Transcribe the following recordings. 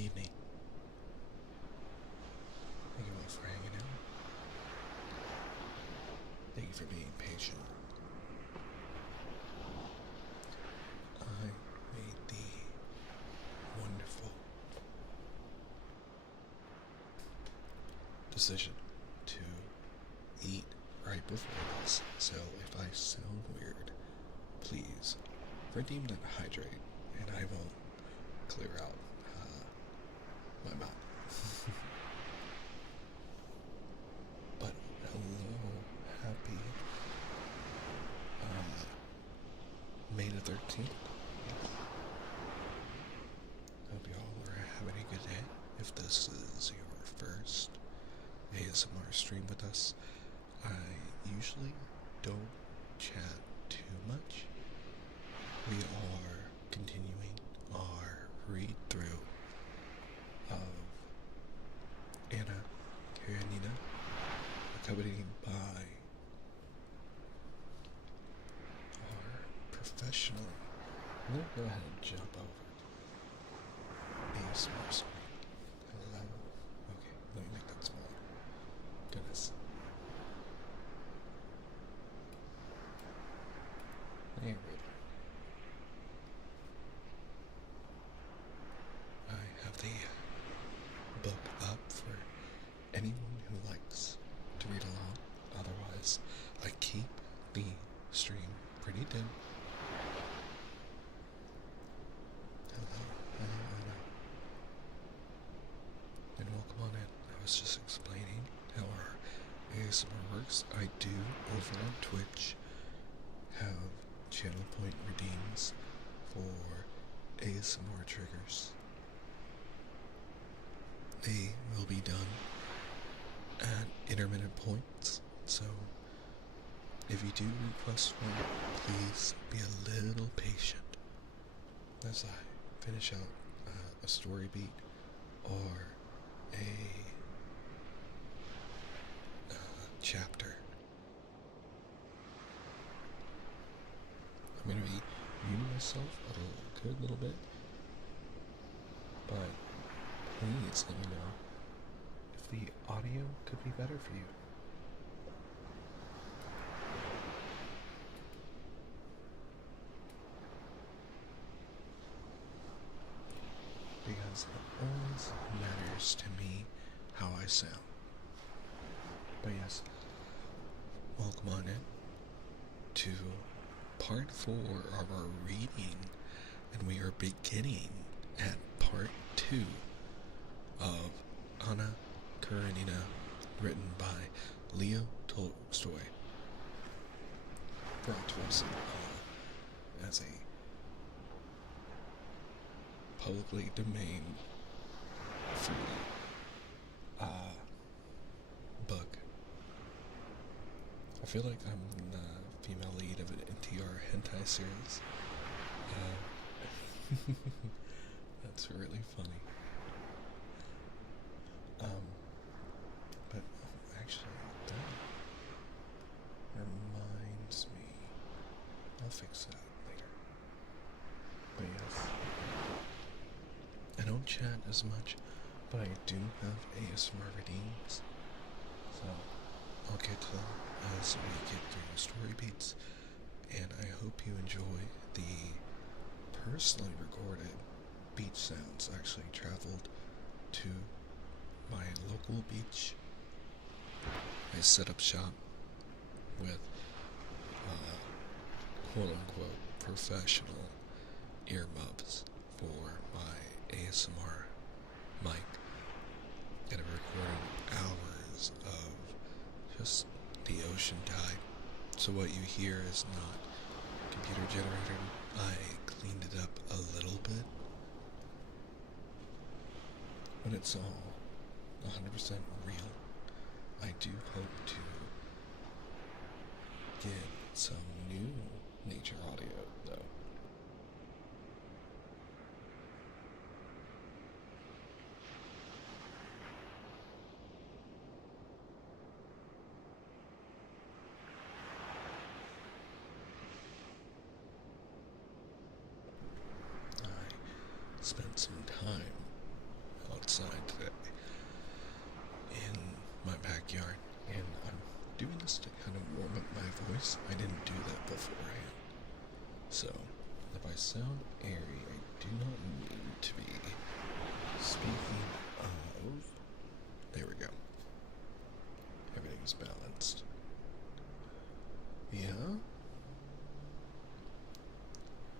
evening. Thank you all for hanging out. Thank you for being patient. I made the wonderful decision to eat right before this, so if I sound weird, please redeem that hydrate, and I will clear out my mouth. But hello, happy May the 13th. Hope you all are having a good day. If this is your first ASMR stream with us, I usually don't chat too much. We are continuing our read through of Anna Karenina, accompanied by our professional. I'm going to go ahead and jump over ASMR screen. Hello. Okay, let me make that smaller. Goodness. There we go. I have the book up for anyone who likes to read along. Otherwise, I keep the stream pretty dim. Hello, Anna. And welcome on in. I was just explaining how our ASMR works. I do, over on Twitch, have channel point redeems for ASMR triggers. They will be done at intermittent points, so if you do request one, please be a little patient as I finish out a story beat or a chapter. I'm going to be muting myself a good little bit, but please let me know if the audio could be better for you. Because it always matters to me how I sound. But yes, welcome on in to part 4 of our reading, and we are beginning at part 2 of Anna Karenina, written by Leo Tolstoy, brought to us as a publicly domain free book. I feel like I'm the female lead of an NTR hentai series. That's really funny. But actually, that reminds me. I'll fix that later. But yes, I don't chat as much, but I do have ASMR redeems, so I'll get to them as we get through the story beats, and I hope you enjoy the personally recorded beach sounds. I actually traveled to my local beach. I set up shop with quote-unquote professional earmuffs for my ASMR mic, and I recorded hours of just the ocean tide. So what you hear is not computer generated. I cleaned it up a little bit, but it's all 100% real. I do hope to get some new nature audio though. I spent some time So, if I sound airy, I do not mean to be. Speaking of, there we go. Everything's balanced. Yeah?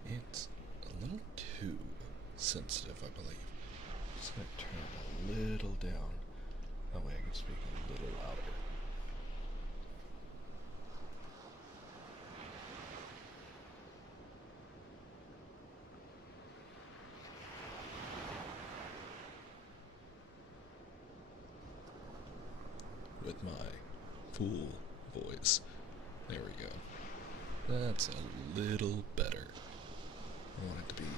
It's a little too sensitive, I believe. Just gonna turn it a little down. That way I can speak a little louder. With my full voice. There we go. That's a little better. I want it to be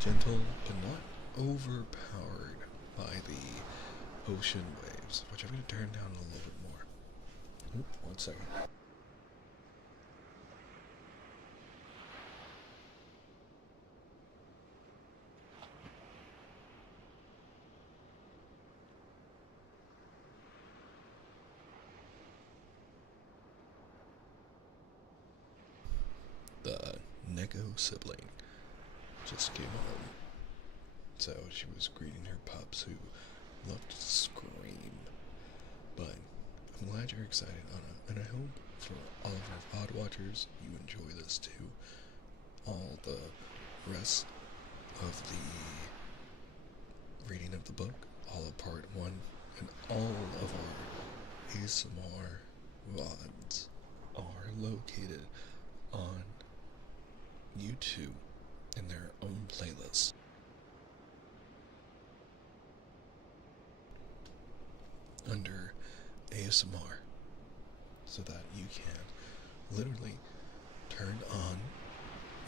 gentle, but not overpowered by the ocean waves, which I'm going to turn down a little bit more. Oop, 1 second. The Neko sibling just came home. So she was greeting her pups who loved to scream. But I'm glad you're excited, Anna, and I hope for all of our pod watchers you enjoy this too. All the rest of the reading of the book, all of part 1, and all of our ASMR VODs are located on YouTube in their own playlists. Under ASMR, so that you can literally turn on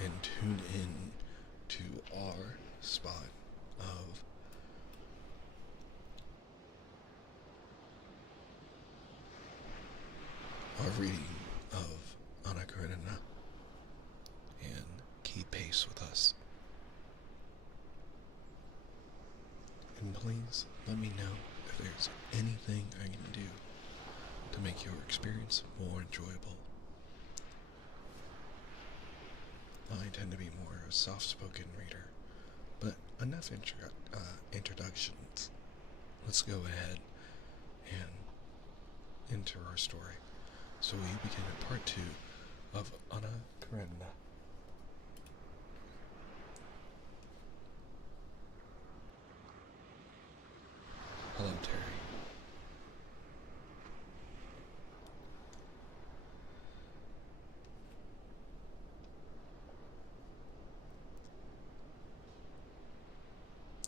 and tune in to our spot of our reading of Anna Karenina and keep pace with us. And please let me know if there's anything I can do to make your experience more enjoyable. I tend to be more of a soft-spoken reader, but enough introductions. Let's go ahead and enter our story. So we begin at part 2 of Anna Karenina. Hello, Terry.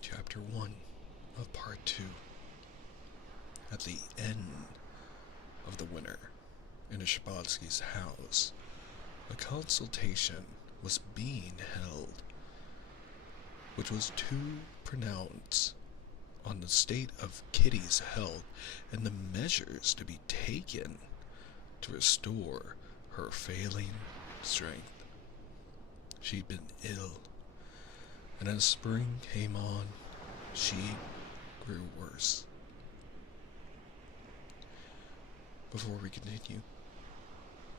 Chapter 1 of Part 2. At the end of the winter, in a Shabatsky's house, a consultation was being held, which was to pronounce on the state of Kitty's health and the measures to be taken to restore her failing strength. She'd been ill, and as spring came on, she grew worse. Before we continue,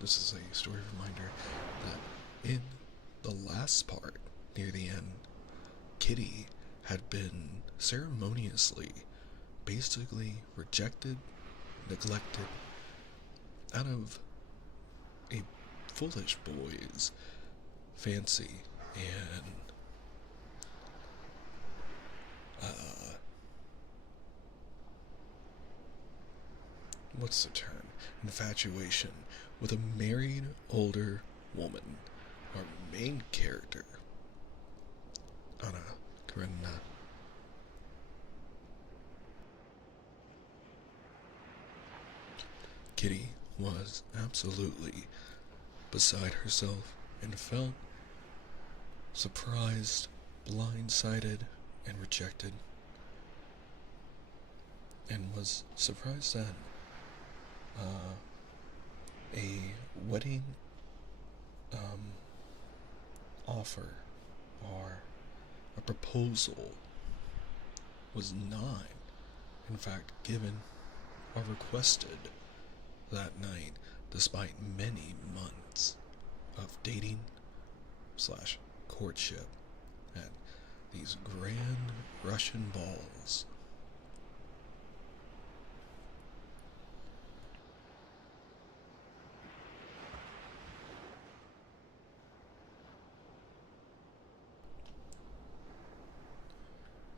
this is a story reminder that in the last part, near the end, Kitty had been ceremoniously, basically rejected, neglected, out of a foolish boy's fancy and what's the term? Infatuation with a married older woman, our main character, Anna Karenina. Kitty was absolutely beside herself and felt surprised, blindsided, and rejected, and was surprised that a wedding offer or a proposal was not, in fact, given or requested that night, despite many months of dating, slash courtship at these grand Russian balls.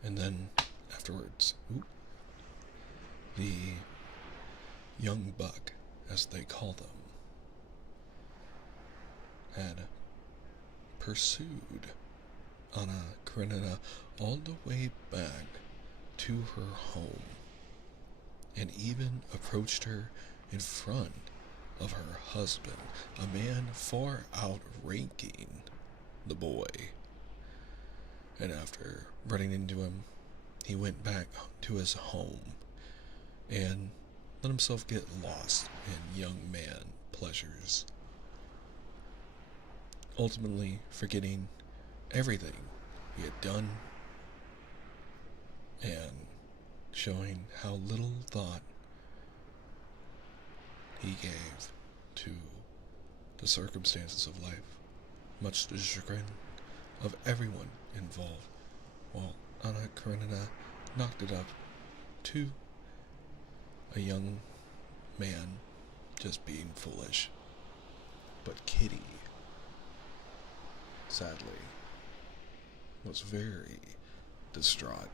And then afterwards, the young buck, as they call them, had pursued Anna Karenina all the way back to her home, and even approached her in front of her husband, a man far outranking the boy. And after running into him, he went back to his home and let himself get lost in young man pleasures, ultimately forgetting everything he had done and showing how little thought he gave to the circumstances of life, much to the chagrin of everyone involved, while Anna Karenina knocked it up to a young man just being foolish. But Kitty, sadly, was very distraught.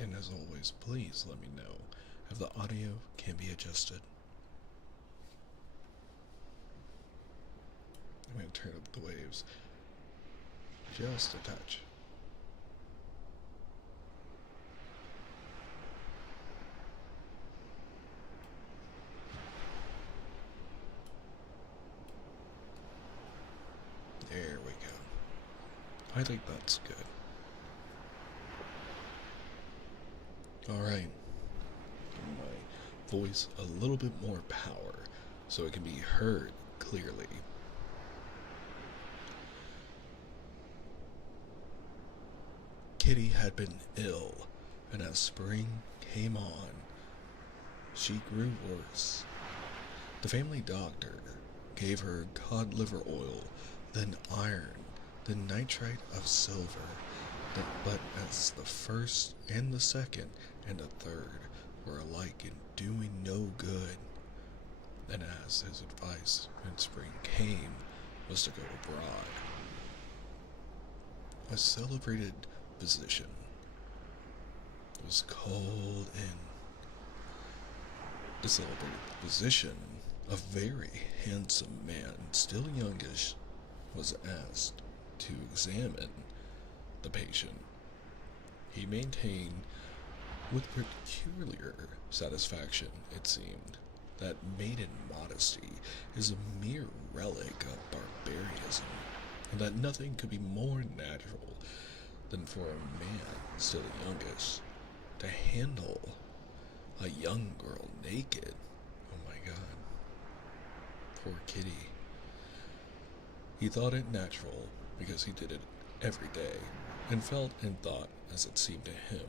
And as always, please let me know if the audio can be adjusted. I'm going to turn up the waves just a touch. There we go. I think that's good. Alright. My voice a little bit more power so it can be heard clearly. Kitty had been ill, and as spring came on, she grew worse. The family doctor gave her cod liver oil, then iron, then nitrite of silver, but as the first and the second and the third were alike in doing no good, and as his advice when spring came was to go abroad, a celebrated physician was called in. The celebrated physician, a very handsome man, still youngish, was asked to examine the patient. He maintained with peculiar satisfaction, it seemed, that maiden modesty is a mere relic of barbarism, and that nothing could be more natural than for a man still youngish to handle a young girl naked. Oh my god. Poor Kitty. He thought it natural because he did it every day, and felt and thought, as it seemed to him,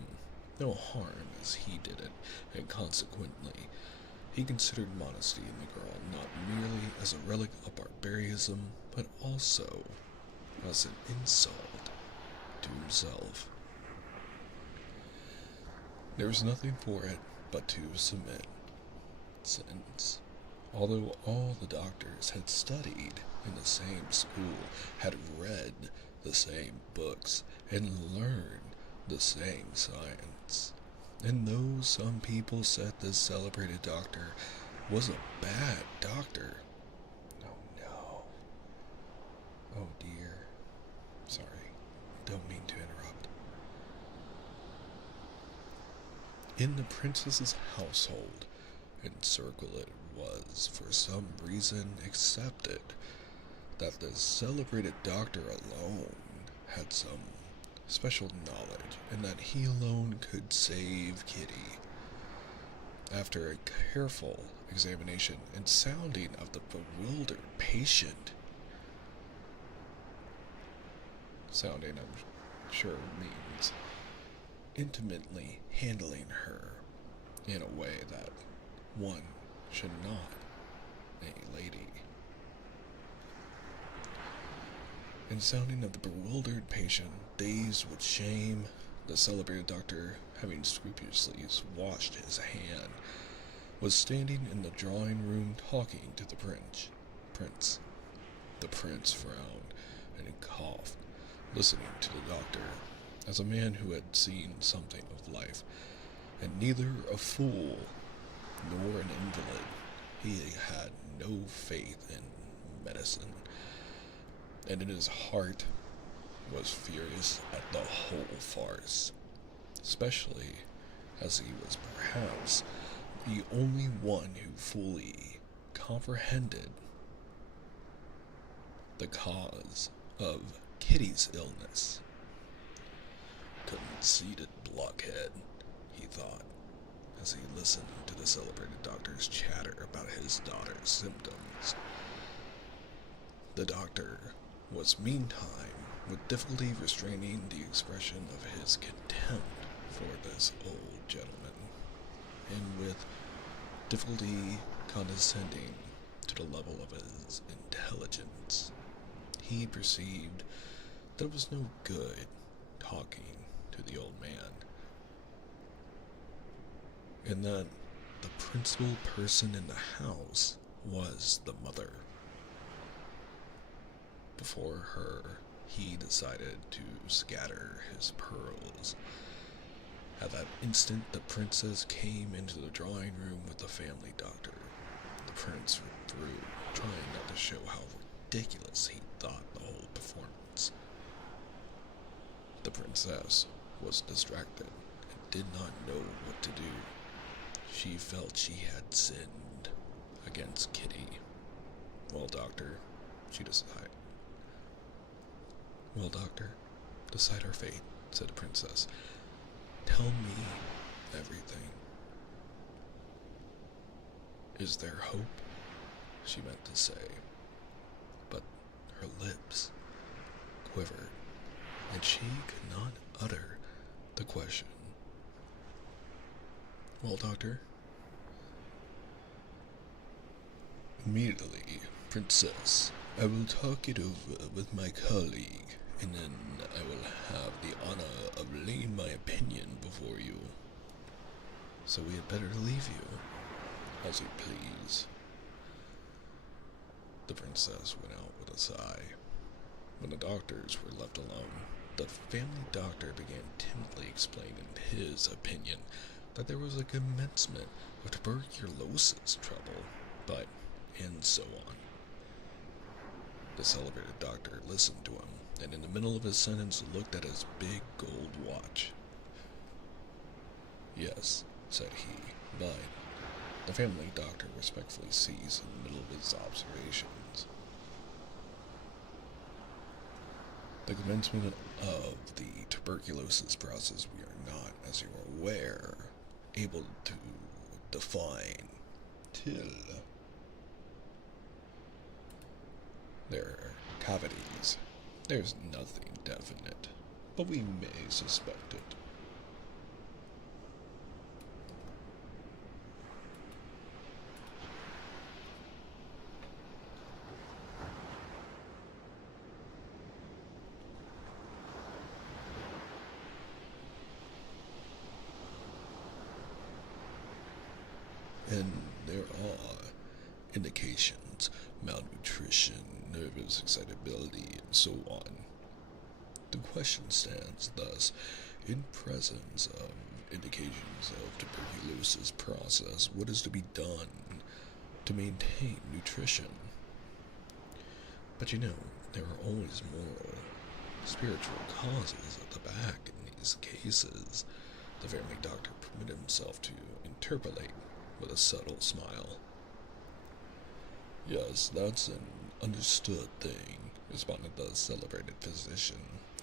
no harm as he did it, and consequently he considered modesty in the girl not merely as a relic of barbarism, but also as an insult to himself. There was nothing for it but to submit, since, although all the doctors had studied in the same school, had read the same books, and learned the same science, and though some people said this celebrated doctor was a bad doctor, oh no, oh dear, sorry, don't mean to interrupt. In the princess's household and circle it was for some reason accepted that the celebrated doctor alone had some special knowledge, and that he alone could save Kitty. After a careful examination and sounding of the bewildered patient, sounding, I'm sure, means intimately handling her in a way that one should not, a lady. and sounding of the bewildered patient, dazed with shame, the celebrated doctor, having scrupulously washed his hand, was standing in the drawing room talking to the prince. The prince frowned and coughed, listening to the doctor as a man who had seen something of life, and neither a fool nor an invalid. He had no faith in medicine, and in his heart was furious at the whole farce, especially as he was perhaps the only one who fully comprehended the cause of Kitty's illness. Conceited blockhead, he thought, as he listened to the celebrated doctor's chatter about his daughter's symptoms. The doctor was meantime with difficulty restraining the expression of his contempt for this old gentleman, and with difficulty condescending to the level of his intelligence. He perceived that it was no good talking to the old man, and that the principal person in the house was the mother. Before her, he decided to scatter his pearls. At that instant, the princess came into the drawing room with the family doctor. The prince withdrew, trying not to show how ridiculous he thought the whole performance. The princess was distracted and did not know what to do. She felt she had sinned against Kitty. Well, doctor, she decided. Well, doctor, decide our fate, said the princess. Tell me everything. Is there hope? She meant to say, but her lips quivered, and she could not utter the question. Well, doctor? Immediately, princess. I will talk it over with my colleague, and then I will have the honor of laying my opinion before you. So we had better leave you, as you please. The princess went out with a sigh. When the doctors were left alone, the family doctor began timidly explaining his opinion that there was a commencement of tuberculosis trouble, but, and so on. The celebrated doctor listened to him, and in the middle of his sentence looked at his big gold watch. Yes, said he, but the family doctor respectfully ceased in the middle of his observations. The commencement of the tuberculosis process we are not, as you are aware, able to define till there are cavities. There's nothing definite, but we may suspect it. And there are indications, malnutrition, nervous excitability, and so on. The question stands thus: in presence of indications of tuberculosis process, what is to be done to maintain nutrition? But you know, there are always moral, spiritual causes at the back in these cases. The family doctor permitted himself to interpolate with a subtle smile. Yes, that's an understood thing, responded the celebrated physician,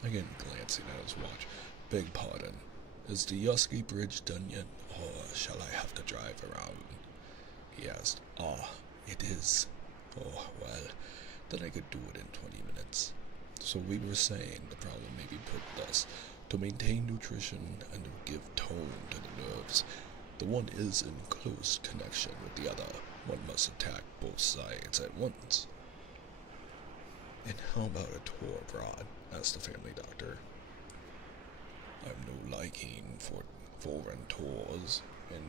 again glancing at his watch. Beg pardon, is the Yosky Bridge done yet, or shall I have to drive around? He asked. It is. Oh, well, then I could do it in 20 minutes. So we were saying the problem may be put thus: to maintain nutrition and to give tone to the nerves. The one is in close connection with the other. One must attack both sides at once. And how about a tour abroad? Asked the family doctor. I've no liking for foreign tours, and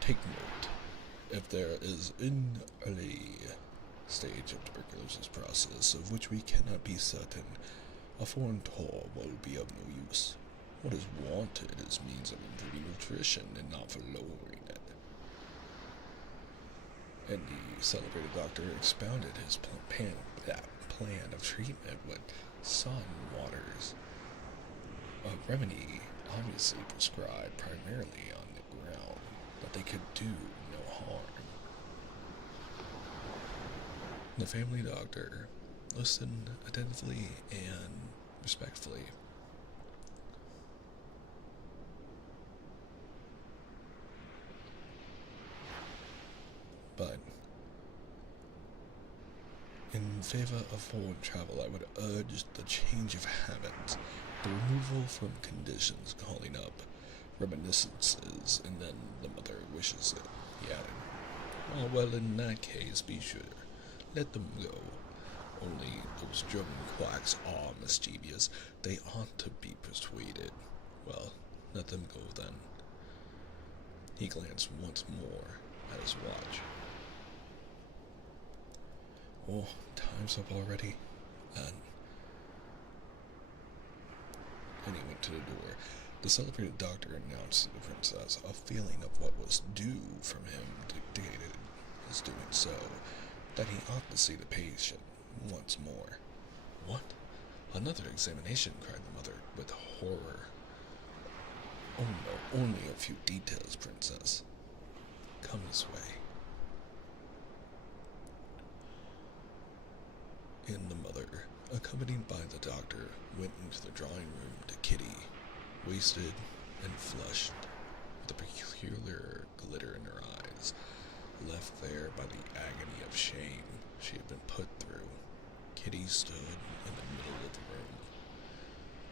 take note, if there is an early stage of tuberculosis process of which we cannot be certain, a foreign tour will be of no use. What is wanted is means of improving nutrition and not for lowering it. And the celebrated doctor expounded his plan of treatment with sun waters, a remedy obviously prescribed primarily on the ground that they could do no harm. The family doctor listened attentively and respectfully. But in favor of foreign travel, I would urge the change of habits, the removal from conditions calling up reminiscences, and then the mother wishes it, he added. Oh, well, in that case, be sure. Let them go. Only those German quacks are mischievous. They ought to be persuaded. Well, let them go then. He glanced once more at his watch. Oh, time's up already. And he went to the door. The celebrated doctor announced to the princess a feeling of what was due from him dictated his doing so, that he ought to see the patient once more. What? Another examination, cried the mother with horror. Oh no, only a few details, princess. Come this way. And the mother, accompanied by the doctor, went into the drawing room to Kitty, wasted and flushed, with a peculiar glitter in her eyes, left there by the agony of shame she had been put through. Kitty stood in the middle of the room.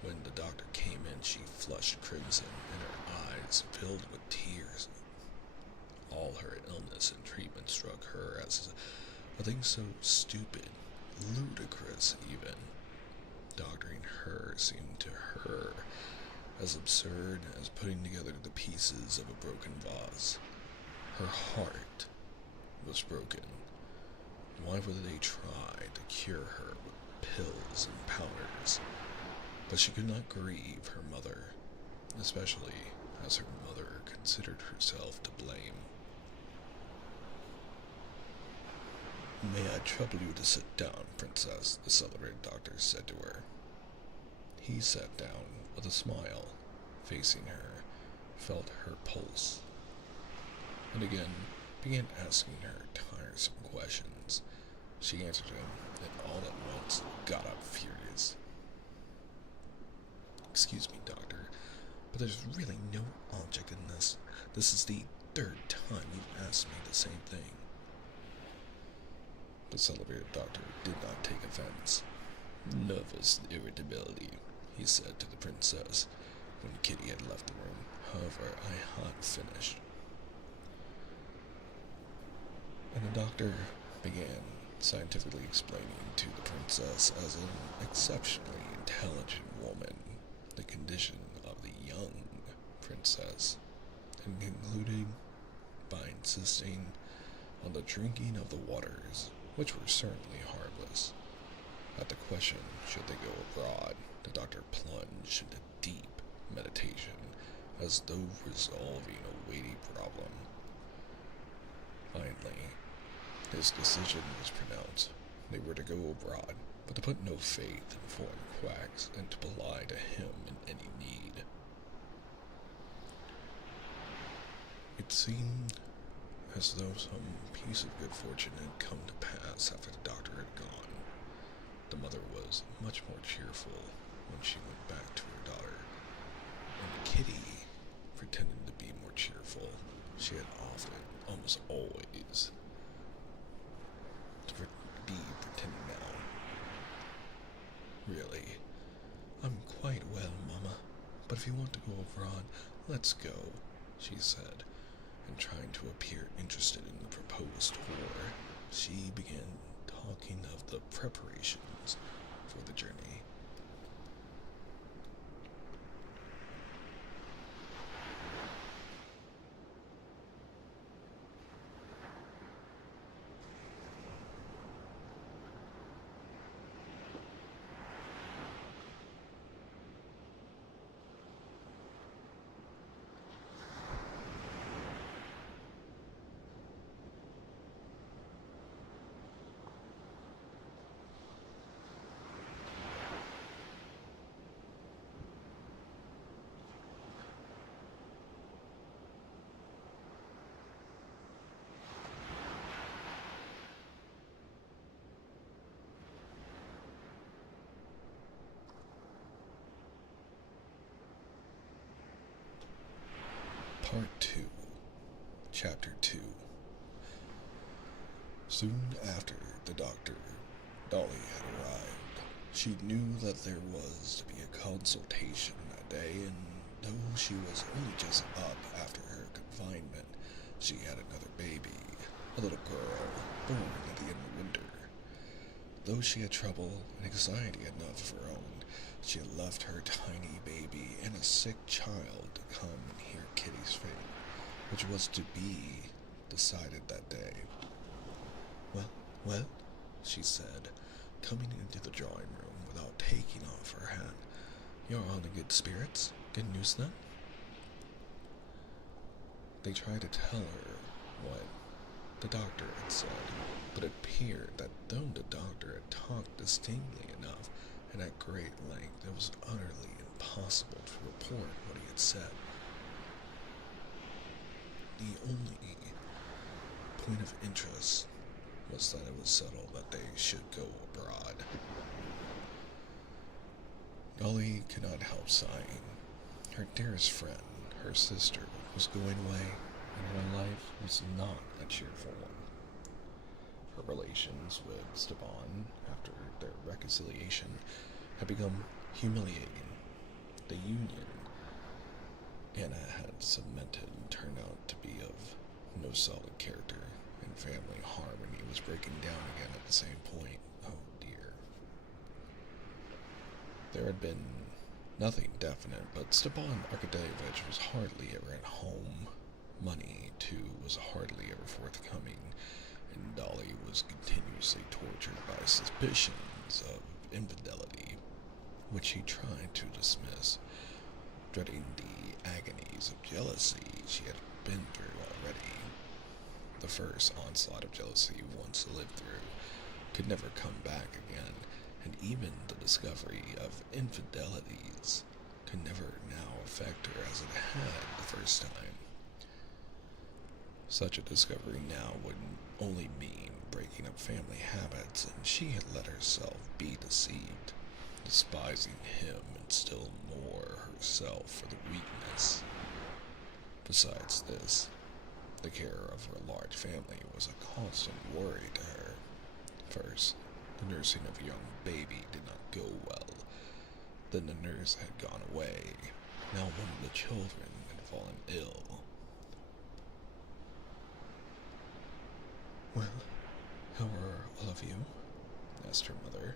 When the doctor came in, she flushed crimson, and her eyes filled with tears. All her illness and treatment struck her as a thing so stupid, ludicrous even. Doctoring her seemed to her as absurd as putting together the pieces of a broken vase. Her heart was broken. Why would they try to cure her with pills and powders? But she could not grieve her mother, especially as her mother considered herself to blame. May I trouble you to sit down, princess, the celebrated doctor said to her. He sat down with a smile, facing her, felt her pulse, and again began asking her tiresome questions. She answered him, and all at once got up furious. Excuse me, doctor, but there's really no object in this. This is the third time you've asked me the same thing. The celebrated doctor did not take offense. Nervous irritability, he said to the princess when Kitty had left the room. However, I had finished. And the doctor began scientifically explaining to the princess as an exceptionally intelligent woman the condition of the young princess, and concluded by insisting on the drinking of the waters, which were certainly harmless. At the question, should they go abroad, the doctor plunged into deep meditation, as though resolving a weighty problem. Finally, his decision was pronounced. They were to go abroad, but to put no faith in foreign quacks, and to belie to him in any need. It seemed as though some piece of good fortune had come to pass after the doctor had gone. The mother was much more cheerful when she went back to her daughter, and Kitty pretended to be more cheerful. She had often, almost always, to be pretending now. Really, I'm quite well, Mama, but if you want to go abroad, let's go, she said, and trying to appear interested in the proposed tour, she began talking of the preparations for the journey. Part 2, Chapter 2. Soon after the doctor, Dolly had arrived. She knew that there was to be a consultation that day, and though she was only just up after her confinement, she had another baby, a little girl, born at the end of winter. Though she had trouble and anxiety enough of her own, she had left her tiny baby and a sick child to come and hear Kitty's fate, which was to be decided that day. Well, she said, coming into the drawing room without taking off her hat. You're all in good spirits? Good news then? They tried to tell her what the doctor had said, but it appeared that though the doctor had talked distinctly enough and at great length, it was utterly impossible to report what he had said. The only point of interest was that it was settled that they should go abroad. Dolly could not help sighing. Her dearest friend, her sister, was going away, and her life was not a cheerful one. Her relations with Stepan, after their reconciliation, had become humiliating. The union Anna had cemented turned out to be of no solid character, and family harmony was breaking down again at the same point. Oh dear. There had been nothing definite, but Stepan Arkadyevich was hardly ever at home. Money, too, was hardly ever forthcoming, and Dolly was continuously tortured by suspicions of infidelity, which he tried to dismiss, dreading the agonies of jealousy she had been through already. The first onslaught of jealousy once lived through could never come back again, and even the discovery of infidelities could never now affect her as it had the first time. Such a discovery now would only mean breaking up family habits, and she had let herself be deceived, despising him and still more herself for the weakness. Besides this, the care of her large family was a constant worry to her. First, the nursing of a young baby did not go well. Then the nurse had gone away. Now one of the children had fallen ill. Well, how are all of you? Asked her mother.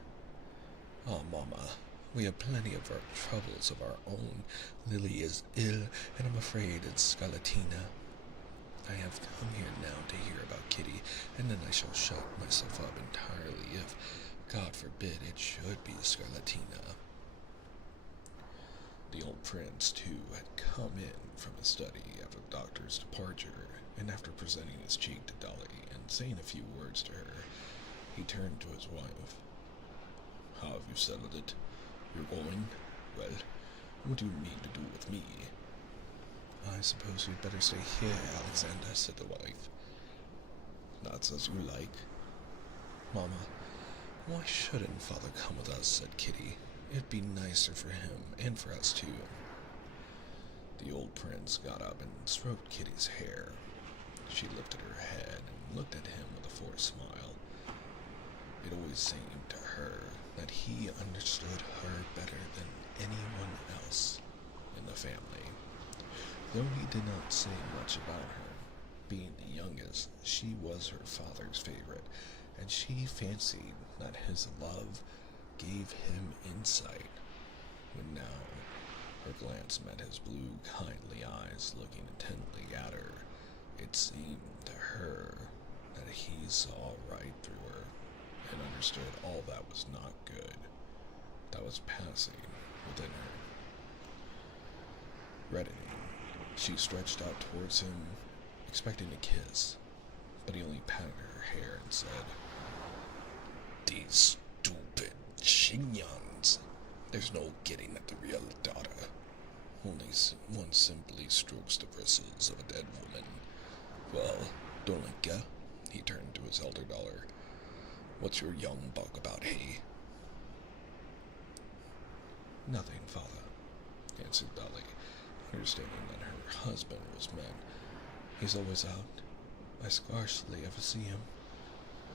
Oh, Mama, we have plenty of our troubles of our own. Lily is ill, and I'm afraid it's scarlatina. I have come here now to hear about Kitty, and then I shall shut myself up entirely if, God forbid, it should be scarlatina. The old prince, too, had come in from his study after the doctor's departure, and after presenting his cheek to Dolly and saying a few words to her, he turned to his wife. How have you settled it? You're going? Well, what do you mean to do with me? I suppose you'd better stay here, Alexander, said the wife. That's as you like. Mama, why shouldn't Father come with us, said Kitty. It'd be nicer for him, and for us too. The old prince got up and stroked Kitty's hair. She lifted her head and looked at him with a forced smile. It always seemed to her that he understood her better than anyone else in the family. Though he did not say much about her, being the youngest, she was her father's favorite, and she fancied that his love gave him insight. When now her glance met his blue, kindly eyes looking intently at her, it seemed to her that he saw right through her and understood all that was not good, that was passing within her. Reddening, she stretched out towards him, expecting a kiss, but he only patted her hair and said, "These stupid chignons. There's no getting at the real daughter. Only one simply strokes the bristles of a dead woman. Well, Dolinka," he turned to his elder daughter, "what's your young buck about, hey?" "Nothing, father," answered Dolly, understanding that her husband was meant. "He's always out. I scarcely ever see him."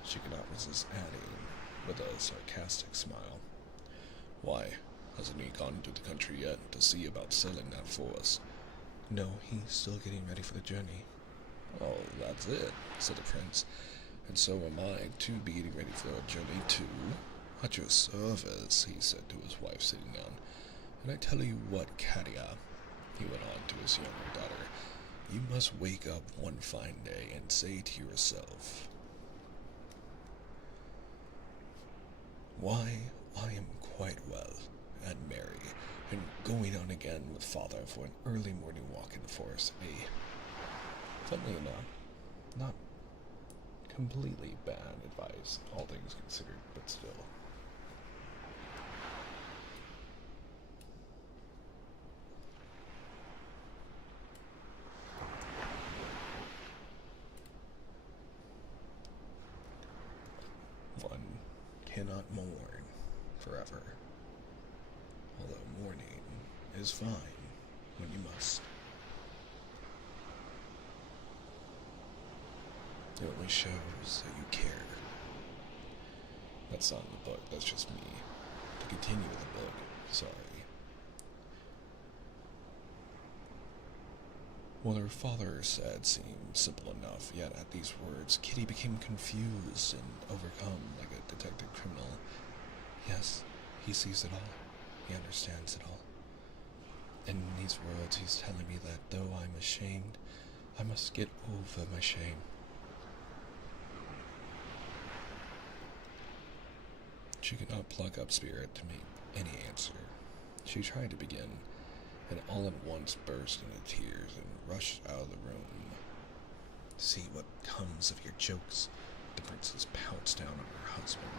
She could not resist adding, with a sarcastic smile, "Why, hasn't he gone into the country yet to see about selling that for us?" "No, he's still getting ready for the journey." "Oh, that's it," said the prince. "And so am I to be getting ready for a journey too. At your service," he said to his wife sitting down. "And I tell you what, Katia," he went on to his younger daughter, "you must wake up one fine day and say to yourself, 'Why, I am quite well and merry, and going out again with father for an early morning walk in the forest, eh?'" Funnily enough, not completely bad advice, all things considered, but still. One cannot mourn forever, although mourning is fine when you must. It only shows that you care. That's not in the book, that's just me. To continue with the book, sorry. What her father said seemed simple enough, yet at these words, Kitty became confused and overcome like a detected criminal. Yes, he sees it all. He understands it all. And in these words, he's telling me that though I'm ashamed, I must get over my shame. She could not pluck up spirit to make any answer. She tried to begin, and all at once burst into tears and rushed out of the room. "See what comes of your jokes." The princess pounced down on her husband.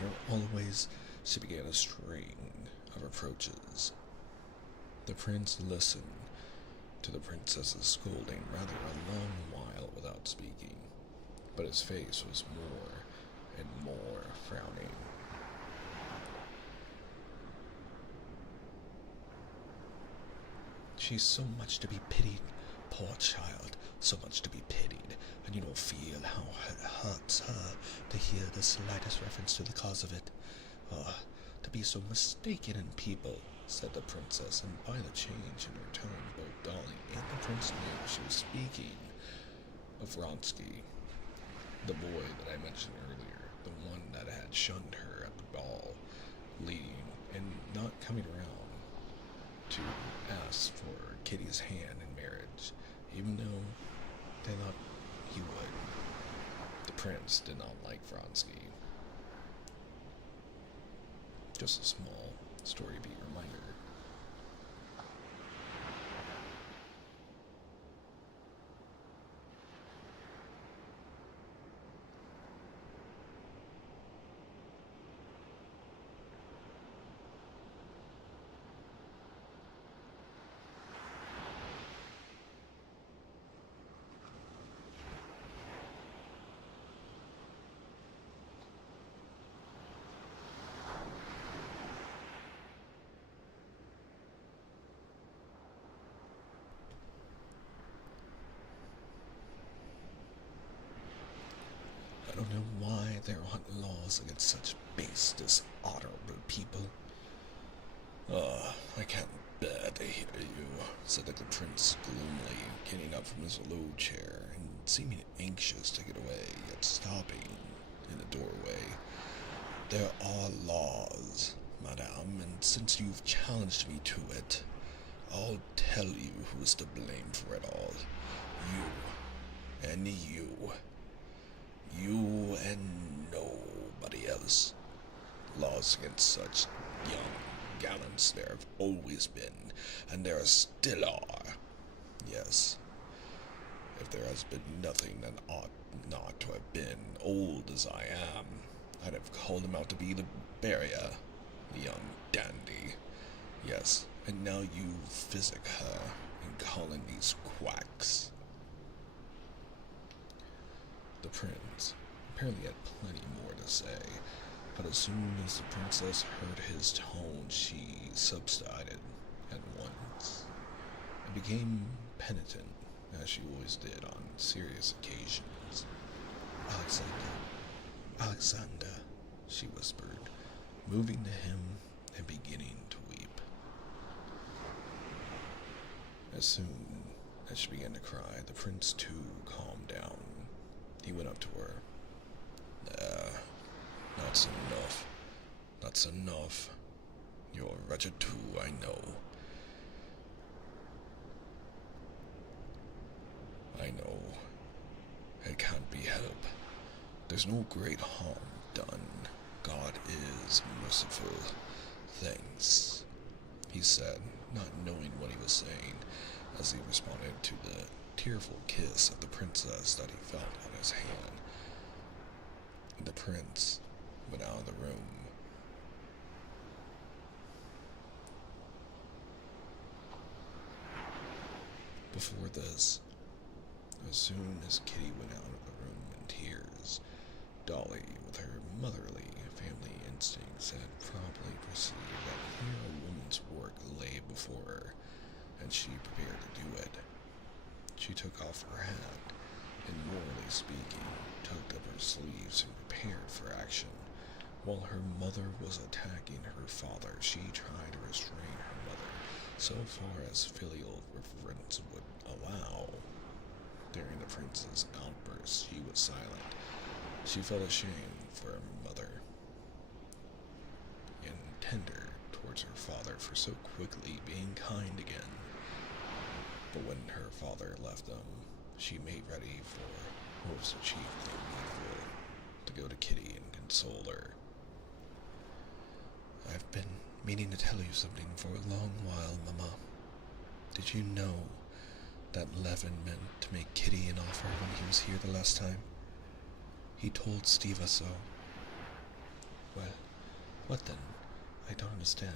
"You're always—" She began a string of reproaches. The prince listened to the princess's scolding rather a long while without speaking, but his face was more and more frowning. "She's so much to be pitied, poor child, so much to be pitied, and you don't feel how it hurts her to hear the slightest reference to the cause of it. Oh, to be so mistaken in people," said the princess, and by the change in her tone, both Dolly and the prince knew she was speaking of Vronsky, the boy that I mentioned earlier, the one that had shunned her at the ball, leading and not coming around to ask for Kitty's hand in marriage, even though they thought he would. The prince did not like Vronsky. Just a small story beat reminder. I don't know why there aren't laws against such base, dishonorable people. I can't bear to hear you," said the prince gloomily, getting up from his low chair and seeming anxious to get away, yet stopping in the doorway. There are laws, madame, and since you've challenged me to it, I'll tell you who's to blame for it all. You. And you. You and nobody else. Laws against such young gallants there have always been, and there still are. Yes, if there has been nothing that ought not to have been, old as I am, I'd have called him out to be the barrier, the young dandy. Yes, and now you physic her and call in these quacks. The prince apparently had plenty more to say, but as soon as the princess heard his tone, she subsided at once and became penitent, as she always did on serious occasions. Alexander, she whispered, moving to him and beginning to weep. As soon as she began to cry, the prince too calmed down. He went up to her. That's enough. That's enough. You're wretched too, I know. I know. It can't be helped. There's no great harm done. God is merciful. Thanks, he said, not knowing what he was saying, as he responded to the tearful kiss of the princess that he felt on his hand. The prince went out of the room. Before this, as soon as Kitty went out of the room in tears, Dolly, with her motherly family instincts, had probably perceived that here a woman's work lay before her, and she prepared to do it. She took off her hat, and morally speaking, tucked up her sleeves and prepared for action. While her mother was attacking her father, she tried to restrain her mother so far as filial reverence would allow. During the prince's outburst, she was silent. She felt ashamed for her mother and tender towards her father for so quickly being kind again. But when her father left them, she made ready for what was the chief thing needful, to go to Kitty and console her. I've been meaning to tell you something for a long while, Mama. Did you know that Levin meant to make Kitty an offer when he was here the last time? He told Steva so. Well, what then? I don't understand.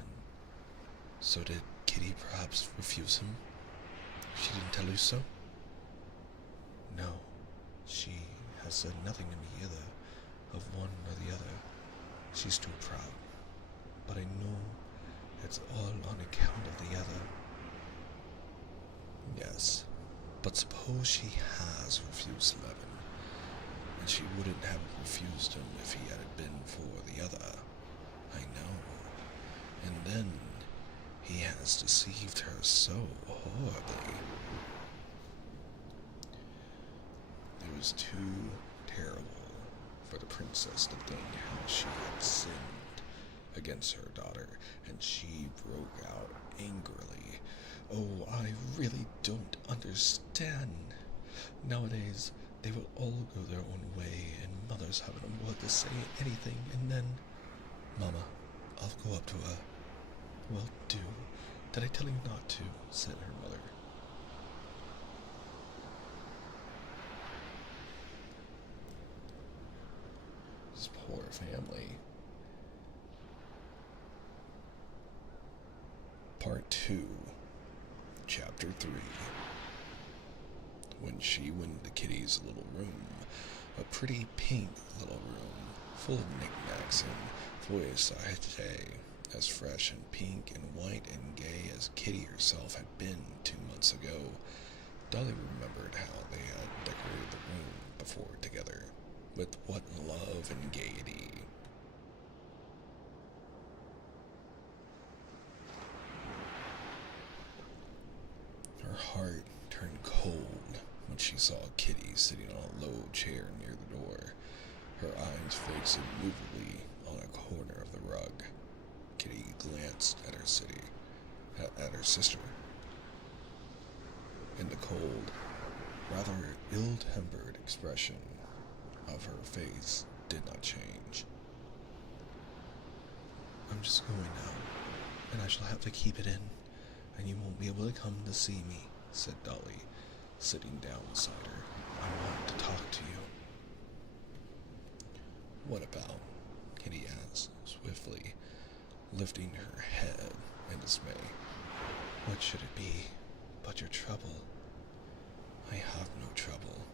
So did Kitty perhaps refuse him? She didn't tell you so? No, she has said nothing to me either, of one or the other. She's too proud. But I know it's all on account of the other. Yes, but suppose she has refused Levin, and she wouldn't have refused him if he had been for the other. I know. And then he has deceived her so horribly. It was too terrible for the princess to think how she had sinned against her daughter, and she broke out angrily. Oh, I really don't understand. Nowadays, they will all go their own way, and mothers haven't a word to say anything, and then... Mama, I'll go up to her. Well, do. Did I tell you not to? Said her mother. This poor family. Part 2, Chapter 3. When she went into Kitty's little room, a pretty pink little room, full of knickknacks and voyage, as fresh and pink and white and gay as Kitty herself had been 2 months ago, Dolly remembered how they had decorated the room before together, with what love and gaiety. Her heart turned cold when she saw Kitty sitting on a low chair near the door. her eyes fixed immovably on a corner of the rug. Kitty glanced at her sister. And the cold, rather ill-tempered expression of her face did not change. I'm just going now, and I shall have to keep it in, and you won't be able to come to see me, said Dolly, sitting down beside her. I want to talk to you. What about? Kitty asked, swiftly, lifting her head in dismay. What should it be but your trouble? I have no trouble.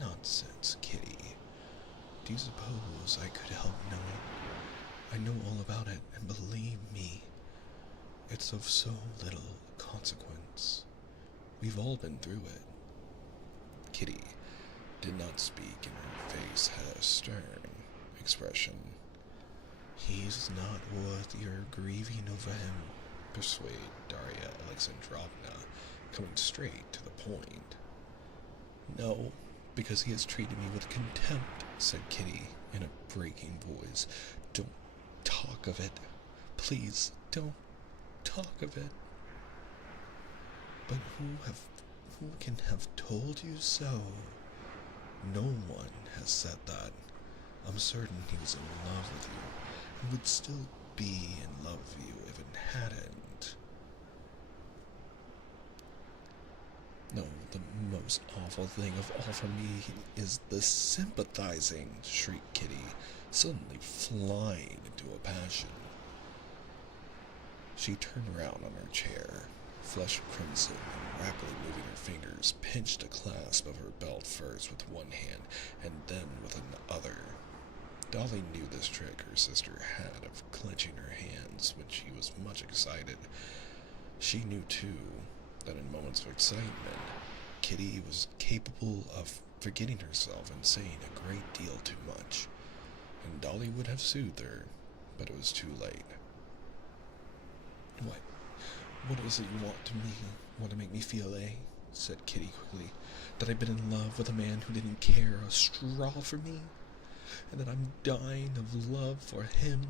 Nonsense, Kitty. Do you suppose I could help knowing? I know all about it, and believe me, it's of so little consequence. We've all been through it. Kitty did not speak, and her face had a stern expression. He's not worth your grieving over him, persuaded Darya Alexandrovna, coming straight to the point. No, because he has treated me with contempt, said Kitty in a breaking voice. Don't talk of it. Please, don't talk of it. But who can have told you so? No one has said that. I'm certain he was in love with you, and would still be in love with you if it hadn't. No, the most awful thing of all for me is the sympathizing, shrieked Kitty, suddenly flying into a passion. She turned round on her chair, flushed crimson, and rapidly moving her fingers, pinched a clasp of her belt first with one hand, and then with another. Dolly knew this trick her sister had of clenching her hands when she was much excited. She knew, too, that in moments of excitement, Kitty was capable of forgetting herself and saying a great deal too much, and Dolly would have soothed her, but it was too late. What is it you want to make me feel, eh? Said Kitty quickly. That I've been in love with a man who didn't care a straw for me, and that I'm dying of love for him,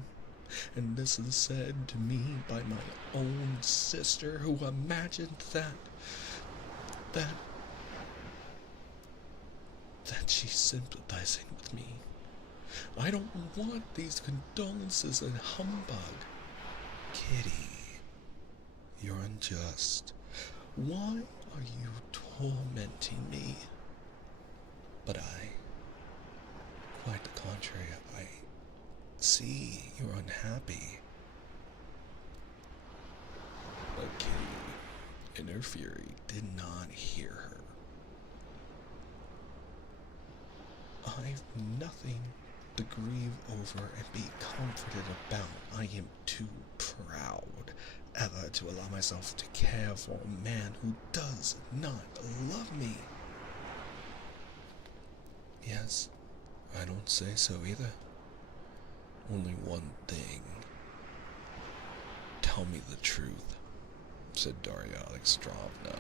and this is said to me by my own sister, who imagined that she's sympathizing with me. I don't want these condolences and humbug. Kitty, you're unjust. Why are you tormenting me? But quite the contrary, I see you're unhappy. But Kitty, in her fury, did not hear her. I've nothing to grieve over and be comforted about. I am too proud ever to allow myself to care for a man who does not love me. Yes, I don't say so either. Only one thing. Tell me the truth, said Darya Alexandrovna,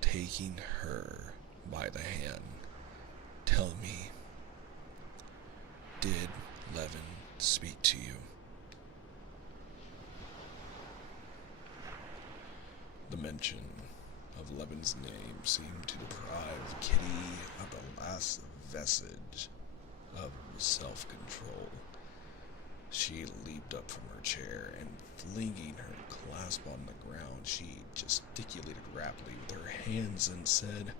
taking her by the hand. Tell me, did Levin speak to you? The mention of Levin's name seemed to deprive Kitty of the last vestige of self-control. She leaped up from her chair, and flinging her clasp on the ground, she gesticulated rapidly with her hands and said,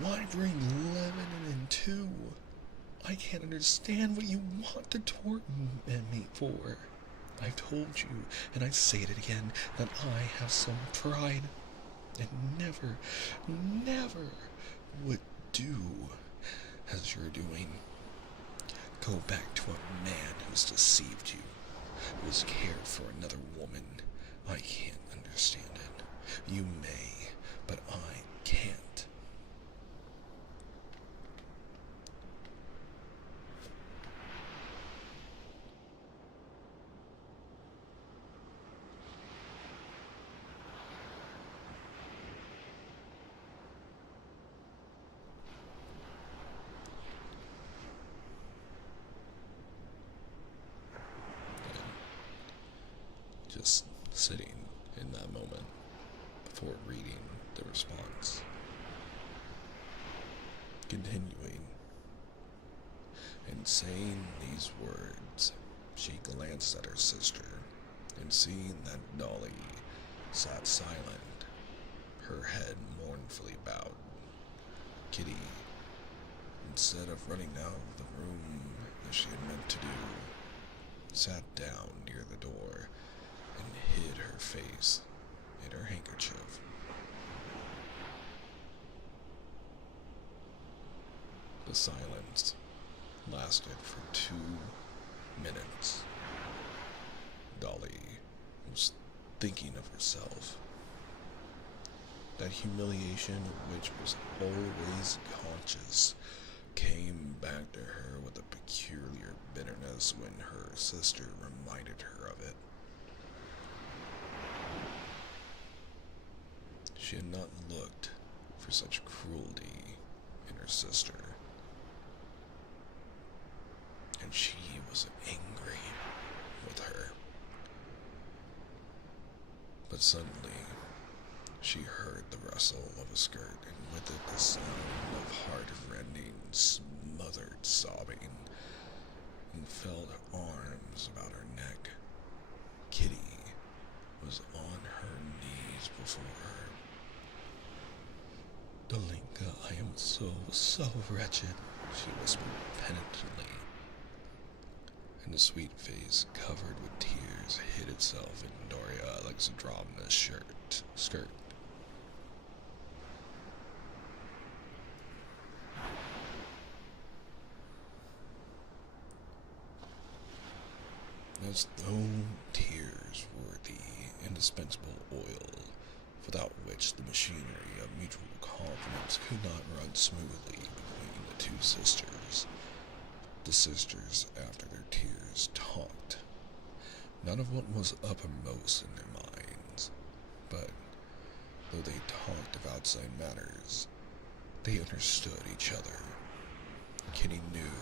Why bring Levin in too? I can't understand what you want to torment me for. I've told you, and I say it again, that I have some pride, and never would do as you're doing. Go back to a man who's deceived you, who's cared for another woman. I can't understand it. You may, but I can't. just sitting in that moment before reading the response. Continuing and saying these words, she glanced at her sister, and seeing that Dolly sat silent, her head mournfully bowed, Kitty, instead of running out of the room as she had meant to do, sat down near the door and hid her face in her handkerchief. The silence lasted for 2 minutes. Dolly was thinking of herself. That humiliation of which was always conscious came back to her with a peculiar bitterness when her sister reminded her of it. She had not looked for such cruelty in her sister, and she was angry with her. But suddenly, she heard the rustle of a skirt, and with it the sound of heart-rending, smothered sobbing, and felt arms about her neck. Kitty was on her knees before her. "Dolinka, I am so wretched," she whispered penitently, and the sweet face, covered with tears, hid itself in Doria Alexandrovna's skirt. As though tears were the indispensable oil without which the machinery of mutual confidence could not run smoothly between the two sisters. The sisters, after their tears, talked, none of what was uppermost in their minds, but though they talked of outside matters, they understood each other. Kitty knew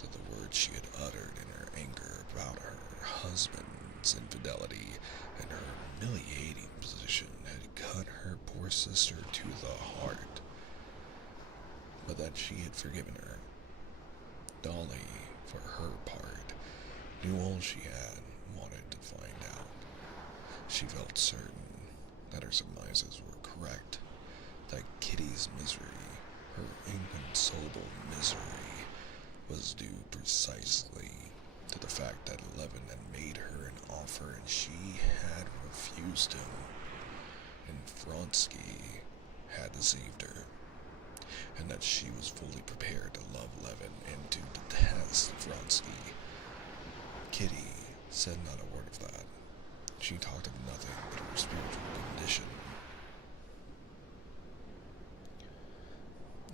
that the words she had uttered in her anger about her husband's infidelity and her humiliating position had cut her poor sister to the heart, but that she had forgiven her. Dolly, for her part, knew all she had wanted to find out. She felt certain that her surmises were correct, that Kitty's misery, her inconsolable misery, was due precisely to the fact that Levin had made her an offer and she had refused him, and Vronsky had deceived her, and that she was fully prepared to love Levin and to detest Vronsky. Kitty said not a word of that. She talked of nothing but her spiritual condition.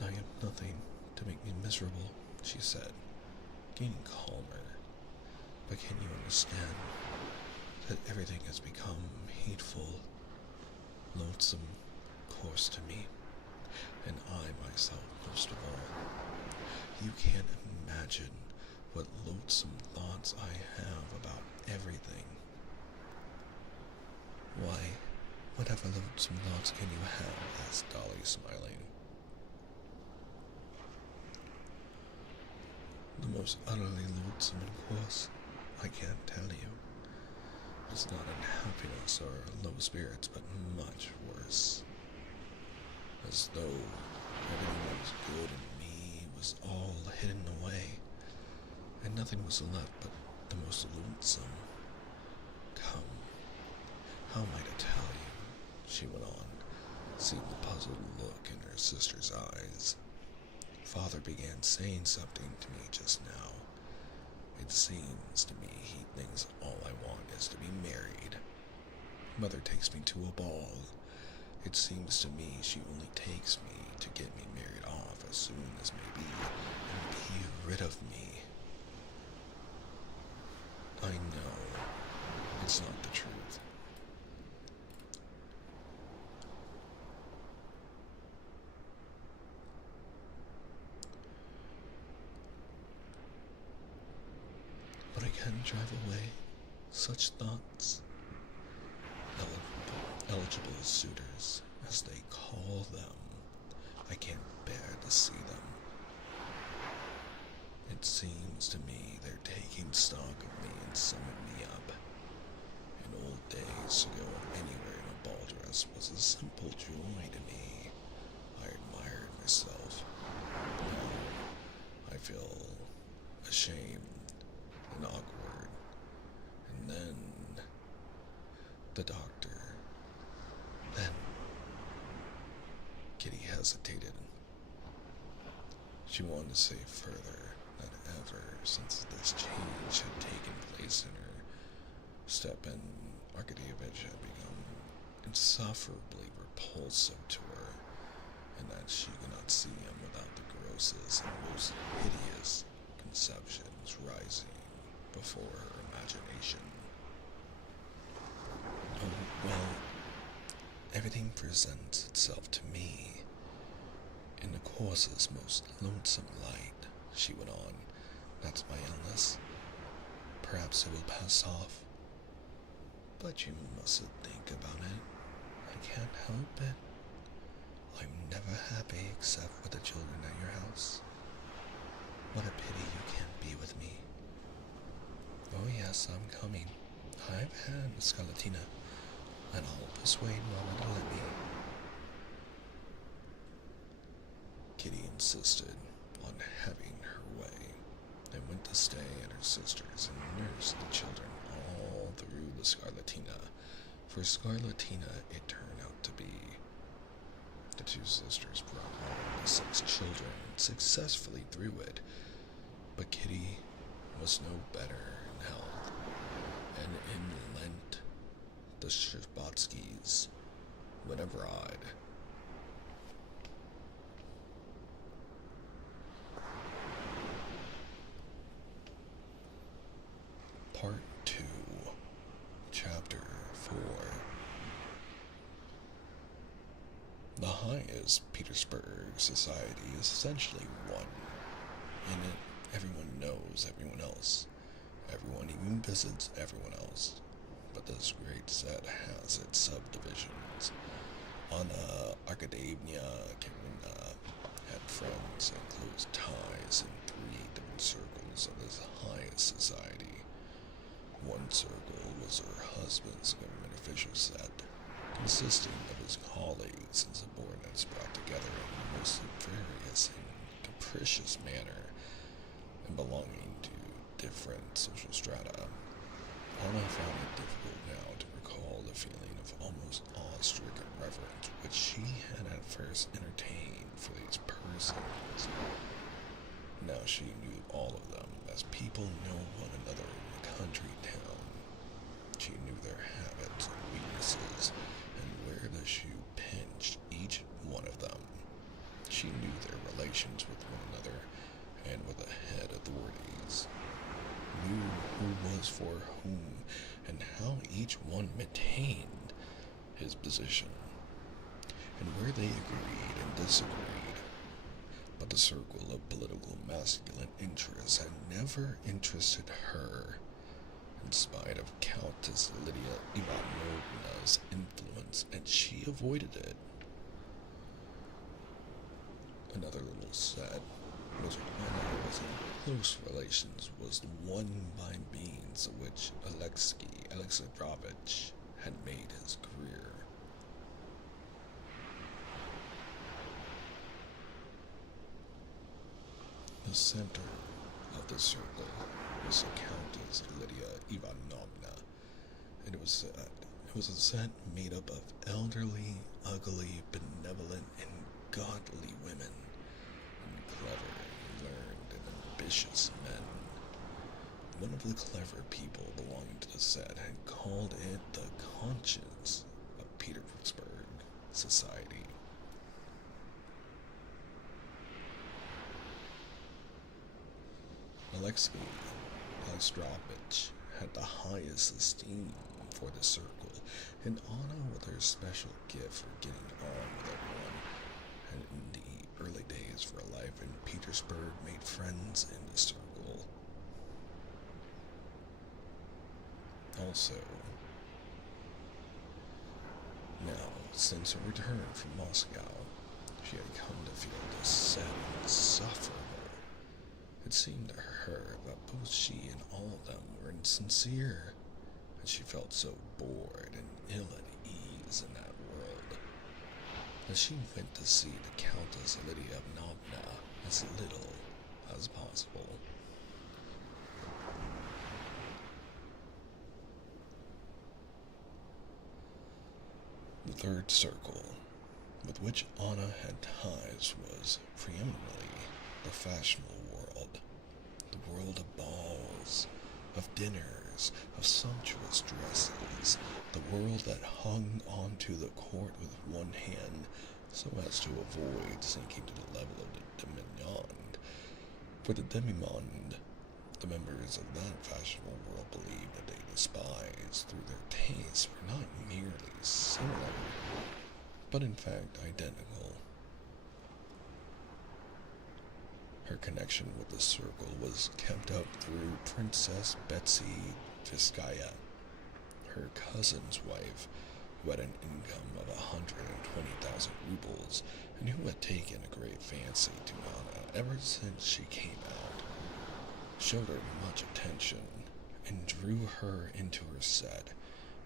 "I have nothing to make me miserable," she said, gaining calmer. "But can you understand that everything has become hateful, loathsome, coarse to me, and I myself most of all? You can't imagine what loathsome thoughts I have about everything." "Why, whatever loathsome thoughts can you have?" asked Dolly, smiling. "The most utterly loathsome and coarse, I can't tell you. It's not unhappiness or low spirits, but much worse. As though everything that was good in me was all hidden away, and nothing was left but the most loathsome. Come, how am I to tell you?" she went on, seeing the puzzled look in her sister's eyes. "Father began saying something to me just now. It seems to me he thinks all I want is to be married. Mother takes me to a ball. It seems to me she only takes me to get me married off as soon as may be, and be rid of me. I know it's not the truth. But I can't drive away such thoughts. eligible suitors, as they call them. I can't bear to see them. It seems to me they're taking stock of me and summing me up. In old days, to go anywhere in a ball dress was a simple joy to me. I admired myself. Now, I feel ashamed and awkward. And then, the doctor. Then, Kitty hesitated. She wanted to say further than ever, since this change had taken place in her. Stepan Arkadievich had become insufferably repulsive to her, and that she could not see him without the grossest and most hideous conceptions rising before her imagination. Oh, well, everything presents itself to me in the coarsest, most lonesome light, she went on. That's my illness. Perhaps it will pass off. But you mustn't think about it. I can't help it. I'm never happy except with the children at your house. What a pity you can't be with me. Oh yes, I'm coming. I've had a Scarlatina, and I'll persuade Mama to let me. Kitty insisted on having her way, and went to stay at her sister's and nursed the children all through the Scarlatina. For Scarlatina it turned out to be. The two sisters brought home the 6 children successfully through it, but Kitty was no better in health, and in Lent the Sherbatskys went abroad. Part 2, Chapter 4. The highest Petersburg society is essentially one. In it, everyone knows everyone else. Everyone even visits everyone else. But this great set has its subdivisions. Anna Karenina had friends and close ties in 3 different circles of this highest society. One circle was her husband's government official set, consisting of his colleagues and subordinates brought together in the most various and capricious manner, and belonging to different social strata. Anna found it difficult now to recall the feeling of almost awe-stricken reverence which she had at first entertained for these persons. Now she knew all of them as people know one another in a country town. She knew their habits and weaknesses, and where the shoe pinched each one of them. She knew their relations with one another and with the head authorities, knew who was for whom, and how each one maintained his position, and where they agreed and disagreed. But the circle of political masculine interests had never interested her, in spite of Countess Lydia Ivanovna's influence, and she avoided it. Another little set which Anna was in close relations was the one by means of which Alexei Alexandrovich had made his career. The center of the circle was the Countess Lydia Ivanovna, and it was a set made up of elderly, ugly, benevolent, and godly women, and clever, learned, and ambitious men. One of the clever people belonging to the set had called it the conscience of Petersburg society. Alexei Alexandrovich had the highest esteem for the circle, and Anna, with her special gift for getting on with everyone, had in the early days of her life in Petersburg made friends in the circle. Also, Now, since her return from Moscow, she had come to feel this insufferable. It seemed to her that both she and all of them were insincere, and she felt so bored and ill at ease in that world that she went to see the Countess Lydia Ivanovna as little as possible. The third circle with which Anna had ties was preeminently the fashionable world. The world of balls, of dinners, of sumptuous dresses, the world that hung onto the court with one hand so as to avoid sinking to the level of the demi-monde. For the demi-monde, the members of that fashionable world believed that they despised through their tastes were not merely similar, but in fact identical. Her connection with the circle was kept up through Princess Betsy Tverskaya, her cousin's wife, who had an income of 120,000 rubles and who had taken a great fancy to Anna ever since she came out, showed her much attention and drew her into her set,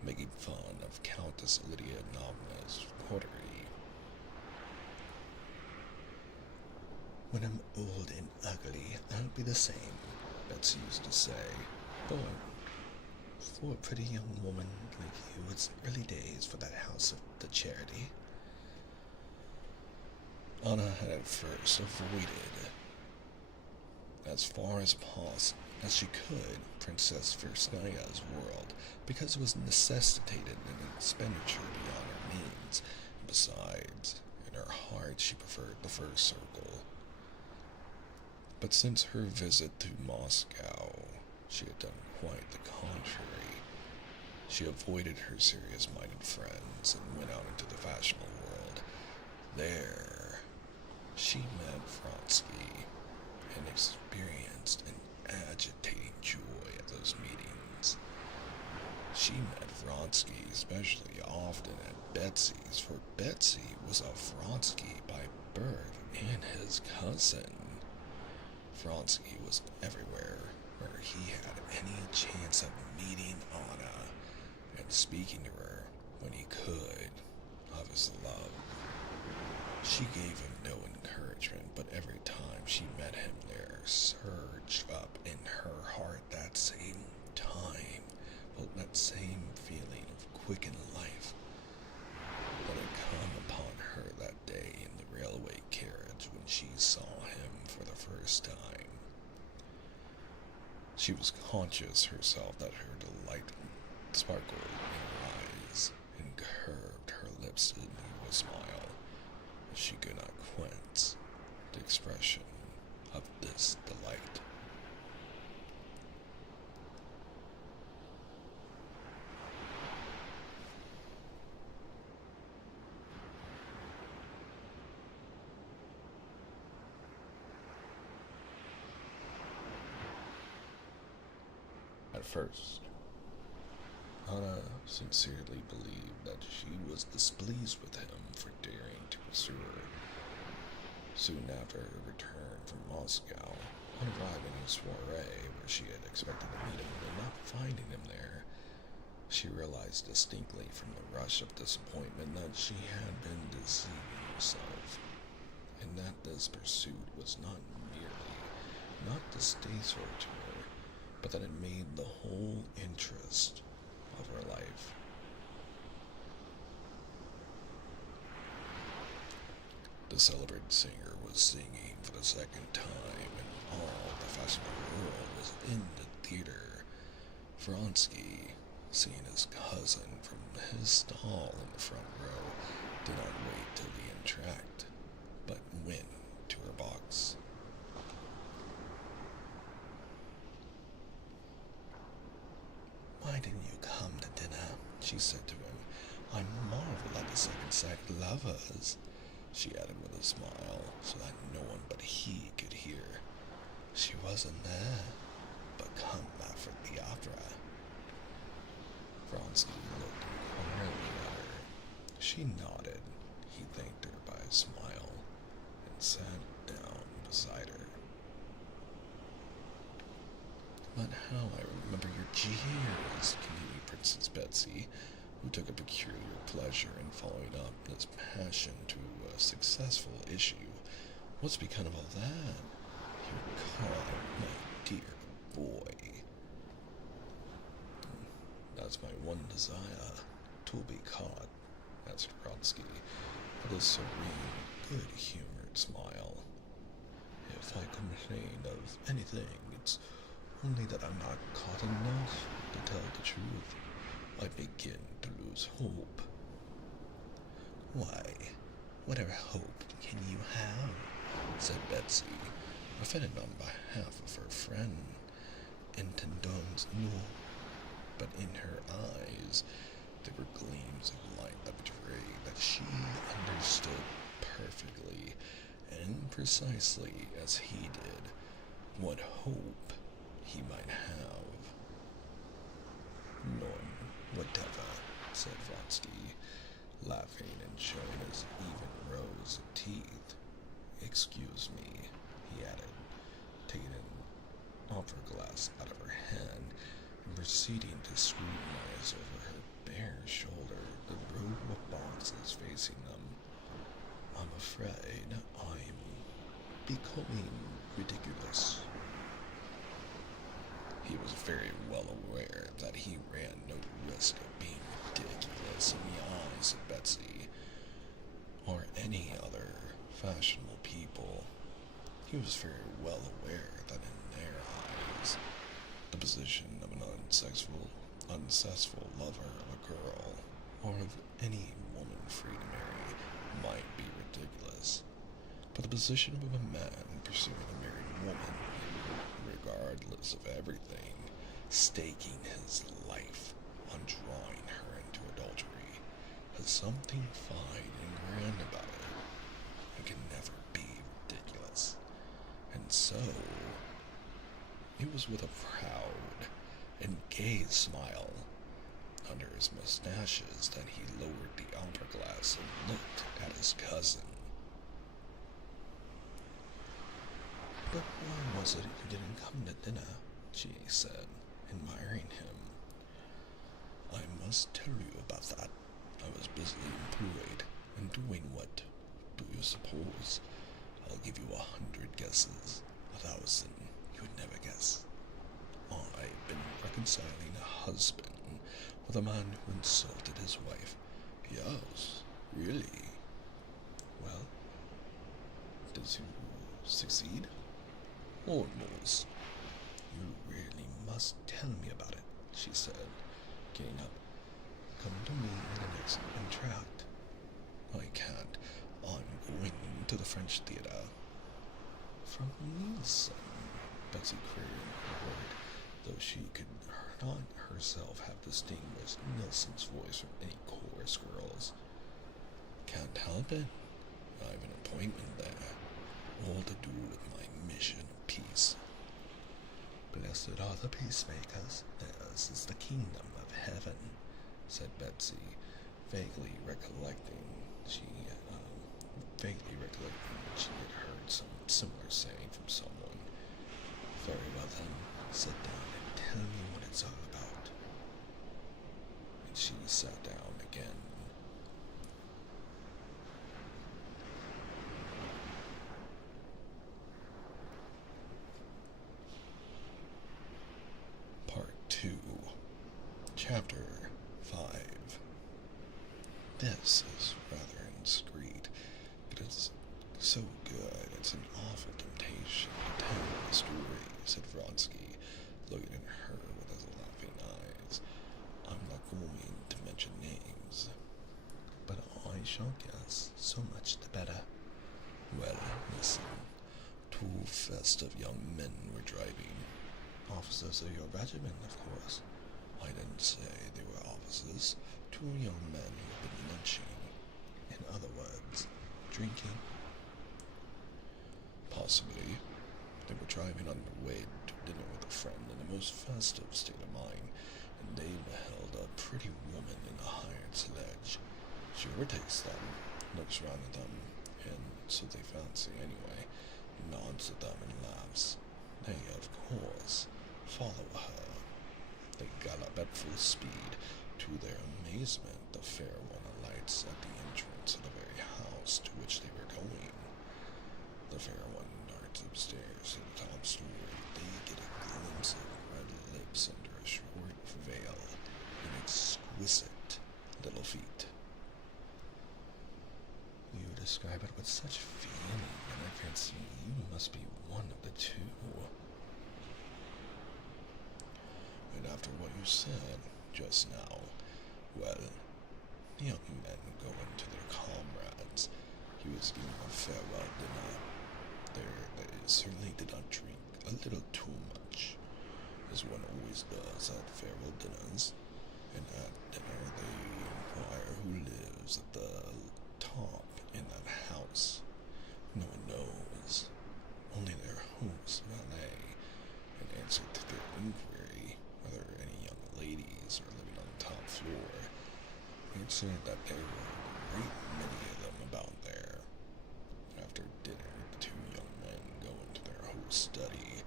making fun of Countess Lydia Ivanovna's coterie. "When I'm old and ugly, I'll be the same," Betsy used to say. "But for a pretty young woman like you, it's early days for that house of the charity." Anna had at first avoided, as far as she could, Princess Tverskaya's world, because it was necessitated an expenditure beyond her means. Besides, in her heart she preferred the first circle. But since her visit to Moscow, she had done quite the contrary. She avoided her serious-minded friends and went out into the fashionable world. There, she met Vronsky and experienced an agitating joy at those meetings. She met Vronsky especially often at Betsy's, for Betsy was a Vronsky by birth and his cousin. Vronsky was everywhere where he had any chance of meeting Anna and speaking to her when he could of his love. She gave him no encouragement, but every time she met him there surged up in her heart that same time, that same feeling of quickened life that had come upon her that day in the railway carriage when she saw him for the first time. She was conscious herself that her delight sparkled in her eyes and curved her lips into a smile, but she could not quench the expression of this delight. At first, Anna sincerely believed that she was displeased with him for daring to pursue her. Soon after her return from Moscow, on arriving at a soiree where she had expected to meet him and not finding him there, she realized distinctly from the rush of disappointment that she had been deceiving herself, and that this pursuit was not distasteful to her, but that it made the whole interest of her life. The celebrated singer was singing for the second time, and all the fashionable world was in the theater. Vronsky, seeing his cousin from his stall in the front row, did not wait till the entr'acte, but went to her box. "Why didn't you come to dinner?" she said to him. "I marvel at the second-sight lovers," she added with a smile, so that no one but he could hear. "She wasn't there, but come after the opera." Vronsky looked inquiringly at her. She nodded. He thanked her by a smile and sat down beside her. But how I remember your jeers, continued Princess Betsy, who took a peculiar pleasure in following up this passion to a successful issue. What's become of all that? You're caught, my dear boy. That's my one desire, to be caught, answered Brodsky, with a serene, good-humored smile. If I complain of anything, it's only that I'm not caught enough. To tell the truth, I begin to lose hope. Why, whatever hope can you have? Said Betsy, offended on behalf of her friend. Intendons no, but in her eyes there were gleams of light that betrayed that she understood perfectly and precisely as he did what hope he might have. None whatever, said Vronsky, laughing and showing his even rows of teeth. Excuse me, he added, taking an opera glass out of her hand and proceeding to scrutinize over her bare shoulder the row of boxes facing them. I'm afraid I'm becoming ridiculous. He was very well aware that he ran no risk of being ridiculous in the eyes of Betsy or any other fashionable people. He was very well aware that in their eyes, the position of an unsuccessful lover of a girl, or of any woman free to marry, might be ridiculous. But the position of a man pursuing a married woman, regardless of everything, staking his life on drawing her into adultery, has something fine and grand about it, and can never be ridiculous. And so, it was with a proud and gay smile under his mustaches that he lowered the opera glass and looked at his cousin. But why was it you didn't come to dinner? She said, admiring him. I must tell you about that. I was busily employed in doing what? Do you suppose? I'll give you 100 guesses. 1,000 you would never guess. I've been reconciling a husband with a man who insulted his wife. Yes, really. Well, did you succeed? Almost. You really must tell me about it, she said, getting up. Come to me in the next entr'acte. I can't. I'm going to the French theater. From Nielsen, Betsy queried in her word, though she could not herself have distinguished Nielsen's voice from any chorus girl's. Can't help it. I've an appointment there, all to do with my mission of peace. Blessed are the peacemakers, theirs is the kingdom of heaven, said Betsy, vaguely recollecting that she had heard some similar saying from someone. Very well then, sit down and tell me what it's all about. And she sat down again. Part 2, Chapter 5. This is rather indiscreet, but it's so good it's an awful temptation to tell the story, said Vronsky, looking at her with his laughing eyes. I'm not going to mention names, but I shall guess so much the better. Well, listen. 2 festive young men were driving. Officers of your regiment, of course. I didn't say they were officers. 2 young men who had been lunching. In other words, drinking. Possibly. They were driving on their way to dinner with a friend in the most festive state of mind, and they beheld a pretty woman in a hired sledge. She overtakes them, looks around at them, and so they fancy anyway, nods at them and laughs. They, of course, follow her. They gallop at full speed. To their amazement, the fair one alights at the entrance of the very house to which they were going. The fair one darts upstairs to the top story. They get a glimpse of red lips under a short veil and exquisite little feet. You describe it with such feeling, and I fancy you must be one of the two. And after what you said just now, well, the young men go into their comrades. He was giving a farewell dinner. They certainly did not drink a little too much, as one always does at farewell dinners. And at dinner they inquire who lives at the top in that house. No one knows. Only their host, valet, in answer to their inquiry whether any young ladies are living on the top floor, answered that there were a great many of them about there. After dinner, the two young men go into their host's study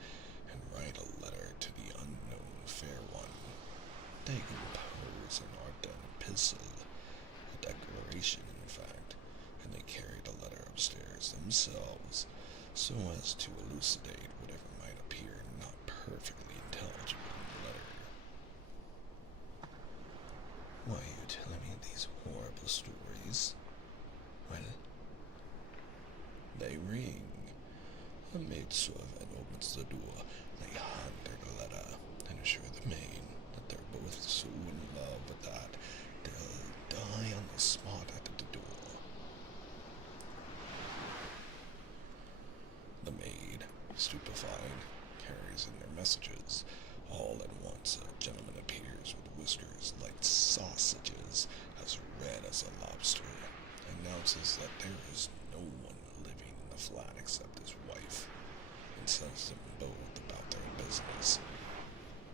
and write a letter to the unknown fair one. They compose an ardent epistle, a declaration in fact, and they carry the letter upstairs themselves, so as to elucidate whatever might appear not perfectly intelligible in the letter. Why are you telling me these horrible stories? Well, they ring. A maidservant opens the door. They hand her the letter and assure the maid that they're both so in love that they'll die on the spot at the door. The maid, stupefied, carries in their messages. All at once a gentleman appears with whiskers like sausages, as red as a lobster, announces that there is no one living in the flat except his wife, and sends them both about their business.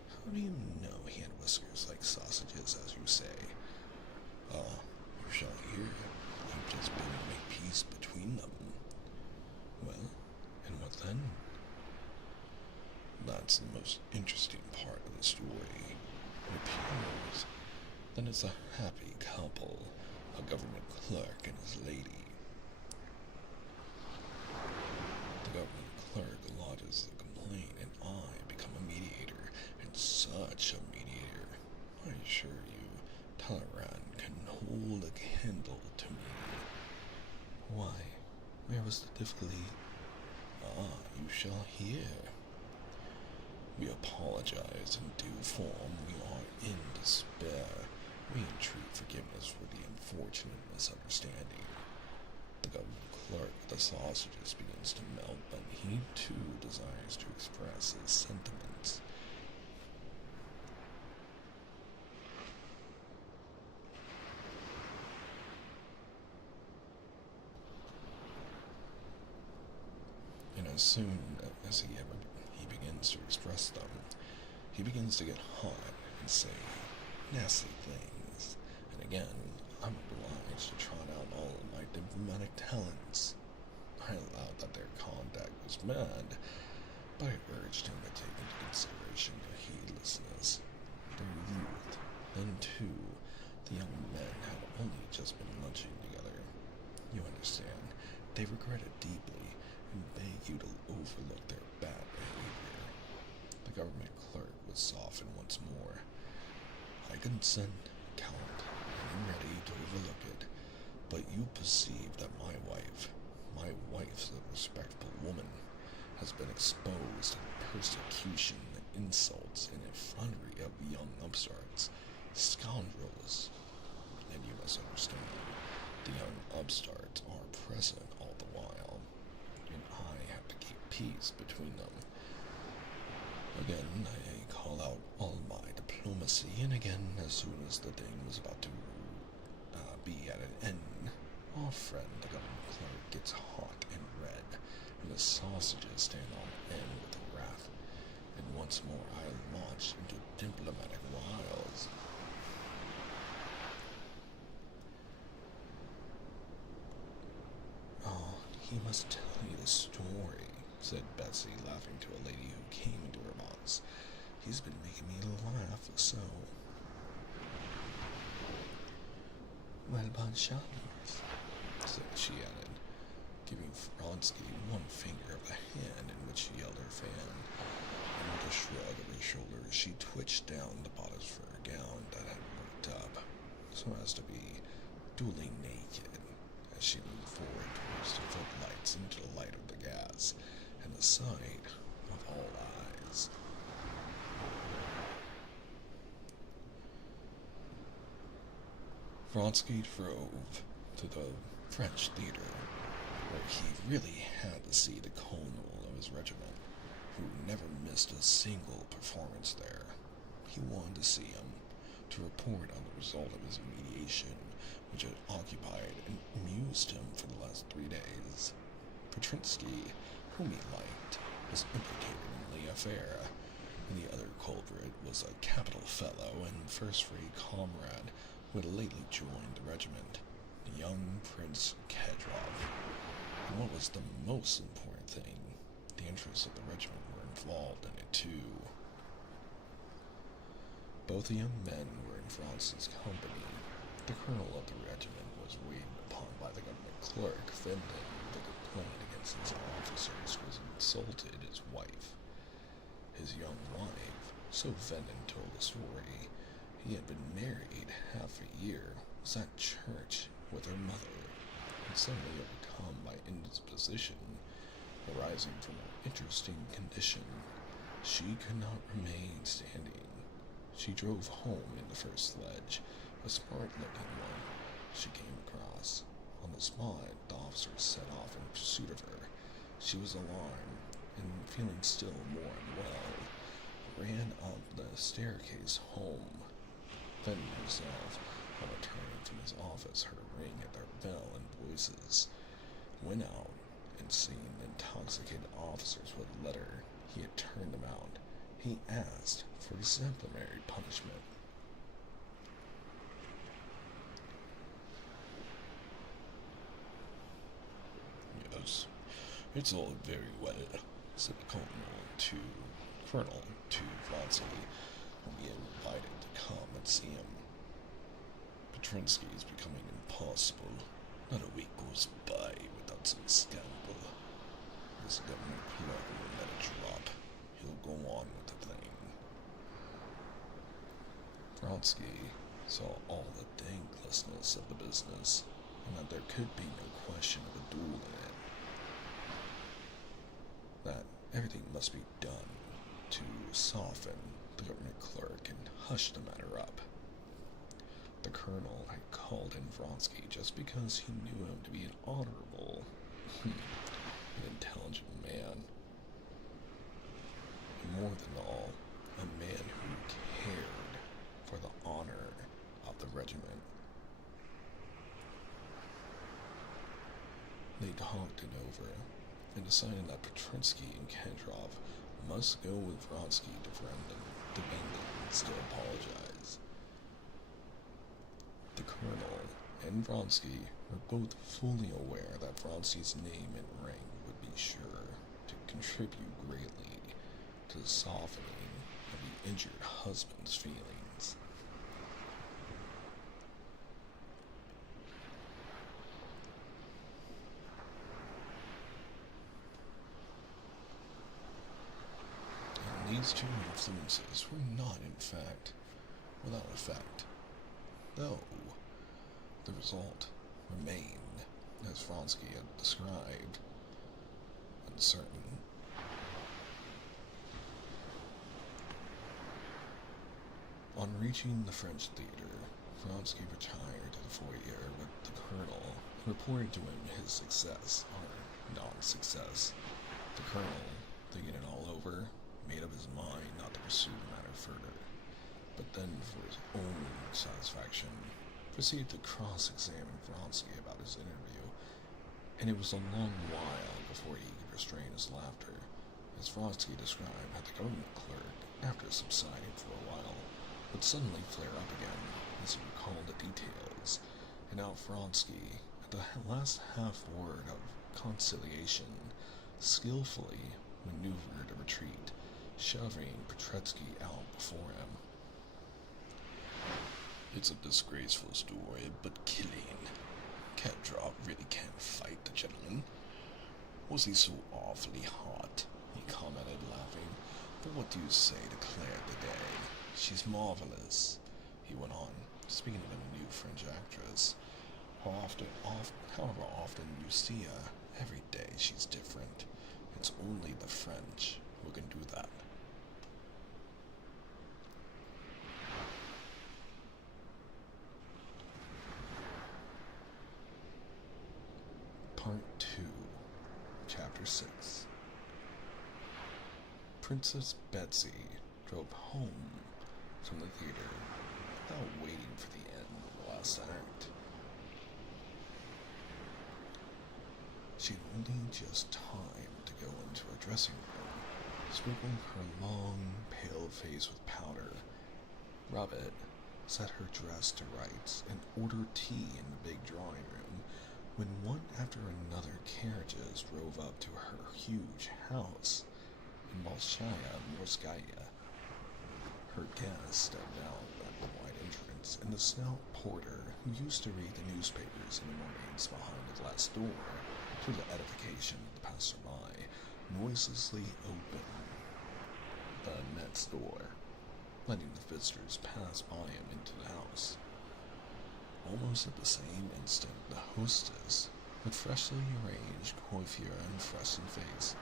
How do you know he had whiskers like sausages, as you say? You shall hear. I've just been to make peace between them. Well, and what then? That's the most interesting part of the story. It appears that it's a happy couple, a government clerk and his lady. The government clerk lodges the complaint, and I become a mediator, and such a mediator. I assure you, Talleyrand can hold a candle to me. Why, where was the difficulty? You shall hear. We apologize in due form. We are in despair. We entreat forgiveness for the unfortunate misunderstanding. The government clerk with the sausages begins to melt, but he too desires to express his sentiments. And as soon as he begins to express them, he begins to get hot and say nasty things, and again I'm obliged to trot out all of my diplomatic talents. I allowed that their conduct was mad, but I urged him to take into consideration their heedlessness, their youth, and too, the young men had only just been lunching together. You understand, they regret it deeply and beg you to overlook their bad behavior. The government clerk would soften once more. I consent, Count, and am ready to overlook it, but you perceive that my wife's a respectable woman, has been exposed to persecution and insults and effrontery of young upstarts, scoundrels. And you must understand, the young upstarts are present all the while, and I have to keep peace between them. Again, I call out all my diplomacy, and again, as soon as the thing was about to be at an end, our friend, the government clerk, gets hot and red, and the sausages stand on end with wrath, and once more I launch into diplomatic wiles. He must tell you the story, said Betsy, laughing to a lady who came into her box. He's been making me laugh so. What about Shawnee's? She added, giving Vronsky one finger of the hand in which she held her fan, and with a shrug of her shoulders she twitched down the bodice for her gown that had worked up, so as to be duly naked, as she moved forward towards the footlights into the light of the gas, and the sight of all eyes. Vronsky drove to the French theater, where he really had to see the colonel of his regiment, who never missed a single performance there. He wanted to see him, to report on the result of his mediation, which had occupied and amused him for the last 3 days. Petrinsky, whom he liked, was implicated in the affair, and the other culprit was a capital fellow and first-rate comrade who had lately joined the regiment, the young Prince Kedrov. And what was the most important thing, the interests of the regiment were involved in it too. Both the young men were in France's company. The colonel of the regiment was waited upon by the government clerk, Venden, with a complaint against his officers who had insulted his wife. His young wife, so Venden told the story, he had been married half a year, was at church with her mother, and suddenly overcome by indisposition, arising from an interesting condition. She could not remain standing. She drove home in the first sledge, a smart-looking one she came across. On the spot, the officers set off in pursuit of her. She was alarmed, and feeling still more unwell, ran up the staircase home. Fenton himself, on returning from his office, heard a ring at their bell and voices, went out, and seeing the intoxicated officers with a letter, he had turned them out. He asked for exemplary punishment. Yes, it's all very well, said the colonel to Vronsky, whom he had invited to come and see him. Petrinsky is becoming impossible. Not a week goes by without some scandal. This government clerk will let it drop. He'll go on with the thing. Vronsky saw all the dangerousness of the business, and that there could be no question of a duel in it. That everything must be done to soften the government clerk and hush the matter up. The colonel had called in Vronsky just because he knew him to be an honorable, an intelligent man. And more than all, a man who cared for the honor of the regiment. They talked it over and decided that Petrinsky and Kedrov must go with Vronsky to Venden and still apologize. The colonel and Vronsky were both fully aware that Vronsky's name and rank would be sure to contribute greatly to the softening of the injured husband's feelings. And these two influences were not, in fact, without effect, though the result remained, as Vronsky had described, uncertain. On reaching the French theater, Vronsky retired to the foyer with the colonel and reported to him his success or non-success. The colonel, thinking it all over, made up his mind not to pursue the matter further, but then, for his own satisfaction, proceeded to cross-examine Vronsky about his interview, and it was a long while before he could restrain his laughter, as Vronsky described how the government clerk, after subsiding for a while, would suddenly flare up again as he recalled the details, and how Vronsky, at the last half word of conciliation, skillfully maneuvered a retreat, shoving Petretsky out before him. It's a disgraceful story, but killing. Catdrop really can't fight the gentleman. Was he so awfully hot? He commented, laughing. But what do you say to Claire today? She's marvelous, he went on, speaking of a new French actress. However often you see her, every day she's different. It's only the French who can do that. Part 2, Chapter 6. Princess Betsy drove home from the theater without waiting for the end of the last act. She had only just time to go into her dressing room, sprinkle her long, pale face with powder, rub it, set her dress to rights, and order tea in the big drawing room, when one after another carriages drove up to her huge house in Bolshaya Morskaya. Her guest stepped out at the wide entrance, and the stout porter, who used to read the newspapers in the mornings behind the glass door, to the edification of the passerby, noiselessly opened the next door, letting the visitors pass by him into the house. Almost at the same instant, the hostess, with freshly arranged coiffure and freshened face,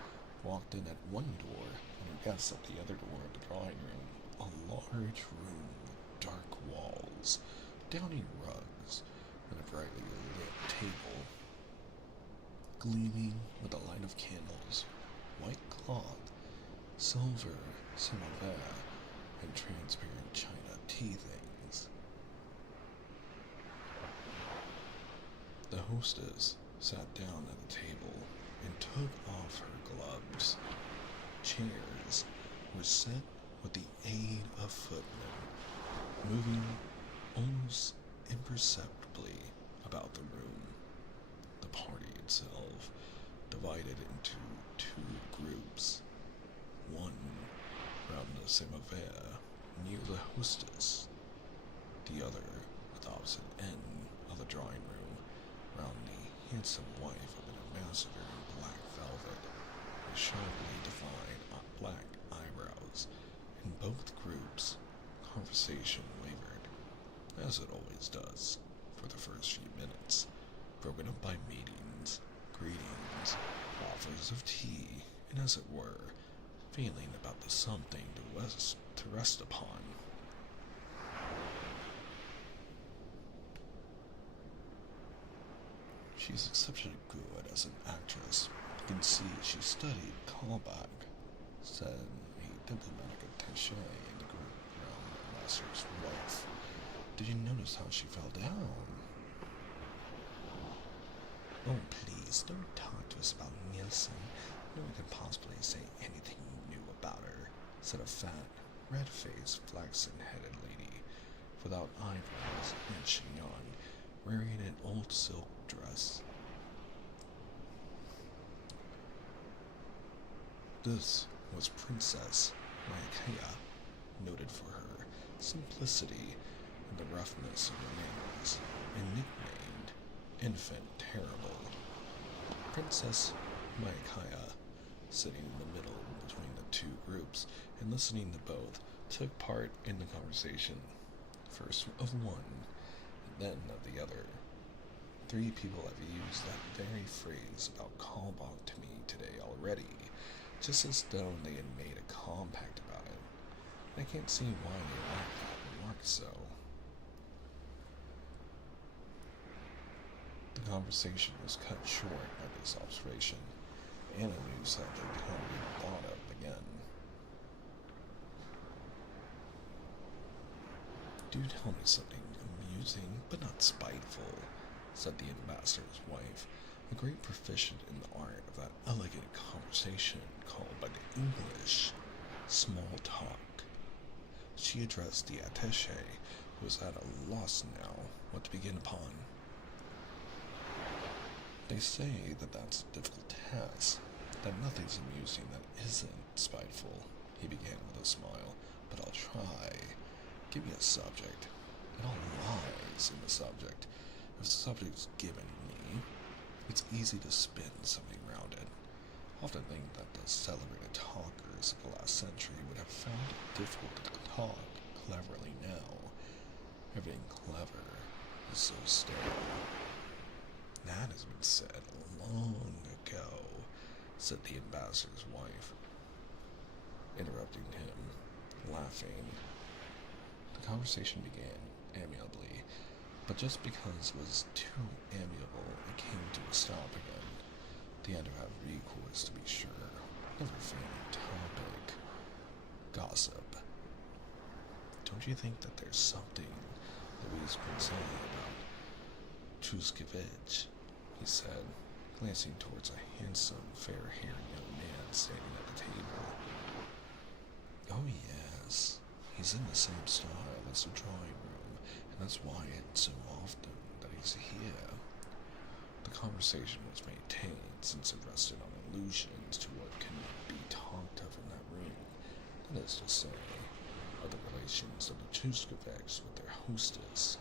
walked in at one door, and her guests at the other door of the drawing room. A large room with dark walls, downy rugs, and a brightly lit table, gleaming with the light of candles, white cloth, silver samovar, and transparent china tea things. The hostess sat down at the table and took off her gloves. Chairs were set with the aid of footmen, moving almost imperceptibly about the room. The party itself divided into two groups, one round the samovar near the hostess, the other at the opposite end of the drawing room, round the handsome wife of an ambassador in black velvet, with sharply defined black eyebrows. In both groups, conversation wavered, as it always does, for the first few minutes, broken up by meetings, greetings, offers of tea, and as it were, feeling about the something to rest upon. She's exceptionally good as an actress. You can see she studied callback, said a diplomatic attaché in the group around the master's wife. Did you notice how she fell down? Oh, please, don't talk to us about Nielsen. No one can possibly say anything new about her, said a fat, red-faced, flaxen-headed lady, without eyebrows and chignon, wearing an old silk dress. This was Princess Myakaya, noted for her simplicity and the roughness of her manners, and nicknamed Infant Terrible. Princess Myakaya, sitting in the middle between the two groups and listening to both, took part in the conversation, first of one, and then of the other. 3 people have used that very phrase about callback to me today already, just as though they had made a compact about it. I can't see why they like that remark so. The conversation was cut short by this observation. Anna knew something hadn't been thought of again. Do tell me something amusing, but not spiteful, said the ambassador's wife, a great proficient in the art of that elegant conversation called by the English small talk. She addressed the attaché, who was at a loss now what to begin upon. They say that that's a difficult task, that nothing's amusing that isn't spiteful. He began with a smile. But I'll try. Give me a subject. It all lies in the subject. If the subject's given me, it's easy to spin something around it. I often think that the celebrated talkers of the last century would have found it difficult to talk cleverly now. Everything clever is so stale. That has been said long ago, said the ambassador's wife, interrupting him, laughing. The conversation began amiably, but just because it was too amiable, it came to a stop again. They had to have recourse, to be sure. Never failing topic. Gossip. Don't you think that there's something Louise could say about Truskevich? He said, glancing towards a handsome, fair-haired young man standing at the table. Oh yes, he's in the same style as the drawing room, and that's why it's so often that he's here. The conversation was maintained since it rested on allusions to what can be talked of in that room. That is to say, are the relations of the Truskovics with their hostess.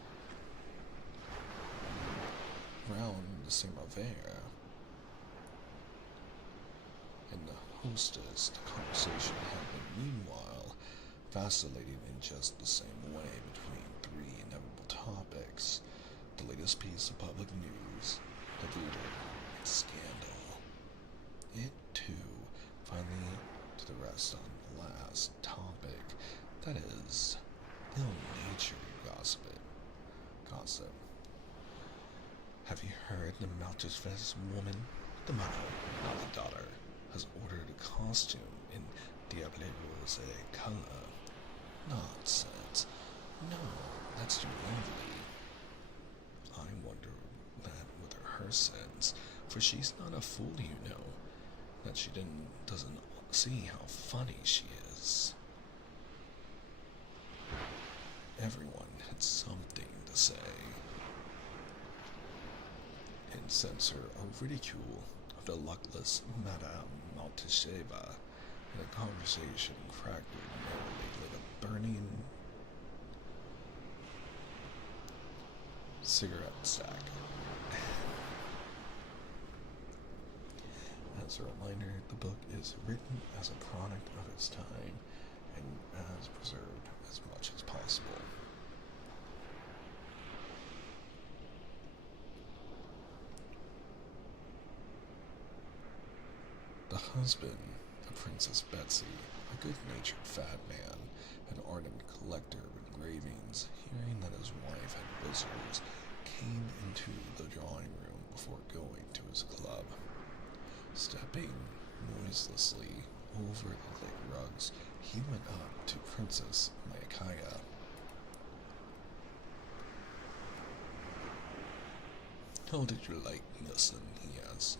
Round the same affair, and the hostess, the conversation had been meanwhile vacillating in just the same way between three inevitable topics: the latest piece of public news, the theater, and scandal. It, too, finally to the rest on the last topic, that is, ill-natured gossip. Have you heard the Maltese woman, the mother, not the daughter, has ordered a costume in Diable Rose color? Nonsense. No, that's too lovely. I wonder that with her sense, for she's not a fool, you know, that she doesn't see how funny she is. Everyone had something to say. In censure or ridicule of the luckless Madame Maltisheva, and the conversation crackled merrily like a burning cigarette stack. As a reminder, the book is written as a product of its time and as preserved as much as possible. The husband of Princess Betsy, a good-natured fat man, an ardent collector of engravings, hearing that his wife had visitors, came into the drawing room before going to his club. Stepping noiselessly over the thick rugs, he went up to Princess Mayakaya. How did you like Nielsen? He asked.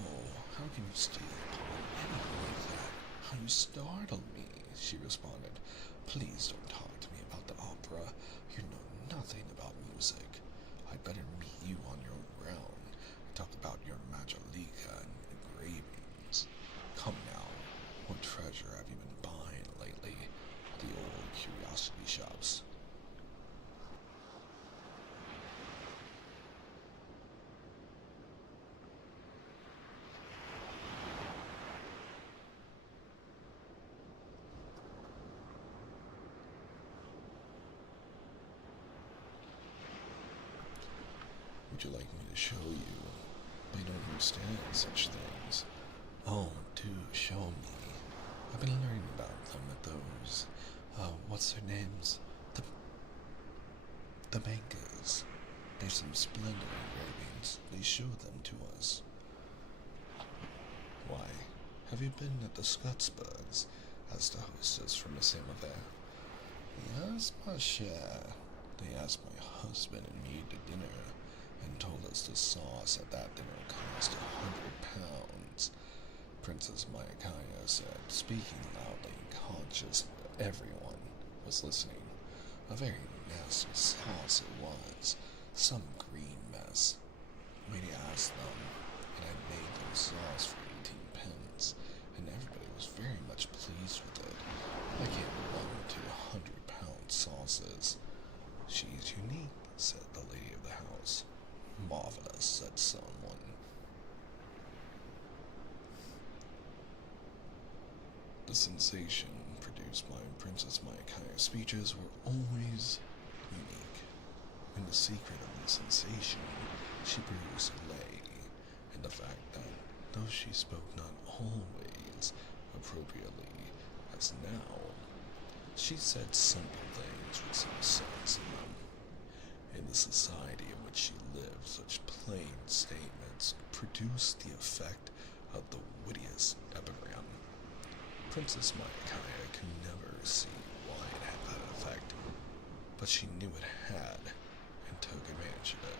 Oh, how can you steal upon anything like that? How you startled me, she responded. Please don't talk to me about the opera. You know nothing about music. I'd better meet you on your own ground and talk about your Majolika and engravings. Come now, what treasure have you been buying lately at the old curiosity shops? Would you like me to show you? I don't understand such things. Oh, do show me. I've been learning about them at those, what's their names? The bankers. They've some splendid engravings. They show them to us. Why, have you been at the Scotsburgs? Asked the hostess from the same affair. Yes, ma chère. They asked my husband and me to dinner, and told us the sauce at that dinner cost £100. Princess Mayakaya said, speaking loudly and conscious that everyone was listening. A very nasty sauce it was, some green mess. Lady asked them, and I made them sauce for 18 pence, and everybody was very much pleased with it. I gave 1 to 100 pound sauces. She's unique, said the lady of the house. Marvelous, said someone. The sensation produced by Princess Mayakaya's speeches were always unique. And the secret of the sensation she produced lay in the fact that, though she spoke not always appropriately as now, she said simple things with some sense in them. In the society in which she lived, such plain statements produced the effect of the wittiest epigram. Princess Mayakaya could never see why it had that effect, but she knew it had, and took advantage of it.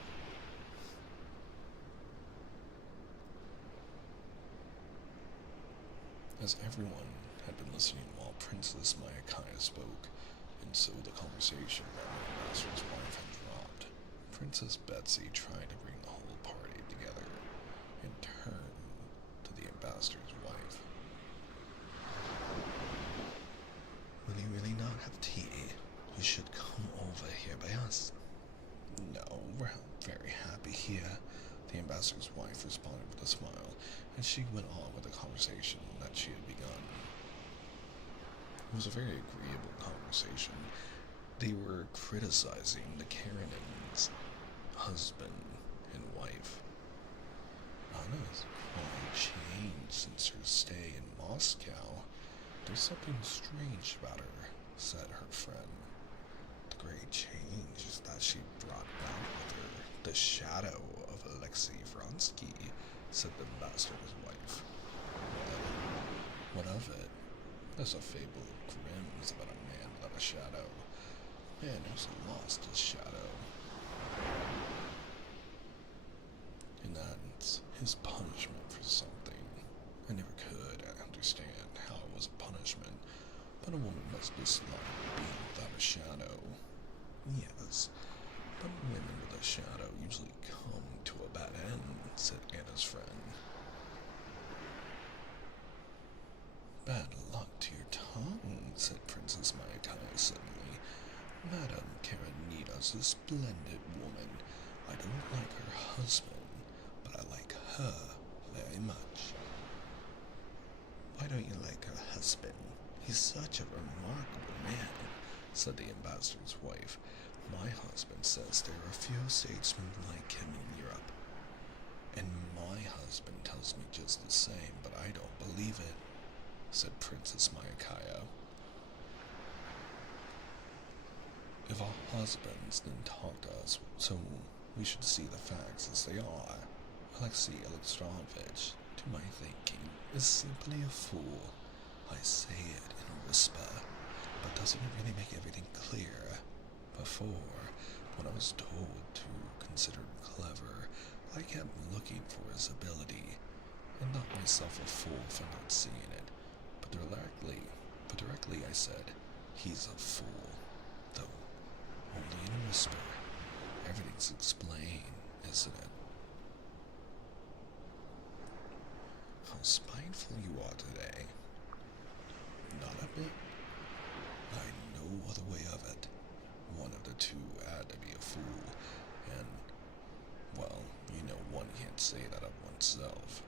As everyone had been listening while Princess Mayakaya spoke, and so the conversation about my master's wife had dropped, Princess Betsy tried to bring the whole party together, and turned to the ambassador's wife. Will you really not have tea? You should come over here by us. No, we're very happy here, the ambassador's wife responded with a smile, and she went on with the conversation that she had begun. It was a very agreeable conversation. They were criticizing the Karenin's husband and wife. Anna is quite changed since her stay in Moscow. There's something strange about her, said her friend. The great change is that she brought back with her the shadow of Alexei Vronsky, said the ambassador's wife. Well, what of it? There's a fable of Grimm's about a man without a shadow. A man who's lost his shadow. And that's his punishment for something. I never could understand how it was a punishment, but a woman must dislike being without a shadow. Yes, but women with a shadow usually come to a bad end, said Anna's friend. Bad luck to your tongue, said Princess Mayakaya suddenly. Madame Karenina's a splendid woman. I don't like her husband, but I like her very much. Why don't you like her husband? He's such a remarkable man, said the ambassador's wife. My husband says there are few statesmen like him in Europe. And my husband tells me just the same, but I don't believe it, said Princess Mayakaya. If our husbands didn't talk to us, so we should see the facts as they are. Alexei Alexandrovich, to my thinking, is simply a fool. I say it in a whisper, but doesn't it really make everything clear? Before, when I was told to consider him clever, I kept looking for his ability, and thought myself a fool for not seeing it. But directly I said, he's a fool, though only in a whisper. Everything's explained, isn't it? How spiteful you are today. Not a bit. I know the way of it. One of the two had to be a fool, and, well, you know one can't say that of oneself.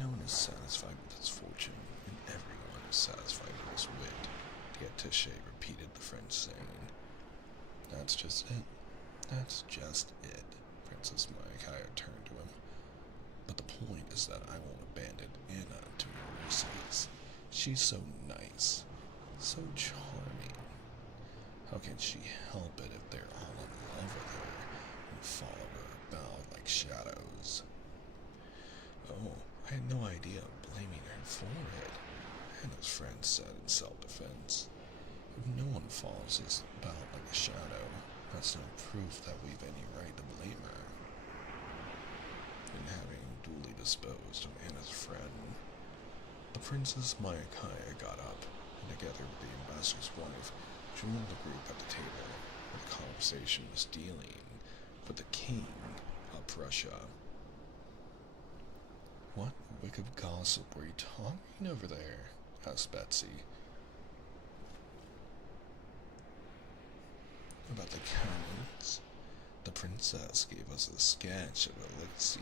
No one is satisfied with his fortune, and everyone is satisfied with his wit, the attaché repeated, the French saying. That's just it. That's just it. Princess Mayakaya turned to him. But the point is that I won't abandon Anna to mercies. She's so nice, so charming. How can she help it if they're all in love with her and follow her about like shadows? Oh, I had no idea of blaming her for it, Anna's friend said in self-defense. If no one follows us about like a shadow, that's no proof that we've any right to blame her. And having duly disposed of Anna's friend, the Princess Mayakaya got up, and together with the ambassador's wife, joined the group at the table. The conversation was dealing with the king of Prussia. "What wicked gossip were you talking over there?" asked Betsy. "About the cannons. The princess gave us a sketch of Alexei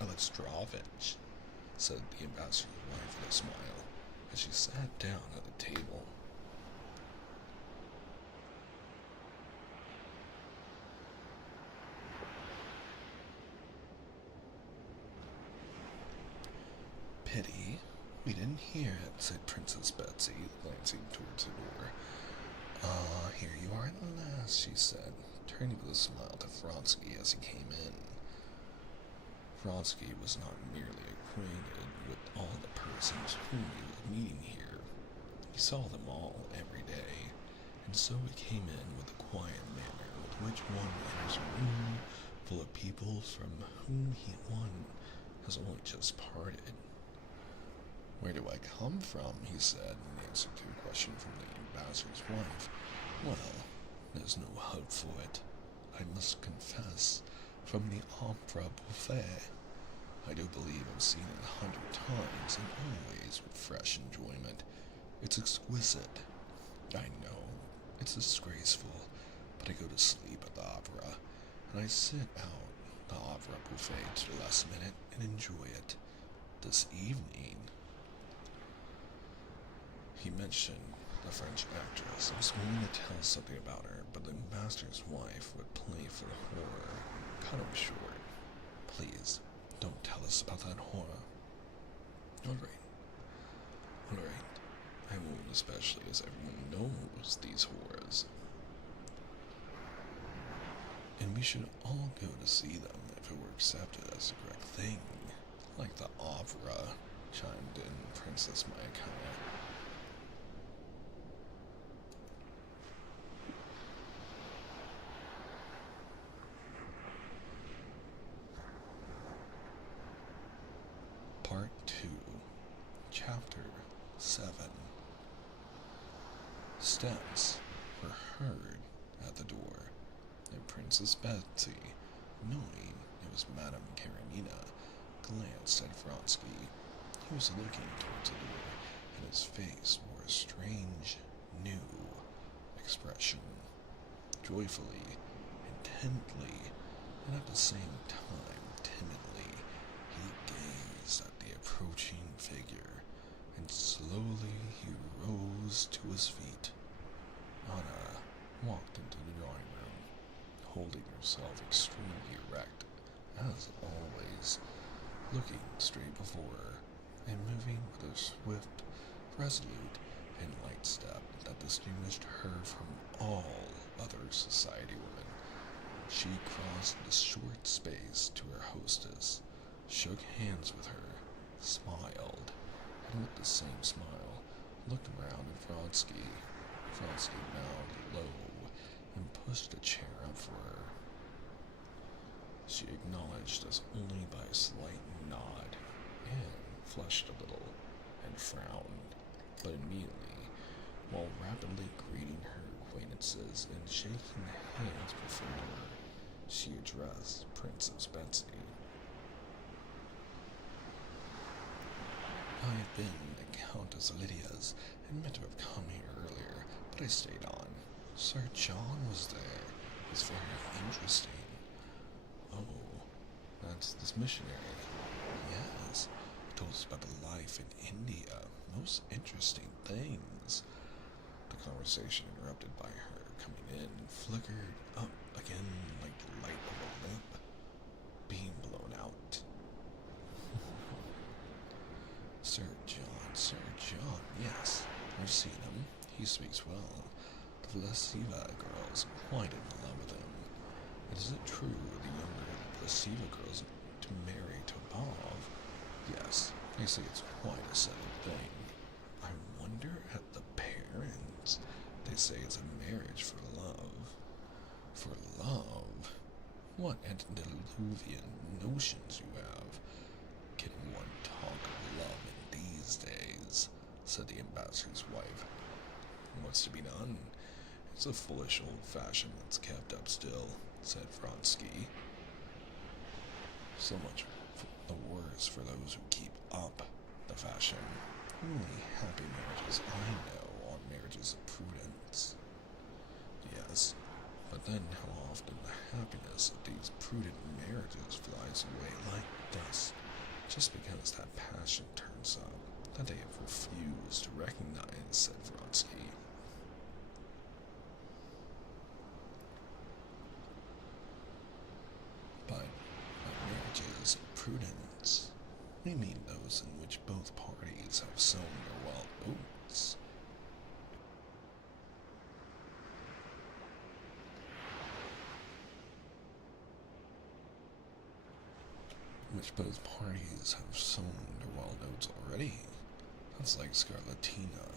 Alexandrovich," said the ambassador's wife with a smile, as she sat down at the table. "Pity we didn't hear it," said Princess Betsy, glancing towards the door. "Ah, here you are at last," she said, turning with a smile to Vronsky as he came in. Vronsky was not merely acquainted with all the persons whom he was meeting here. He saw them all every day, and so he came in with the quiet manner with which one enters a room full of people from whom one has only just parted. "Where do I come from?" he said, in answer to a question from the ambassador's wife. "Well, there's no help for it. I must confess, from the opera buffet. I do believe I've seen it 100 times, and always with fresh enjoyment. It's exquisite. I know, it's disgraceful, but I go to sleep at the opera, and I sit out the opera buffet to the last minute and enjoy it. This evening," he mentioned the French actress. I was going to tell something about her, but the master's wife, with playful horror, cut him short. "Please, don't tell us about that horror." All right. I won't, especially as everyone knows these horrors. And we should all go to see them if it were accepted as the correct thing. Like the opera, chimed in Princess Mayakaya. Part 2, Chapter 7. Steps were heard at the door, and Princess Betsy, knowing it was Madame Karenina, glanced at Vronsky. He was looking towards the door, and his face wore a strange, new expression. Joyfully, intently, and at the same time timidly, he gazed at the approaching figure, and slowly he rose to his feet. Anna walked into the drawing room, holding herself extremely erect, as always, looking straight before her, and moving with a swift, resolute, and light step that distinguished her from all other society women. She crossed the short space to her hostess, shook hands with her, smiled, and with the same smile, looked around at Vronsky. Vronsky bowed low and pushed a chair up for her. She acknowledged us only by a slight nod, and flushed a little, and frowned, but immediately, while rapidly greeting her acquaintances and shaking hands before her, she addressed Princess Betsy. "I have been at Countess Lydia's and meant to have come here earlier, but I stayed on. Sir John was there. It's very interesting." "Oh, that's this missionary." "Yes, he told us about the life in India. Most interesting things." The conversation, interrupted by her coming in, flickered up again like the light of a lamp being blown out. Sir John, yes, I've seen him. He speaks well. The Vlasiva girls are quite in love with him. And is it true the younger Vlasiva girls to marry Tobov? Yes, they say it's quite a settled thing. I wonder at the parents. They say it's a marriage for love. For love? What antediluvian notions you have. Can one talk of love in these days? Said the ambassador's wife. What's to be done? It's a foolish old fashion that's kept up still, said Vronsky. So much the worse for those who keep up the fashion. The only happy marriages I know are marriages of prudence. Yes, but then how often the happiness of these prudent marriages flies away like dust, just because that passion turns up that they have refused to recognize, said Vronsky. But marriages of prudence, we mean those in which both parties have sown their wild oats. Which both parties have sown their wild oats already. That's like scarlatina.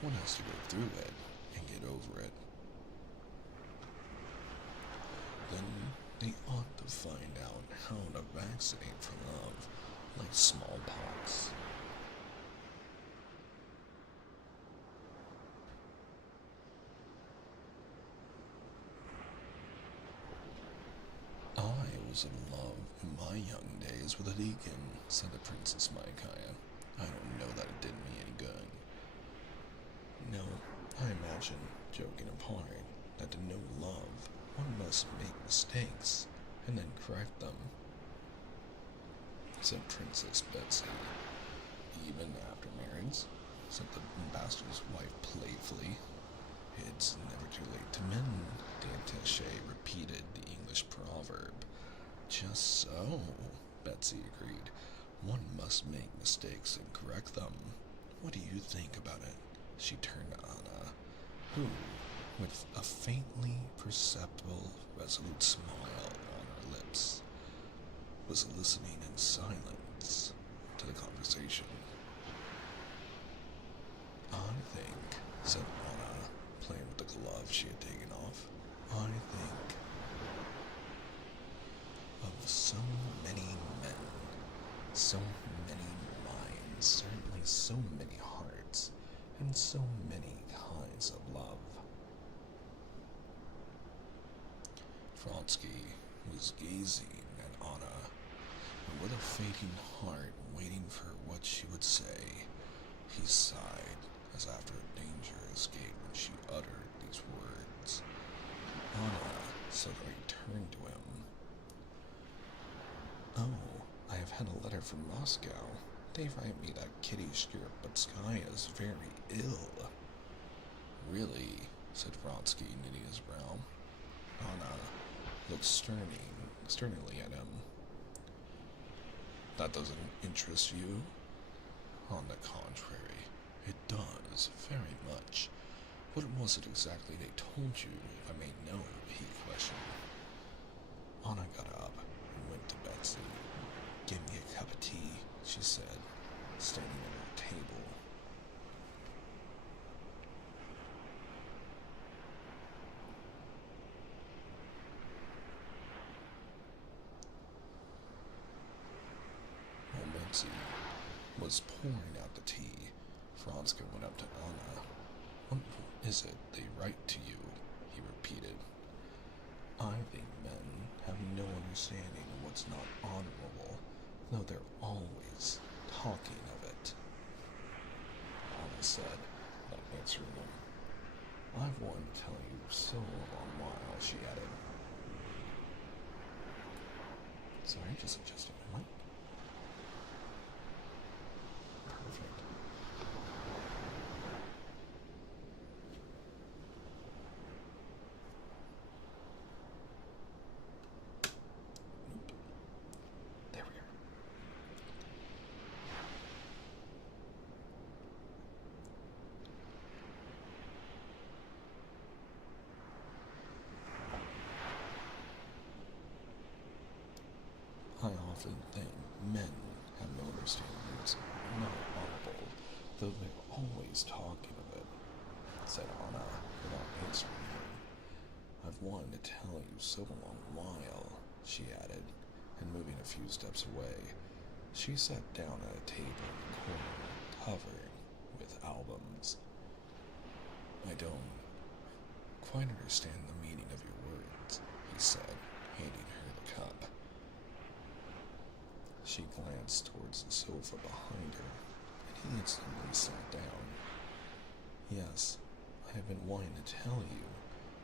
One has to go through it and get over it. Then they ought to find out how to vaccinate for love, like smallpox. I was in love in my young days with a deacon, said the Princess Micaiah. I don't know that it did me any good. No, I imagine, joking apart, that to know love, one must make mistakes, and then correct them, said Princess Betsy. Even after marriage, said the ambassador's wife playfully. It's never too late to mend, the attaché repeated the English proverb. Just so, Betsy agreed. One must make mistakes and correct them. What do you think about it? She turned to Anna, who, with a faintly perceptible, resolute smile on her lips, was listening in silence to the conversation. I think, said Anna, playing with the glove she had taken off, I think of so many men, so many minds, certainly so many hearts, and so many kinds of love. Vronsky was gazing at Anna, and with a fainting heart waiting for what she would say, he sighed as after a danger escaped when she uttered these words. Anna suddenly turned to him. Oh, I have had a letter from Moscow. They write me that Kitty Skirputskaya is very ill. Really? Said Vronsky, knitting his brow. Anna looked sternly at him. That doesn't interest you? On the contrary, it does, very much. What was it exactly they told you, if I may know? He questioned. Anna got up and went to Betsy. Give me a cup of tea, she said, standing at her table. While Betsy was pouring out the tea, Vronsky went up to Anna. What is it they write to you? He repeated. I think men have no understanding of what's not honorable, though they're always talking of it. Anna said, not answering him. I've wanted to tell you so long while, she added. Sorry, just adjusting my mic. Perfect. There we are. I often think men have no understanding it's not honorable, though they're always talking of it, said Anna without answering him. I've wanted to tell you so long while, she added, and moving a few steps away, she sat down at a table in the corner covered with albums. I don't quite understand the meaning of your words, he said, handing her the cup. She glanced towards the sofa behind her, and he instantly sat down. Yes, I have been wanting to tell you,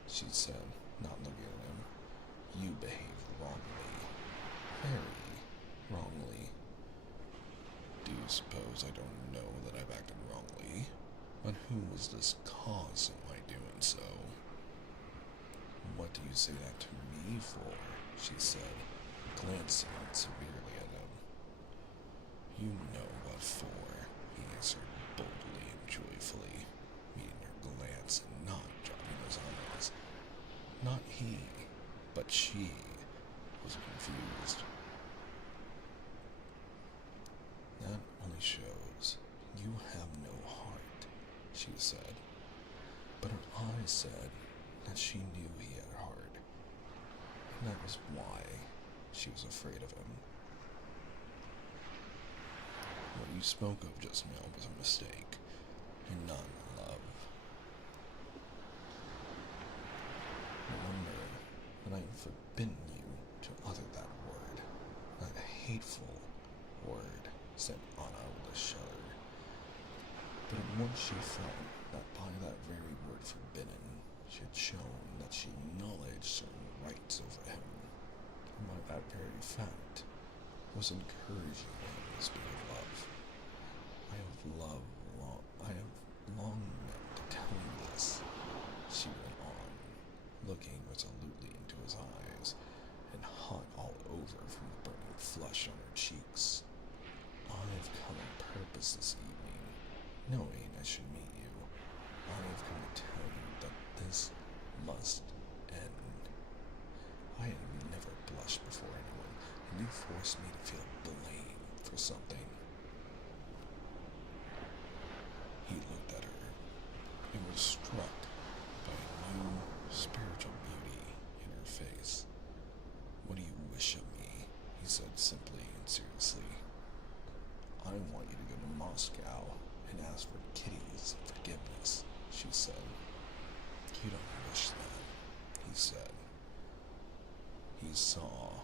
she said, not looking at him. You behaved wrongly. Very wrongly. Do you suppose I don't know that I've acted wrongly? But who was this cause of my doing so? What do you say that to me for? She said, glancing severely at him. You know what for, he answered boldly and joyfully, meeting her glance and not dropping his eyes. Not he, but she was confused. That only shows you have no heart, she said. But her eyes said that she knew he had a heart, and that was why she was afraid of him. What you spoke of just now was a mistake, and not love. Remember that I have forbidden you to utter that word, that hateful word, said Anna with a shudder. But at once she felt that by that very word forbidden, she had shown that she acknowledged certain rights over him, and by that very fact was encouraging him in the spirit of love. I have long meant to tell you this, she went on, looking resolutely into his eyes, and hot all over from the burning flush on her cheeks. I've come on purpose this evening, knowing I should meet you. I have come to tell you that this must end. I have never blushed before anyone, and you forced me to feel blame for something. He looked at her and was struck by a new spiritual beauty in her face. What do you wish of me? He said simply and seriously. I want you to go to Moscow and ask for Kitty's forgiveness, she said. You don't wish that, he said. He saw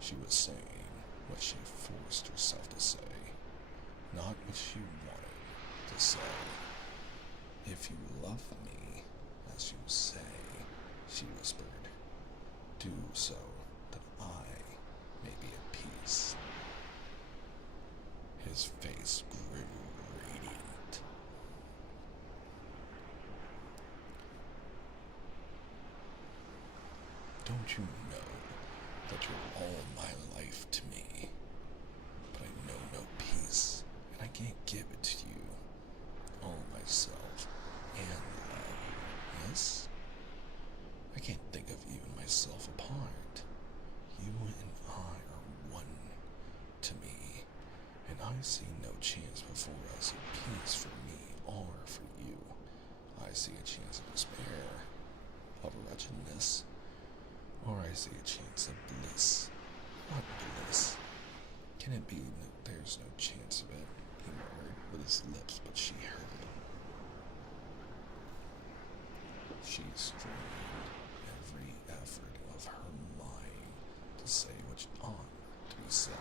she was saying what she forced herself to say, not what she wanted to say. If you love me, as you say, she whispered, do so that I may be at peace. His face grew radiant. Don't you know that you're all my life to me? But I know no peace, and I can't give it to you. All myself and love, yes? I can't think of even myself apart. You and I are one to me, and I see no chance before us of peace for me or for you. I see a chance of despair, of wretchedness, or I see a chance of bliss. What bliss? Can it be that there's no chance of it? He murmured with his lips, but she heard it. She strained every effort of her mind to say what ought to be said,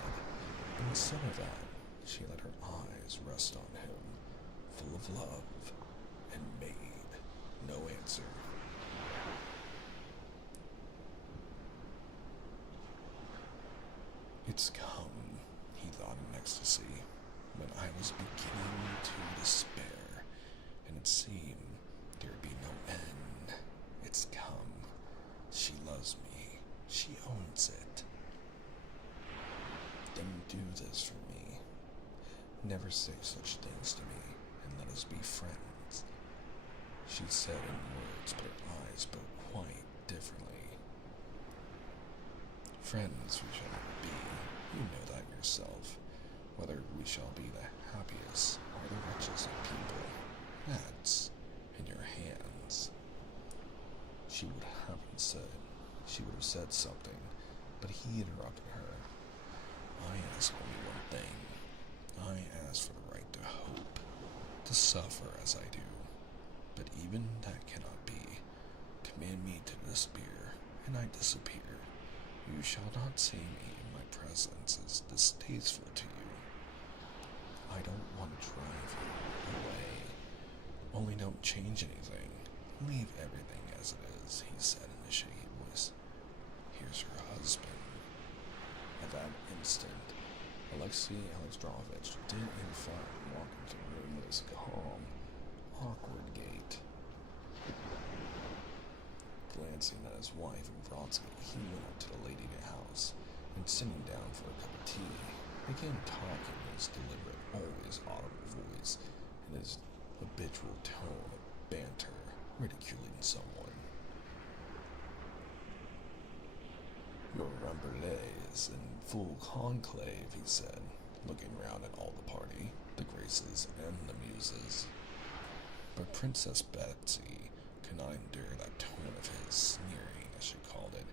but instead of that, she let her eyes rest on him, full of love, and made no answer. It's come, he thought in ecstasy, when I was beginning to despair, and it seemed there'd be no end. It's come. She loves me. She owns it. Then do this for me. Never say such things to me, and let us be friends. She said in words, but her eyes spoke quite differently. Friends we shall never be. You know that yourself. Whether we shall be the happiest or the richest of people, that's in your hands. She would have said something, but he interrupted her. I ask only one thing. I ask for the right to hope, to suffer as I do. But even that cannot be. command me to despair, and I disappear. You shall not see me in my presence is distasteful to you. I don't want to drive you away. Only don't change anything. Leave everything as it is, he said in a shaky voice. Here's your husband. At that instant, Alexei Alexandrovich did in fact walk into the room with his calm, awkward gait. Glancing at his wife and Vronsky, he went up to the lady of the house, and sitting down for a cup of tea, began talking in his deliberate, always audible voice, in his habitual tone of banter, ridiculing someone. Your Ramberlet is in full conclave, he said, looking round at all the party, the Graces and the Muses. But Princess Betsy could not endure that tone of his, sneering, as she called it,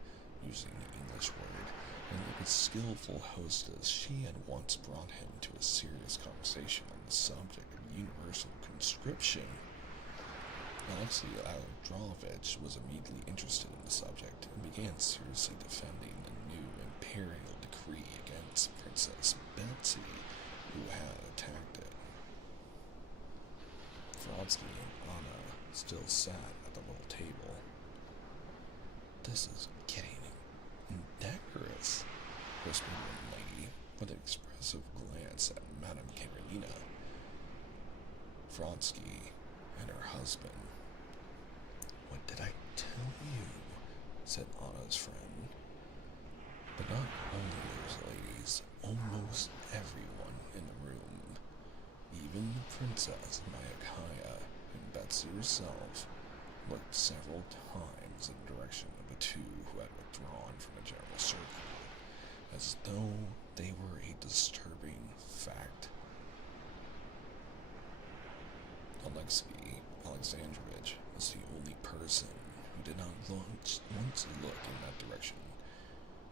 using the English word, and like a skillful hostess, she had once brought him to a serious conversation on the subject of universal conscription. Alexei Alexandrovich was immediately interested in the subject and began seriously defending the new imperial decree against Princess Betsy, who had attacked it. Vronsky and Anna still sat at the little table. This is getting indecorous, whispered one lady, with an expressive glance at Madame Karenina. Vronsky and her husband. What did I tell you? Said Anna's friend. But not only those ladies, almost everyone in the room, even the Princess Mayakaya and Betsy herself, looked several times in the direction of the two who had withdrawn from the general circle, as though they were a disturbing fact. Alexei Alexandrovich was the only person who did not once look in that direction,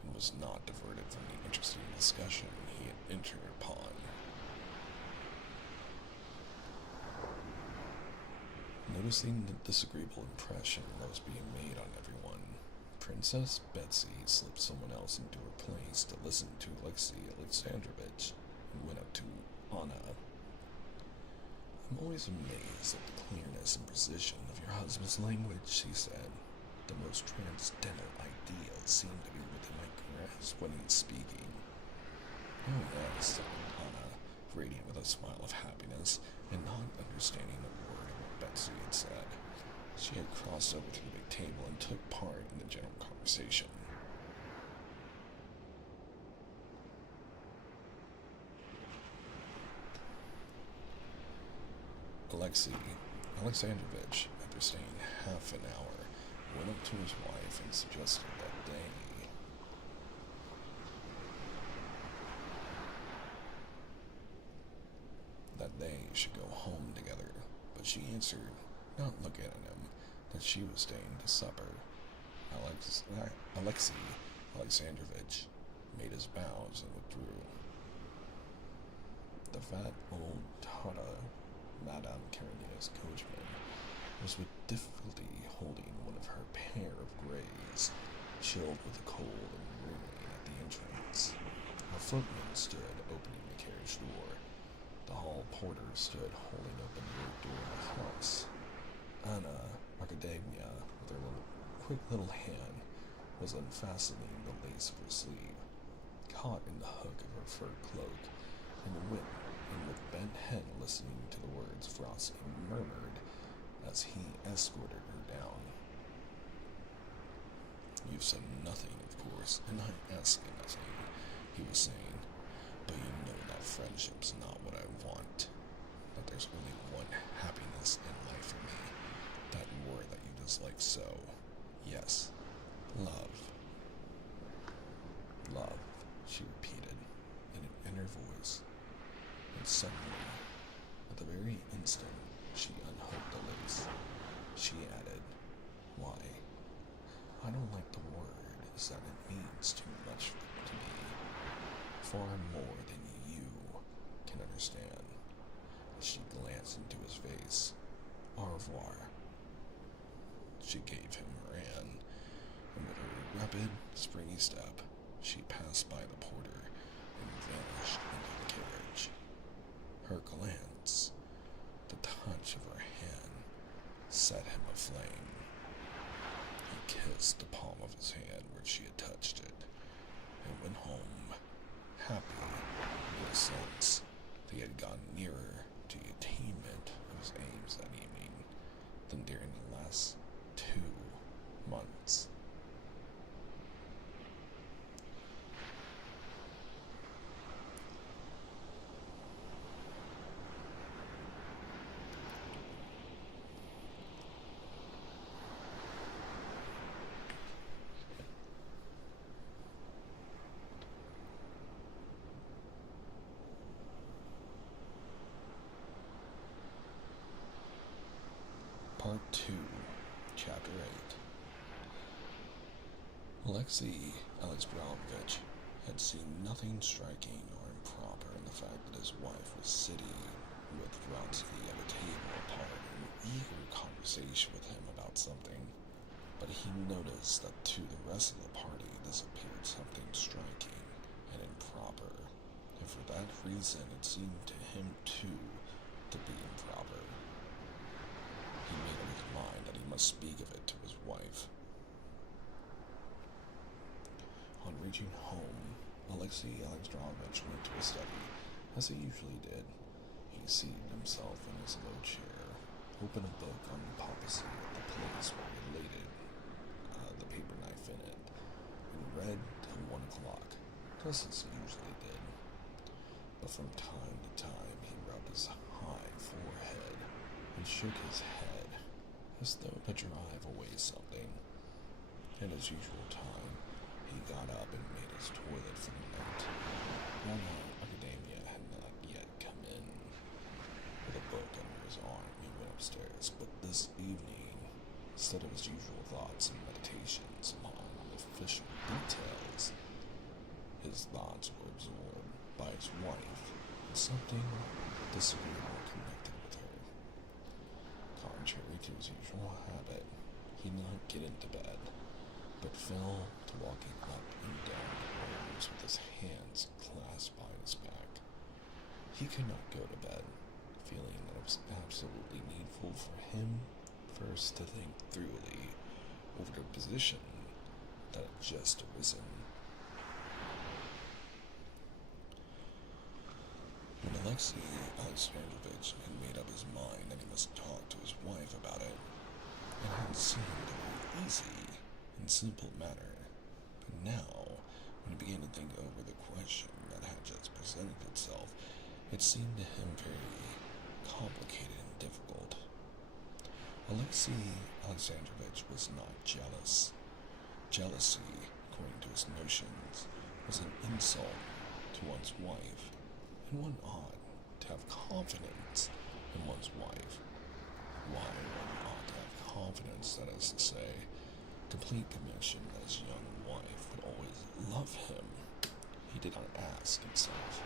and was not diverted from the interesting discussion he had entered upon. Noticing the disagreeable impression that was being made on everyone, Princess Betsy slipped someone else into her place to listen to Alexei Alexandrovich, and went up to Anna. I'm always amazed at the clearness and precision of your husband's language, she said. The most transcendental ideas seem to be within my grasp when he's speaking. Oh yes, said Anna, radiant with a smile of happiness, and not understanding a word of what Betsy had said. She had crossed over to the big table and took part in the general conversation. Alexei Alexandrovich, after staying half an hour, went up to his wife and suggested that they should go home together, but she answered, not looking at him, that she was staying to supper. Alexei Alexandrovich made his bows and withdrew. The fat old Tata, Madame Karenina's coachman, was with difficulty holding one of her pair of greys, chilled with the cold and rooming at the entrance. A footman stood opening the carriage door. The hall porter stood holding open the door of the house. Anna Karenina, with her quick little hand, was unfastening the lace of her sleeve, caught in the hook of her fur cloak, and with bent head listening to the words Vronsky murmured as he escorted her down. You've said nothing, of course, and I ask you nothing, he was saying, but you know that friendship's not what I want, that there's only one happiness in life for me, that word that you dislike so, yes, love. Love, she repeated, in an inner voice. And suddenly, at the very instant she unhooked the lace, she added, why, I don't like the word, is that it means too much to me, far more than you can understand. As she glanced into his face, au revoir. She gave him her hand, and with her rapid, springy step, she passed by the porter and vanished into the carriage. Her glance, the touch of her hand, set him aflame. He kissed the palm of his hand where she had touched it, and went home, happy in a sense that he had gotten nearer to the attainment of his aims that evening than during the last 2 months. Part 2, Chapter 8. Alexei Alexandrovich had seen nothing striking or improper in the fact that his wife was sitting with Vronsky at a table apart in eager conversation with him about something, but he noticed that to the rest of the party this appeared something striking and improper, and for that reason it seemed to him too to be improper. He made up his mind that he must speak of it to his wife. On reaching home, Alexei Alexandrovich went to his study, as he usually did. He seated himself in his low chair, opened a book on the policy of the place where he laid it, the paper knife in it, and read till 1 o'clock, just as he usually did. But from time to time he rubbed his high forehead and shook his head, as though to drive away something. At his usual time, he got up and made his toilet for the night. Anna Karenina had not yet come in. With a book under his arm, he went upstairs, but this evening, instead of his usual thoughts and meditations upon official details, his thoughts were absorbed by his wife and something disagreeable connected with her. Contrary to his usual habit, he did not get into bed, but fell to walking up and down the rooms with his hands clasped behind his back. He could not go to bed, feeling that it was absolutely needful for him first to think thoroughly over the position that had just arisen. When Alexei Alexandrovich had made up his mind that he must talk to his wife about it, it had seemed a very easy and simple matter. But now, when he began to think over the question that had just presented itself, it seemed to him very complicated and difficult. Alexei Alexandrovich was not jealous. Jealousy, according to his notions, was an insult to one's wife, and one ought to have confidence in one's wife. Why one ought to have confidence, that is to say, complete conviction that his young wife would always love him, he did not ask himself,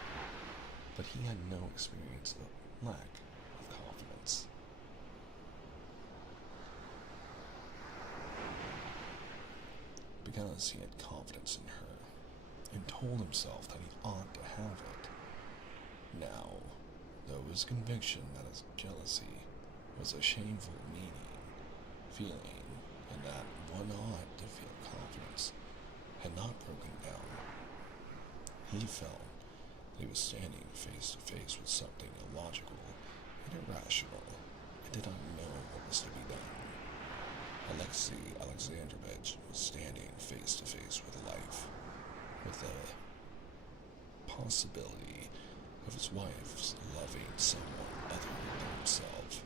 but he had no experience of lack of confidence. Because he had confidence in her, and told himself that he ought to have it. Now, though his conviction that his jealousy was a shameful feeling, and that one ought to feel confidence, had not broken down, he felt that he was standing face to face with something illogical and irrational, and did not know what was to be done. Alexei Alexandrovich was standing face to face with life, with the possibility of his wife's loving someone other than himself,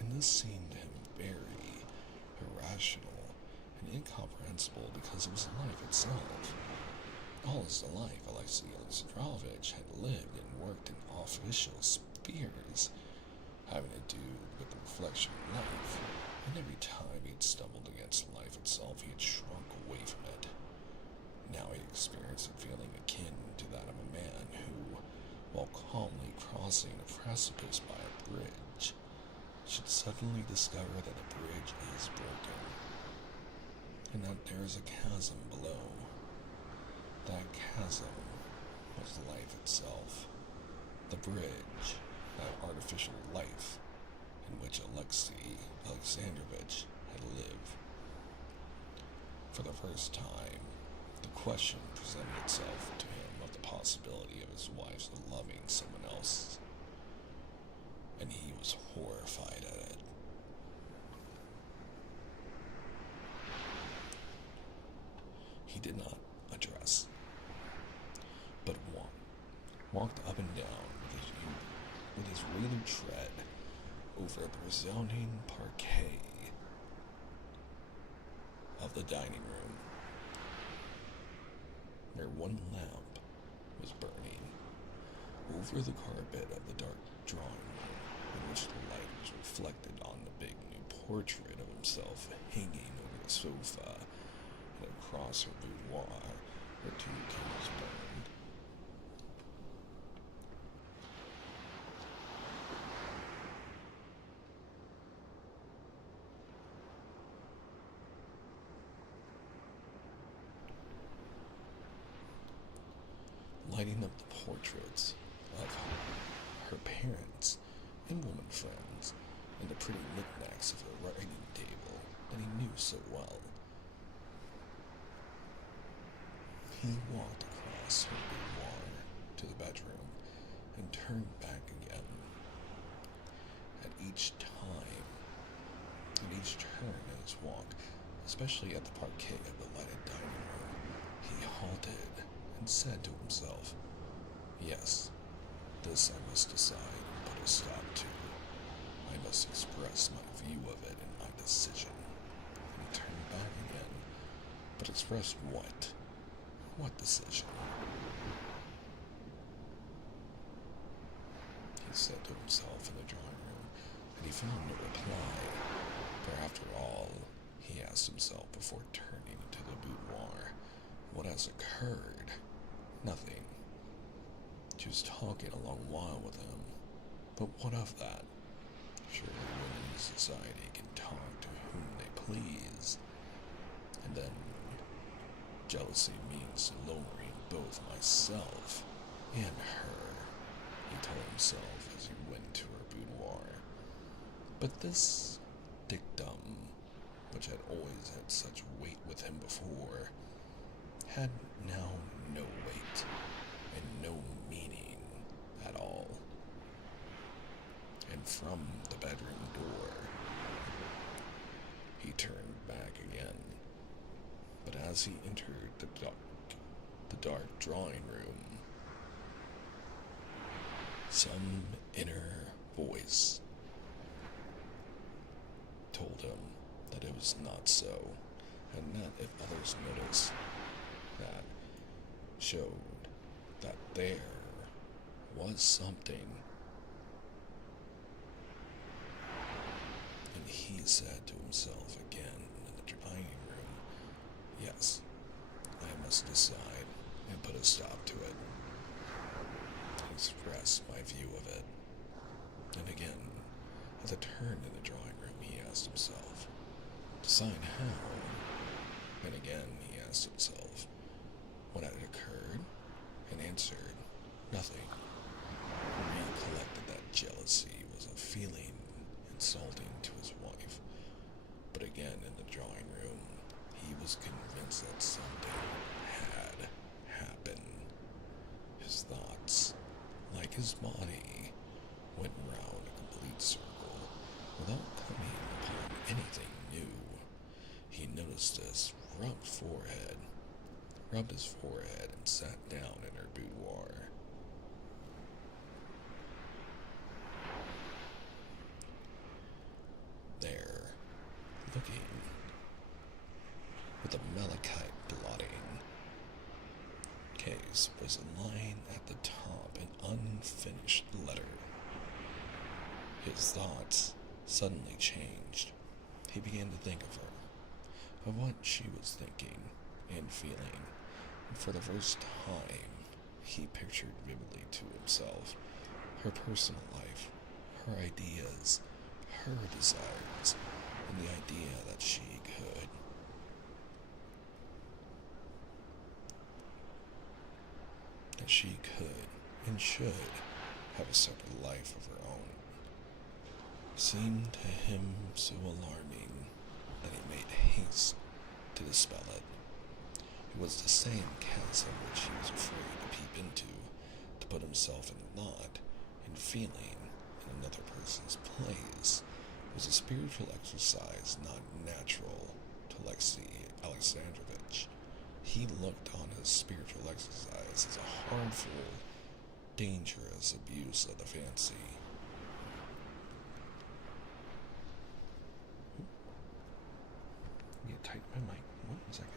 and this seemed to him very irrational and incomprehensible because it was life itself. All his life, Alexei Alexandrovich had lived and worked in official spheres, having to do with the reflection of life, and every time he'd stumbled against life itself, he had shrunk away from it. Now he experienced a feeling akin to that of a man who, while calmly crossing a precipice by a bridge, should suddenly discover that the bridge is broken, and that there is a chasm below. That chasm was life itself, the bridge, that artificial life in which Alexei Alexandrovich had lived. For the first time, the question presented itself to him of the possibility of his wife's loving someone else, and he was horrified at it. He did not address, but walked up and down with his regular tread over the resounding parquet of the dining room, where one lamp was burning, over the carpet of the dark drawing room, in which the light was reflected on the big new portrait of himself hanging over the sofa, and across her boudoir, where 2 candles burned. Lighting up the portraits of her parents and woman friends, and the pretty knickknacks of her writing table that he knew so well. He walked across her boudoir to the bedroom and turned back again. At each turn in his walk, especially at the parquet of the lighted dining room, he halted and said to himself, "Yes, this I must decide and put a stop to. I must express my view of it and my decision." And he turned back again, but expressed what? What decision? He said to himself in the drawing room, and he found no reply, for after all, he asked himself before turning into the boudoir, what has occurred? Nothing. She was talking a long while with him, but what of that? Surely women in society can talk to whom they please. And then, jealousy means lowering both myself and her, he told himself as he went to her boudoir. But this dictum, which had always had such weight with him before, had now no weight and no meaning at all. And from the bedroom door, he turned back again. But as he entered the dark drawing room, some inner voice told him that it was not so, and that if others noticed, that showed that there was something. And he said to himself again in the dining room, "Yes, I must decide and put a stop to it, and express my view of it." And again, at the turn in the drawing room, he asked himself, "Decide how?" And again, he asked himself what had occurred, and answered, "Nothing." He recollected that jealousy was a feeling insulting to his wife. But again, in the drawing room, he was convinced that something had happened. His thoughts, like his body, went round a complete circle without coming upon anything new. He noticed this rubbed his forehead, and sat down in her boudoir. There, looking with a malachite blotting case, was lying at the top an unfinished letter. His thoughts suddenly changed. He began to think of her, of what she was thinking and feeling, and for the first time he pictured vividly to himself her personal life, her ideas, her desires, and the idea that she could that she could and should have a separate life of her own seemed to him so alarming that he made haste to dispel it. It was the same chasm which he was afraid to peep into, to put himself in lot and feeling in another person's place was a spiritual exercise not natural to Alexei Alexandrovich. He looked on his spiritual exercise as a harmful, dangerous abuse of the fancy. You tighten my mic. 1 second.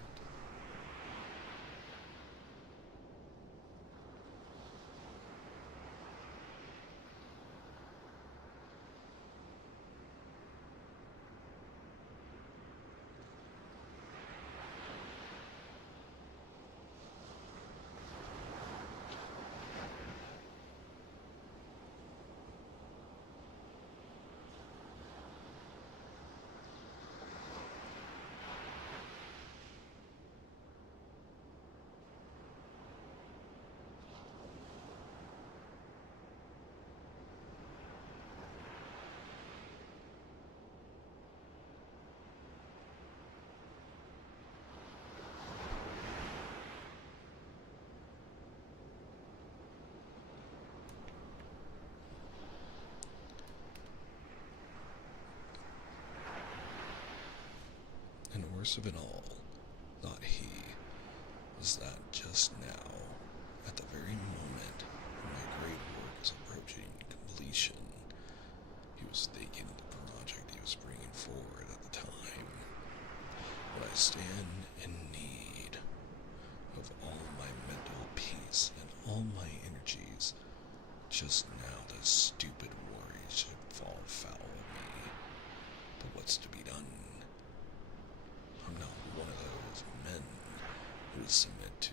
And worst of it all, thought he, was that just now, at the very moment when my great work is approaching completion, he was thinking of the project he was bringing forward at the time. But I stand in need of all my mental peace and all my energies. Just now this stupid worry should fall foul of me. But what's to be done? I'm not one of those men who submit to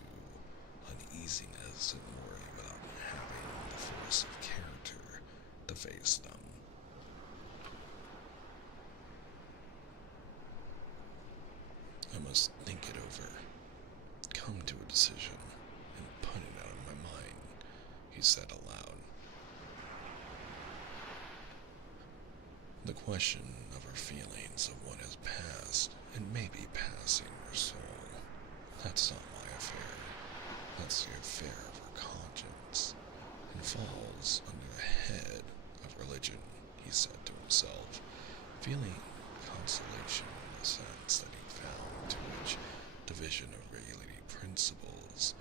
uneasiness and worry without having the force of character to face them. I must think it over, come to a decision, and put it out of my mind, he said aloud. The question of her feelings of what has passed and may be passing her soul, that's not my affair. That's the affair of her conscience, and falls under the head of religion, he said to himself, feeling consolation in the sense that he found to which division of regulating principles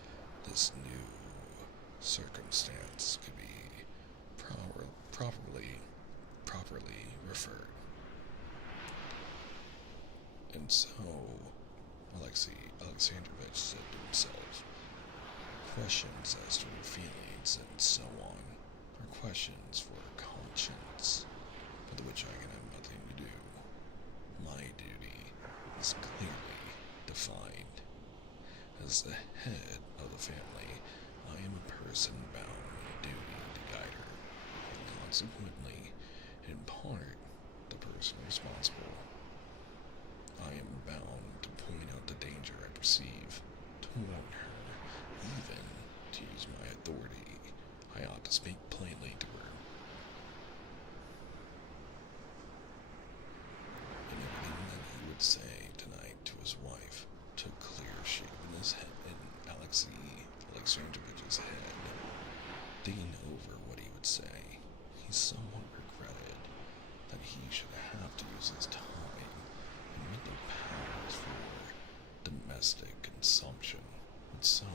this new circumstance could be properly referred. And so, Alexei Alexandrovich said to himself, questions as to her feelings and so on are questions for her conscience, with which I can have nothing to do. My duty is clearly defined. As the head of the family, I am a person bound in duty to guide her, and consequently, in part, the person responsible. I am bound to point out the danger I perceive, to warn her, even to use my authority. I ought to speak plainly to her. And everything that he would say tonight to his wife took clear shape in his head, in Alexei Alexandrovich's head. Thinking over what he would say, he somewhat regretted that he should have to use his time and mental powers for domestic consumption with so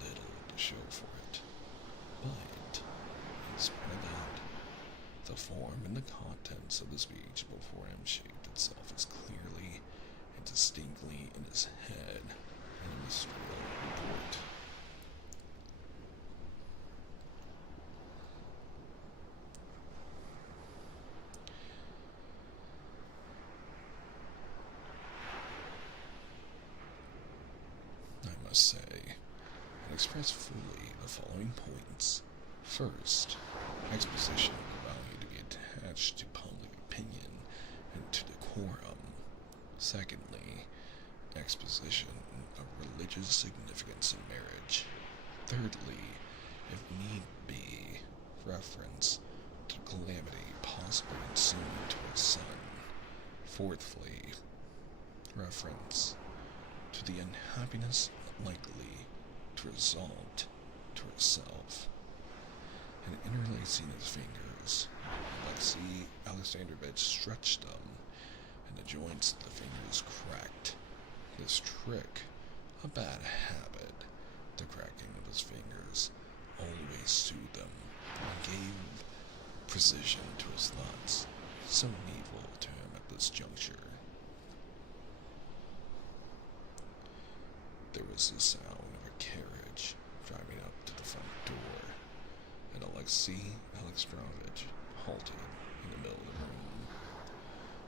little to show for it. But, in spite of that, the form and the contents of the speech before him shaped itself as clearly and distinctly in his head and in the serial report. I must say, and express fully the following points. First, exposition of the value to be attached to public opinion and to decorum. Secondly, exposition of religious significance in marriage. Thirdly, if need be, reference to calamity possibly ensuing to her son. Fourthly, reference to the unhappiness likely to result to herself. And interlacing his fingers, Alexei Alexandrovich stretched them, and the joints of the fingers cracked. This trick, a bad habit, the cracking of his fingers, always soothed them and gave precision to his thoughts, so needful to him at this juncture. There was the sound of a carriage driving up to the front door, and Alexei Alexandrovich halted in the middle of the room.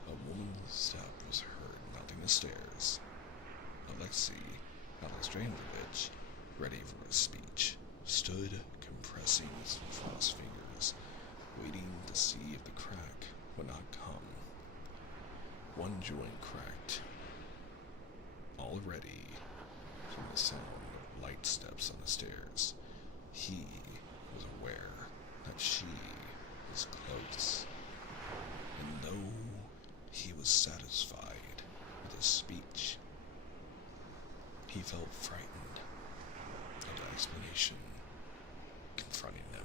A woman's step was heard mounting the stairs. Alexei Alexandrovich, ready for a speech, stood compressing his crossed fingers, waiting to see if the crack would not come. One joint cracked already from the sound of light steps on the stairs. He was aware that she was close, and though he was satisfied with his speech, he felt frightened at the explanation confronting him.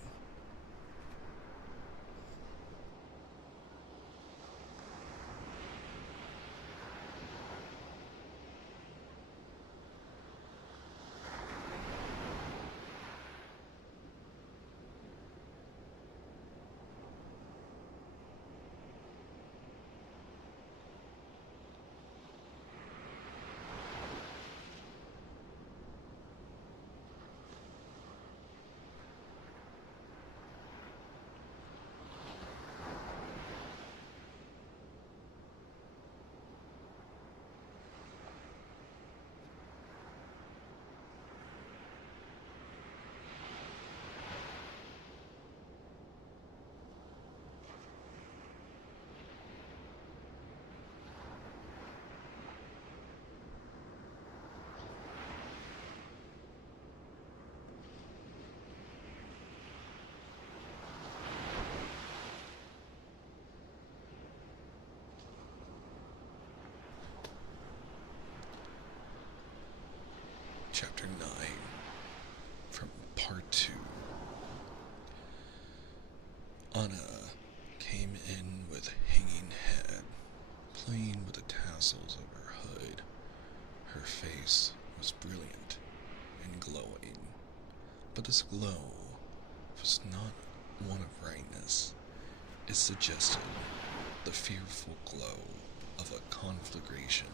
Chapter 9, from Part 2. Anna came in with hanging head, playing with the tassels of her hood. Her face was brilliant and glowing, but this glow was not one of brightness. It suggested the fearful glow of a conflagration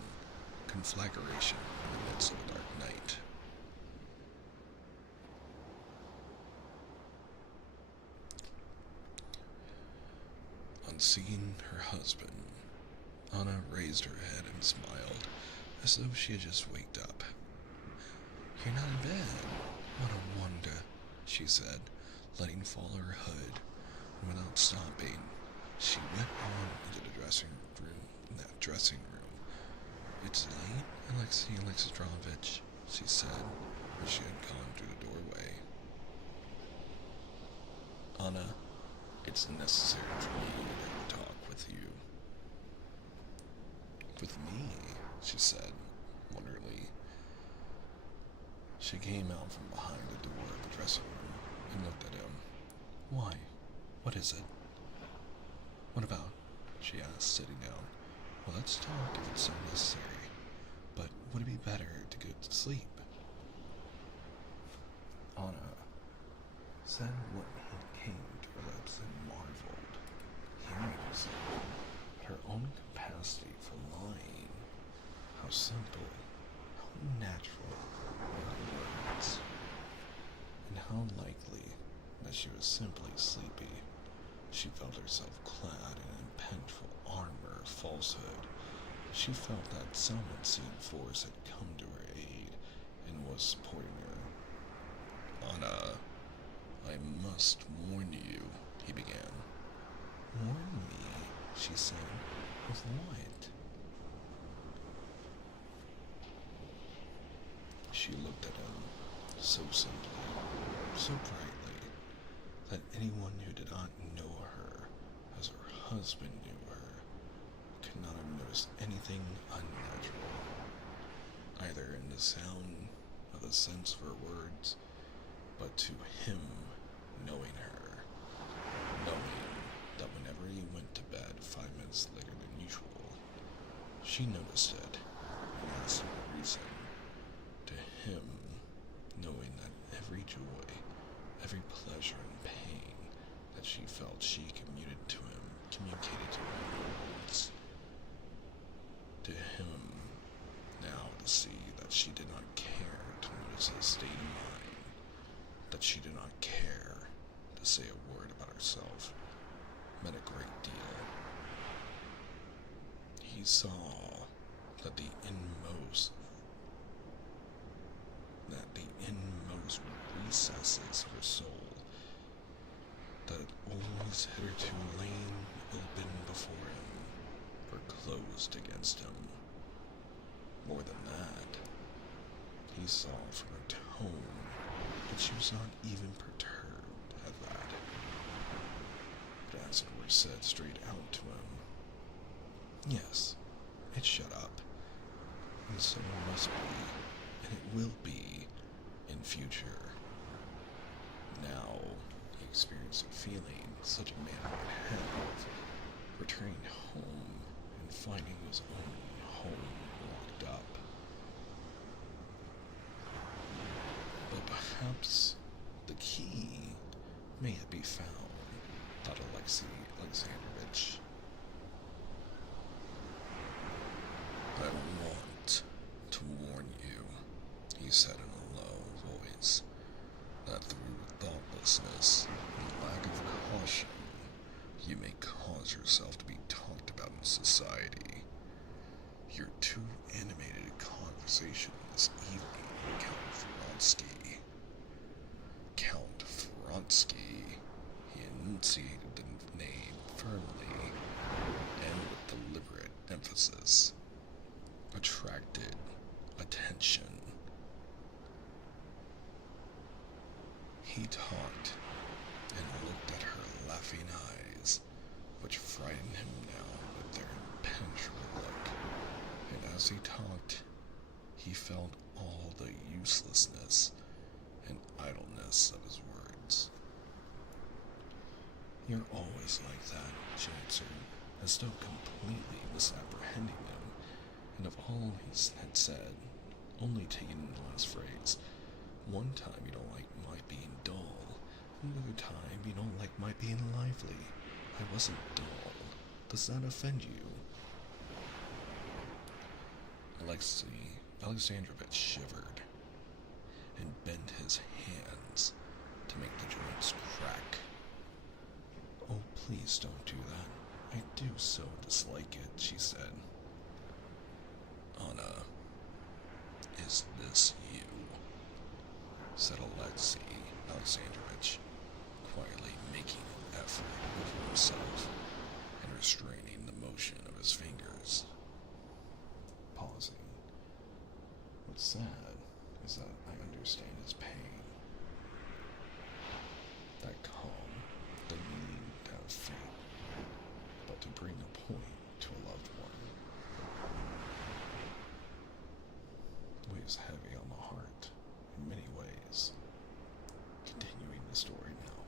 in the midst of a dark night. On seeing her husband, Anna raised her head and smiled, as though she had just waked up. "You're not in bed? What a wonder," she said, letting fall her hood, and without stopping, she went on into the dressing room. "It's late, Alexei Alexandrovich," she said, when she had gone through the doorway. "Anna, it's necessary for me to talk with you." "With me?" she said, wonderingly. She came out from behind the door of the dressing room and looked at him. "Why? What is it?" "What about?" she asked, sitting down. "Well, let's talk if it's so necessary. But would it be better to go to sleep?" Anna said what had came to her lips and marveled, hearing herself, at her own capacity for lying. How simple, how natural were her words, and how likely that she was simply sleepy. She felt herself clad in impenetrable armor of falsehood. She felt that some unseen force had come to her aid and was supporting her. "Anna, I must warn you," he began. "Warn me?" she said. "Of what?" She looked at him so simply, so brightly, that anyone who did not know her as her husband knew her could not have noticed anything unnatural, either in the sound or the sense of her words, but to him, knowing her, knowing that whenever he went to bed 5 minutes later than usual, she noticed it and asked the reason. To him, knowing that every joy, every pleasure and pain that she felt, she communicated to him in words. To him, now to see that she did not care to notice his state of mind, that she did not care to say a word about herself, meant a great deal. He saw that the inmost recesses of her soul, that had always hitherto lain open before him, were closed against him. More than that, he saw from her tone that she was not even perturbed at that. But as it were said straight out to him, yes, it shut up, and so it must be, and it will be, in future. Now, he experienced a feeling such a man might have, returning home and finding his own home locked up. But perhaps the key may yet be found, thought Alexandrovich. I want to warn you, he said in a low voice, that through thoughtlessness and lack of caution, you may cause yourself to be talked about in society. Your too animated conversation this evening with Count Vronsky, he enunciated the name firmly and with deliberate emphasis, attracted attention. He talked and looked at her laughing eyes, which frightened him now with their impenetrable look, and as he talked, he felt all the uselessness and idleness of his words. You're always like that, she answered, as though completely misapprehending him, and of all he had said, only taking the last phrase. One time you don't like my being dull, another time you don't like my being lively. I wasn't dull. Does that offend you? Alexandrovich shivered and bent his hands to make the joints crack. Oh, please don't do that. I do so dislike it, she said. Anna, is this you? Said Alexandrovich, quietly making an effort over himself and restraining the motion of his fingers. Pausing. What's sad is that I understand his pain. That calm, the need to have faith, but to bring a point to a loved one weighs heavy on the heart in many ways. Continuing the story now.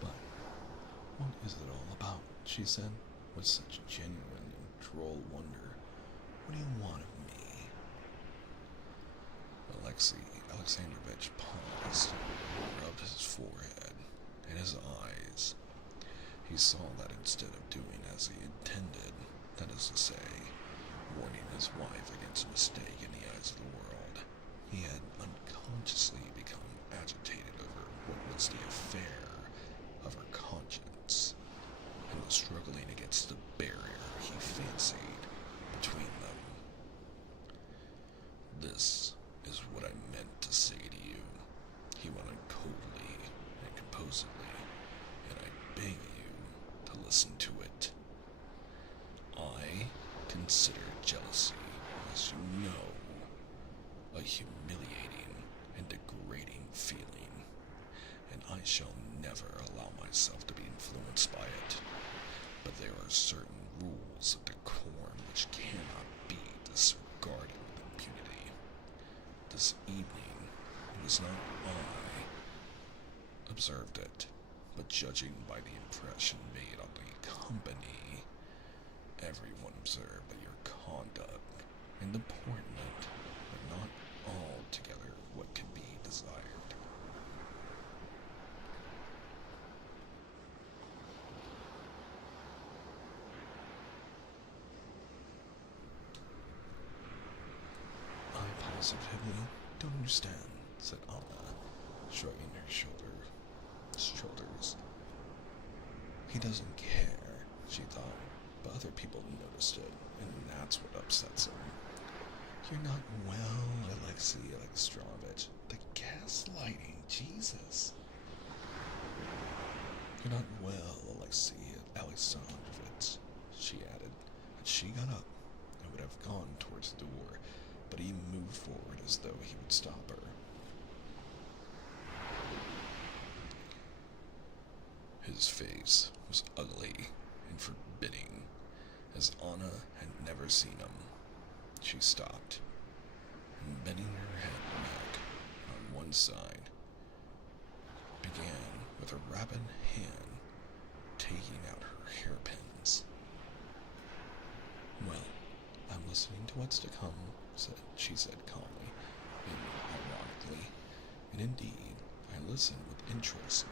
But what is it all about? She said, with such genuine and droll wonder. What do you want of me? Alexandrovich paused, rubbed his forehead and his eyes. He saw that instead of doing as he intended, that is to say, warning his wife against a mistake in the eyes of the world, he had unconsciously become agitated over what was the affair of her conscience, and was struggling against the barrier he fancied between them. This is what I meant to say to you, he went on coldly and composedly, Consider jealousy, as you know, a humiliating and degrading feeling, and I shall never allow myself to be influenced by it. But there are certain rules of decorum which cannot be disregarded with impunity. This evening, it was not I observed it, but judging by the impression made on the company, everyone observed that your conduct and deportment were not altogether what could be desired. I positively don't understand, said Anna, shrugging her shoulders. He doesn't care, she thought, but other people noticed it, and that's what upsets him. You're not well, Alexei Alexandrovich. The gaslighting, Jesus. You're not well, Alexei Alexandrovich, she added, and she got up and would have gone towards the door, but he moved forward as though he would stop her. His face was ugly and forbidding, as Anna had never seen him. She stopped, and bending her head back on one side, began with a rapid hand taking out her hairpins. Well, I'm listening to what's to come, she said calmly and ironically, and indeed, I listen with interest,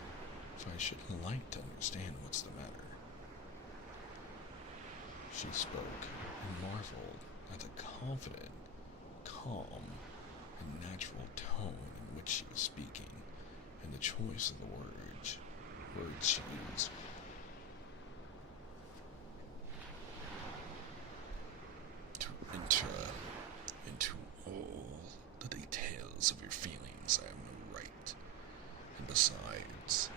for I should like to understand what's the matter. She spoke and marveled at the confident, calm, and natural tone in which she was speaking, and the choice of the words she used. To enter into all the details of your feelings I have no right, and besides,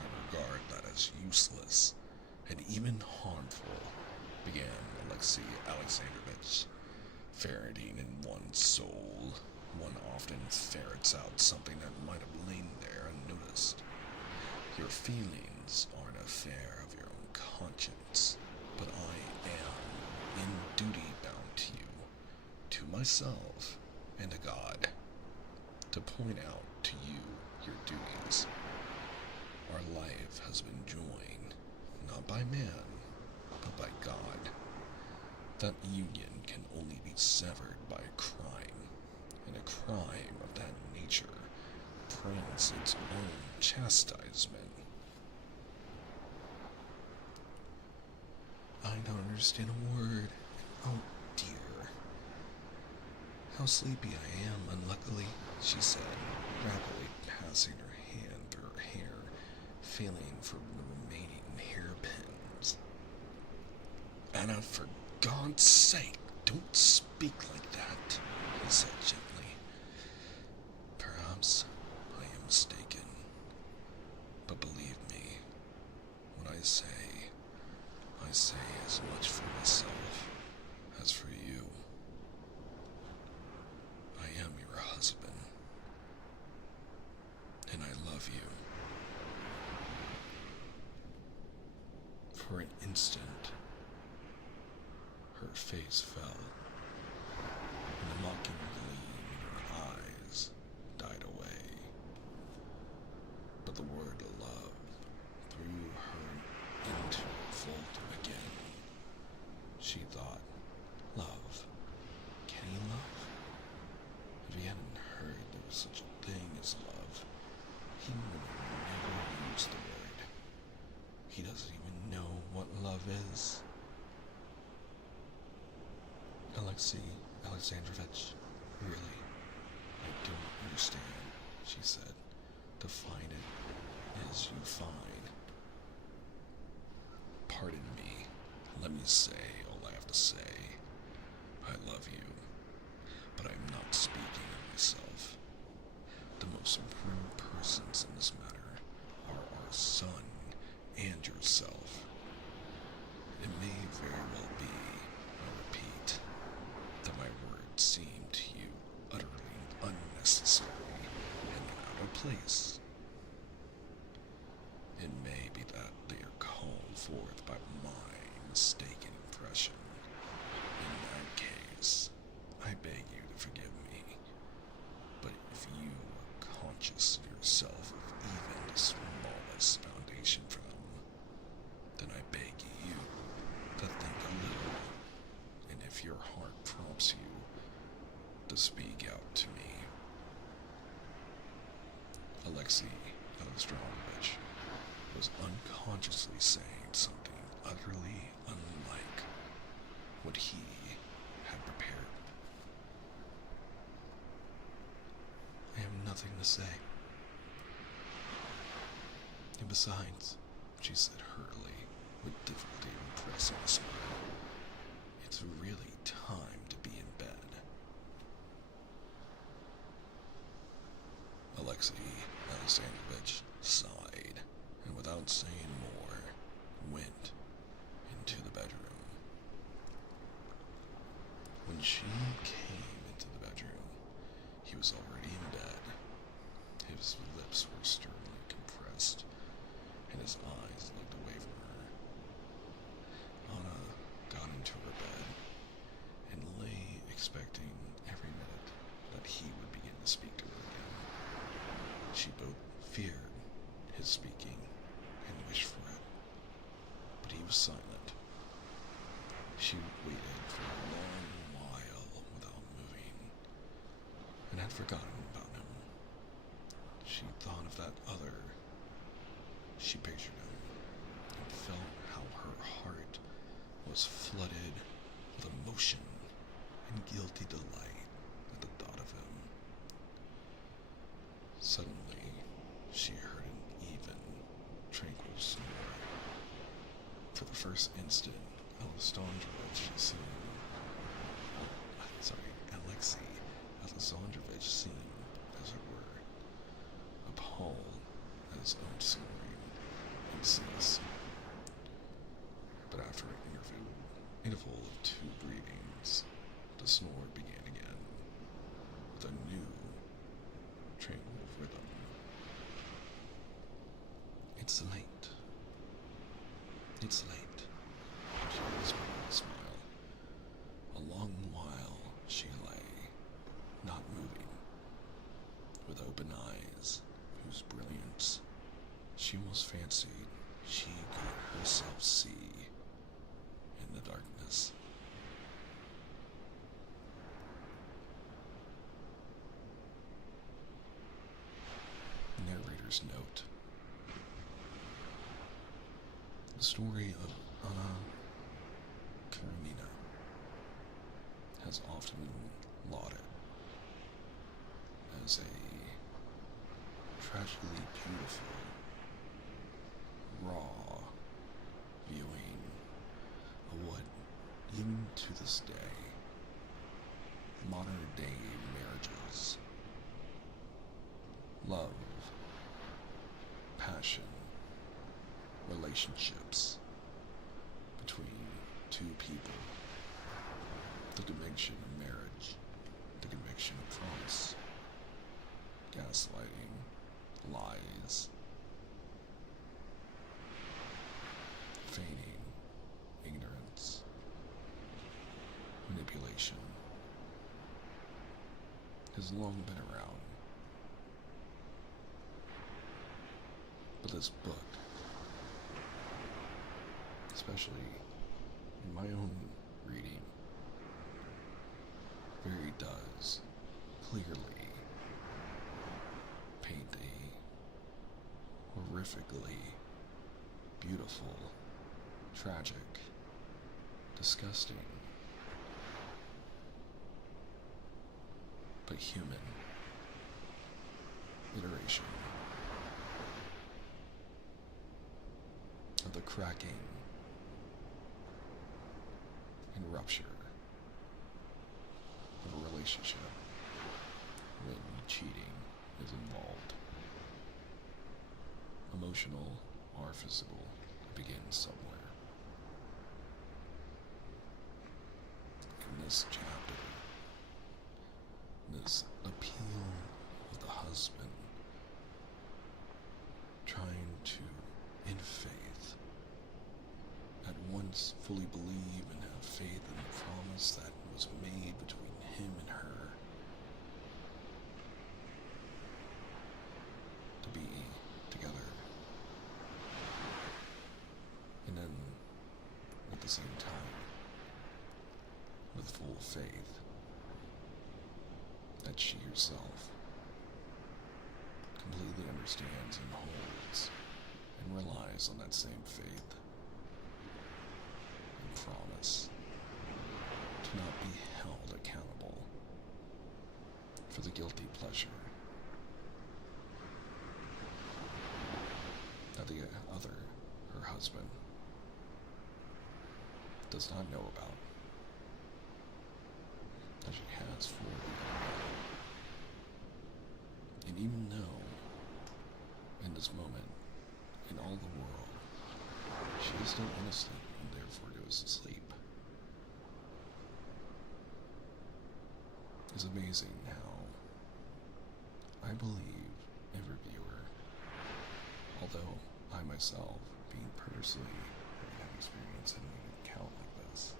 I regard that as useless and even harmful, began Alexei Alexandrovich. Ferreting in one's soul, one often ferrets out something that might have lain there unnoticed. Your feelings are an affair of your own conscience, but I am in duty bound to you, to myself, and to God, to point out to you your duties. Our life has been joined, not by man, but by God. That union can only be severed by a crime, and a crime of that nature brings its own chastisement. I don't understand a word. Oh dear. How sleepy I am, unluckily, she said, rapidly passing her hand through her hair, feeling for the remaining hairpins. Anna, for God's sake, don't speak like that, he said gently. Perhaps I am mistaken, but believe me, when I say as much for myself as for you. I am your husband, and I love you. For an instant, her face fell, and the mocking gleam in her eyes died away. But the word love threw her into revolt again. She thought, love? Can he love? If he hadn't heard there was such a thing as love, he would have never used the word. He doesn't even know what love is. Alexei Alexandrovich, really, I don't understand, she said. Define it as you find. Pardon me, let me say all I have to say. I love you, but I'm not speaking of myself. The most important persons in this matter are our son and yourself. It may very well be, I repeat, forth by my mistaken impression. In that case, I beg you to forgive me. But if you are conscious of yourself of even the smallest foundation for them, then I beg you to think a little, and if your heart prompts you, to speak out to me. Alexei Alexandrovich was unconsciously saying something utterly unlike what he had prepared. I have nothing to say. And besides, she said hurriedly, with difficulty repressing a smile, it's really time to be in bed. Alexei Alexandrovich sighed, and without saying more, went into the bedroom. When she came into the bedroom, he was already in bed. His lips were sternly compressed, and his eyes looked away from her. Anna got into her bed and lay expecting every minute that he would begin to speak to her again. She both feared his speaking and wished for it, but he was silent. She waited for a long while without moving, and had forgotten about him. She thought of that other. She pictured him, and felt how her heart was flooded with emotion and guilty delight at the thought of him. Suddenly, she heard an even, tranquil snore. For the first instant, Alexei Alexandrovich seemed, as it were, appalled at his own snoring and ceased. But after an interval of 2 breathings, the snore began again, with a new, tranquil rhythm. It's late. It's late, she whispered with a smile. A long while she lay, not moving, with open eyes whose brilliance she almost fancied she could herself see in the darkness. Narrator's note. The story of Anna Karenina has often been lauded as a tragically beautiful, raw viewing of what, even to this day, modern day marriages, love, passion, relationships between 2 people, the conviction of marriage, the conviction of promise, gaslighting, lies, feigning, ignorance, manipulation, has long been around. But this book, especially in my own reading, very does clearly paint a horrifically beautiful, tragic, disgusting, but human iteration of the cracking and rupture of a relationship when cheating is involved. Emotional or physical, it begins somewhere. In this chapter, this appeal of the husband trying to, in faith, fully believe and have faith in the promise that was made between him and her to be together. And then, at the same time, with full faith that she herself completely understands and holds and relies on that same faith and promise to not be held accountable for the guilty pleasure that the other, her husband, does not know about, that she has for the other man. And even though, in this moment, in all the world, she is still innocent and therefore goes to sleep, it's amazing how I believe every viewer, although I myself, being personally having had experience in an account like this,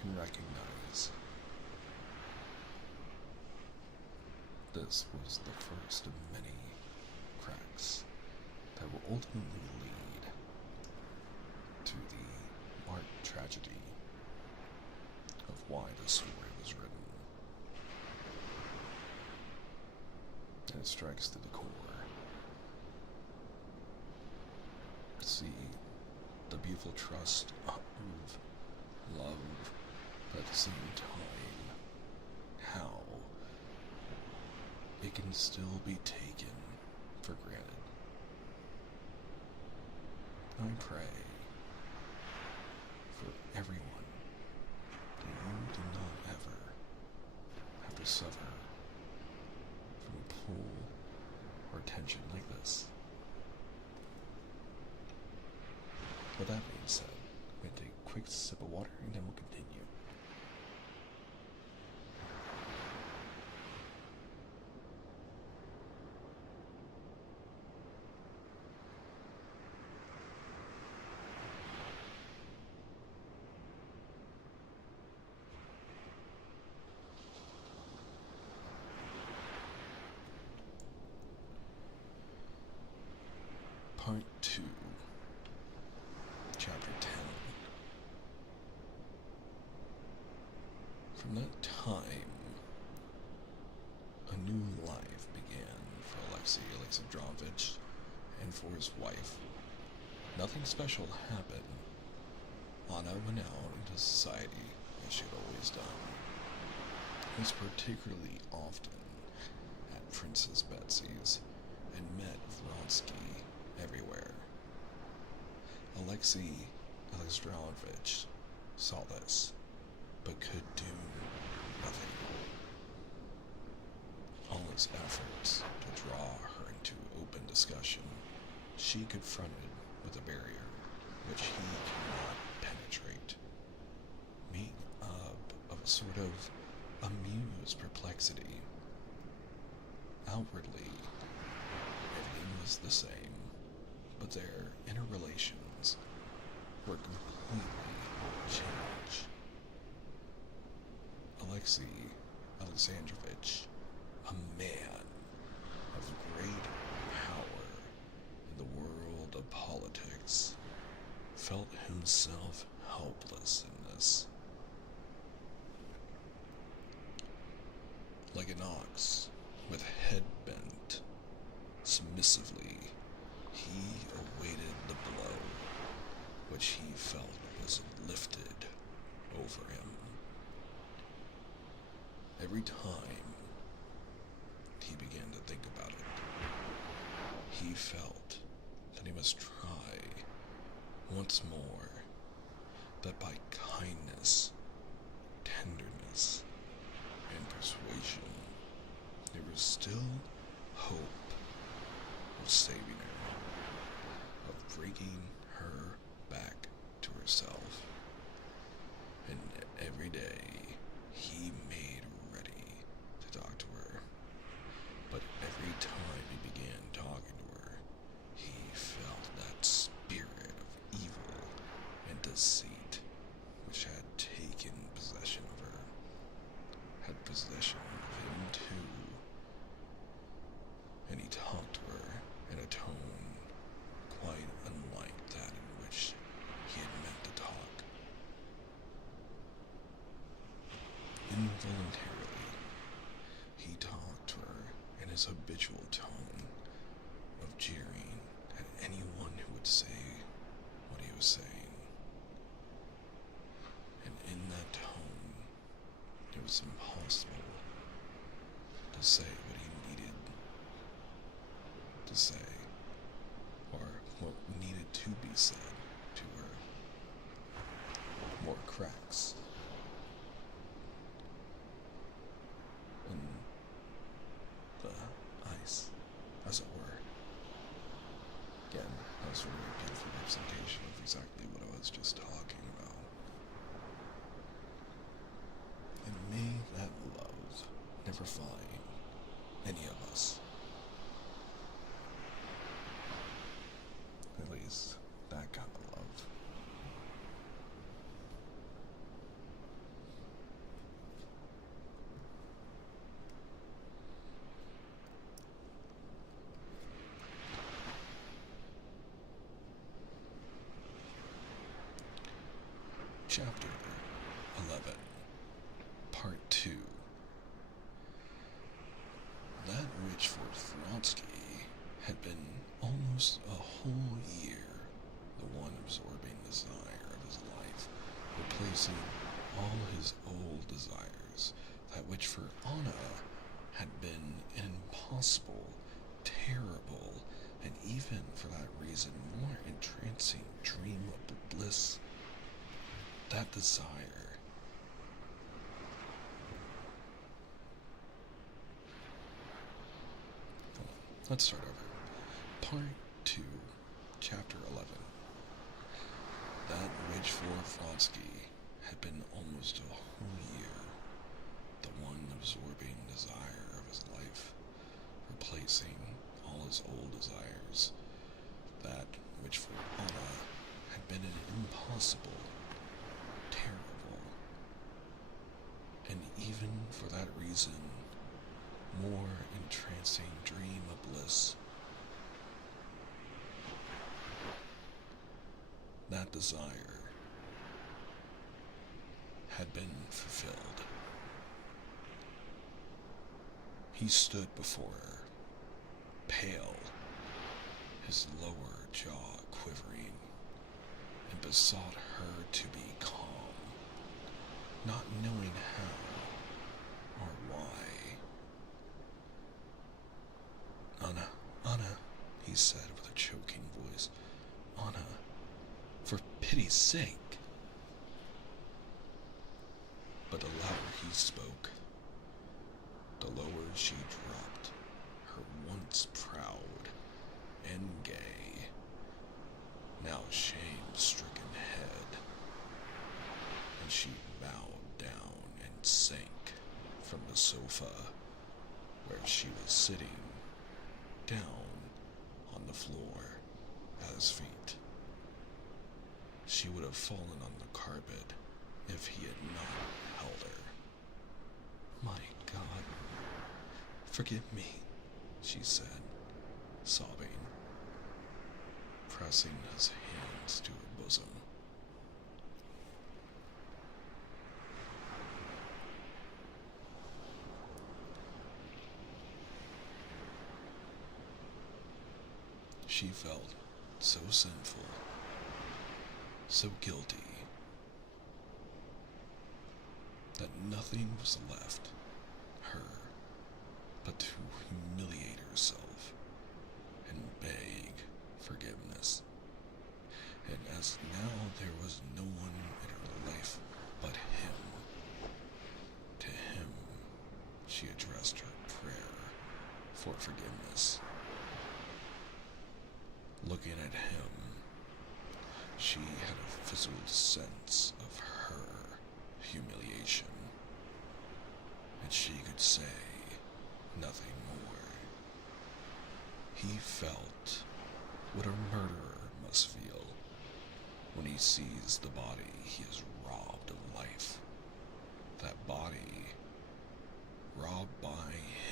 can recognize this was the first of many cracks that will ultimately lead to the marked tragedy of why the story was written. And it strikes to the core. See the beautiful trust of love, but at the same time, how it can still be taken for granted. I pray for everyone that you do not ever have to suffer from a pull or tension like this. With that being said, I'm going to take a quick sip of water and then we'll continue. Part 2, Chapter 10. From that time, a new life began for Alexei Alexandrovich and for his wife. Nothing special happened. Anna went out into society as she had always done. It was particularly often at Princess Betsy's and met Vronsky everywhere. Alexei Alexandrovich saw this, but could do nothing. All his efforts to draw her into open discussion, she confronted with a barrier which he could not penetrate, made up of a sort of amused perplexity. Outwardly, everything was the same, but their inner relations were completely changed. Alexei Alexandrovich, a man of great power in the world of politics, felt himself helpless in this. Like an ox with head bent, submissively, he awaited the blow which he felt was lifted over him. Every time he began to think about it, he felt that he must try once more, that by kindness, tenderness, and persuasion, there was still hope of saving her, of bringing her back to herself. And every day he made ready to talk to her, but every time he began talking to her, he felt that spirit Involuntarily, he talked to her in his habitual tone of jeering at anyone who would say what he was saying. And in that tone, it was impossible to say what he needed to say, or what needed to be said to her. More cracks in the ice, as it were. Again, that was a really beautiful representation of exactly what I was just talking about. And may that love never find any of us. At least that kind of love. Chapter 11, Part 2. That witch for Fronsky had been almost a whole year the one absorbing desire of his life, replacing all his old desires. That which for Anna had been an impossible, terrible, and even for that reason more entrancing dream of bliss. That desire Let's start over. Part 2, Chapter 11. That which for Fronsky had been almost a whole year the one absorbing desire of his life, replacing all his old desires. That which for Anna had been an impossible, terrible, and even for that reason, more entrancing dream of bliss. That desire had been fulfilled. He stood before her, pale, his lower jaw quivering, and besought her to be calm, not knowing how or why. Anna, he said with a choking voice. Anna, for pity's sake. But the louder he spoke, the lower she dropped her once proud and gay, now shame-stricken head, and she bowed down and sank from the sofa where she was sitting down on the floor at his feet. She would have fallen on the carpet if he had not held her. My God, forgive me, she said, sobbing, pressing his hands to her bosom. She felt so sinful, so guilty, that nothing was left her but to humiliate herself and beg forgiveness. And as now there was no one in her life but him, to him she addressed her prayer for forgiveness. Looking at him, she had a physical sense of her humiliation, and she could say nothing more. He felt what a murderer must feel when he sees the body he has robbed of life, that body robbed by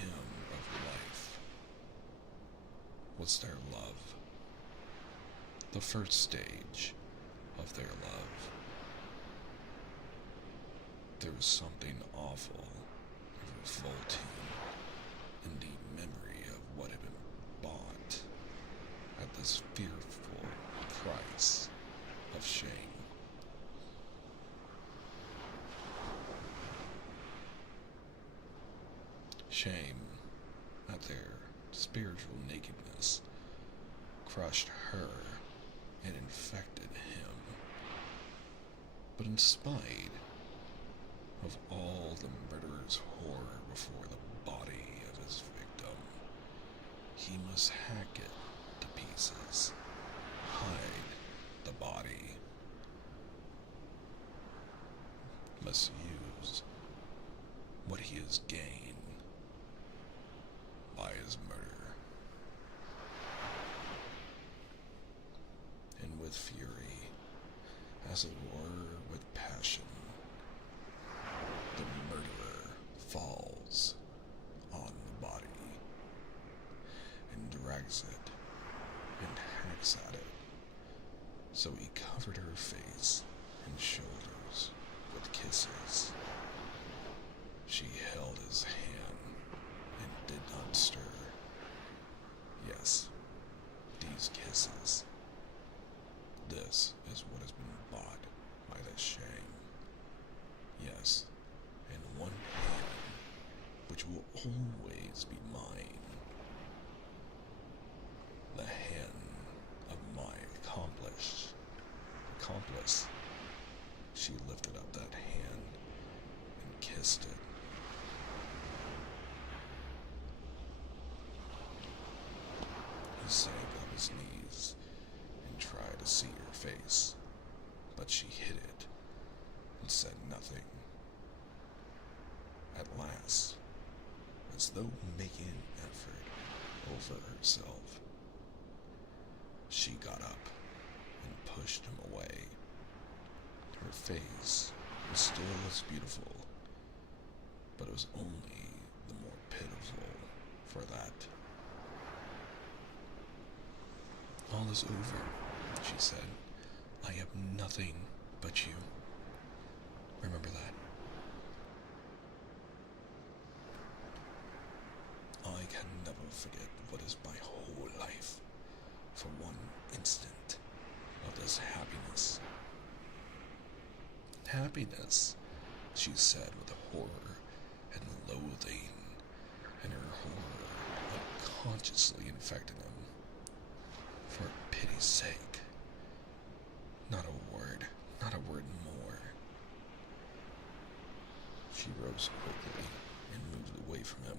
him of life. Was their love the first stage of their love? There was something awful, revolting, in the memory of what had been bought at this fearful price of shame. Shame at their spiritual nakedness crushed her and infected him. But in spite of all the murderer's horror before the body of his victim, he must hack it to pieces, hide the body, must use what he has gained by his murder. And with fury, as it were with passion, the murderer falls on the body and drags it and hacks at it. So he covered her face and shoulders with kisses. She held his hand and did not stir. Yes, these kisses. This is what has been bought by this shame. Yes, and one hand, which will always be mine. The hand of my accomplice. She lifted up that hand and kissed it. He sank on his knees and tried to see her face, but she hid it and said nothing. At last, as though making an effort over herself, she got up and pushed him away. Her face was still as beautiful, but it was only the more pitiful for that. All is over, she said. I have nothing but you. Remember that. I can never forget what is my whole life for one instant of this happiness. Happiness, she said with horror and loathing, and her horror unconsciously infected him. For pity's sake, not a word more. She rose quickly and moved away from him.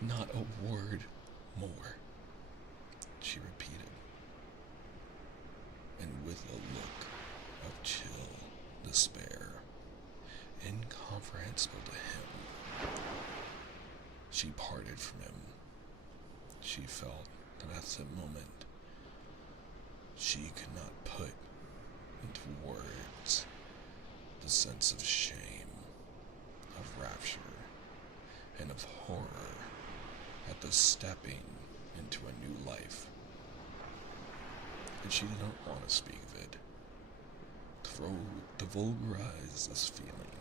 Not a word more, she repeated, and with a look of chill despair, incomprehensible to him, she parted from him. She felt that at the moment she could not put into words the sense of shame, of rapture, and of horror at the stepping into a new life. And she did not want to speak of it, to vulgarize this feeling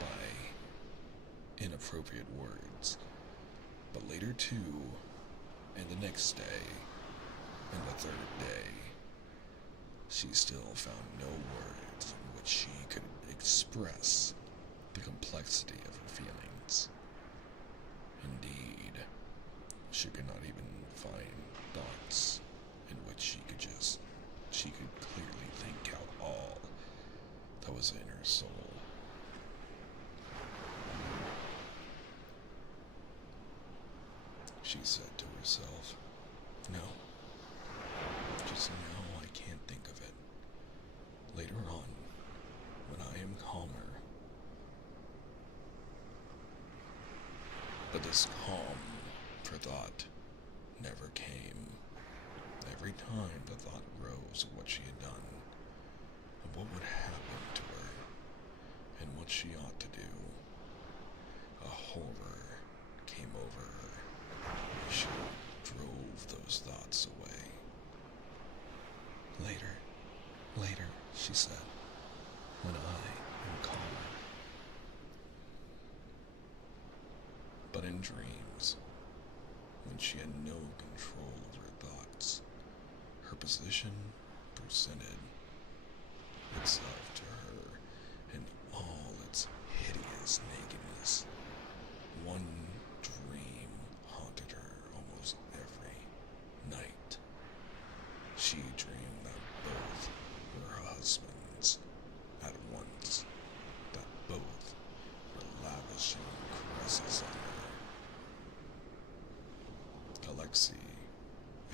by inappropriate words. But later too, and the next day, and the third day, she still found no words in which she could express the complexity of her feelings. Indeed, she could not even find thoughts in which she could clearly think out all that was in her soul. She said to herself, no, just now I can't think of it. Later on, when I am calmer. But this calm for thought never came. Every time the thought rose of what she had done, of what would happen to her, and what she ought to do, a horror came over her. She drove those thoughts away. Later, she said. when I am calmer. But in dreams, when she had no control of her thoughts, her position presented itself to her in all its hideous nakedness. One dream haunted her almost every night. She dreamed that both were her husbands at once, that both were lavishing caresses on her.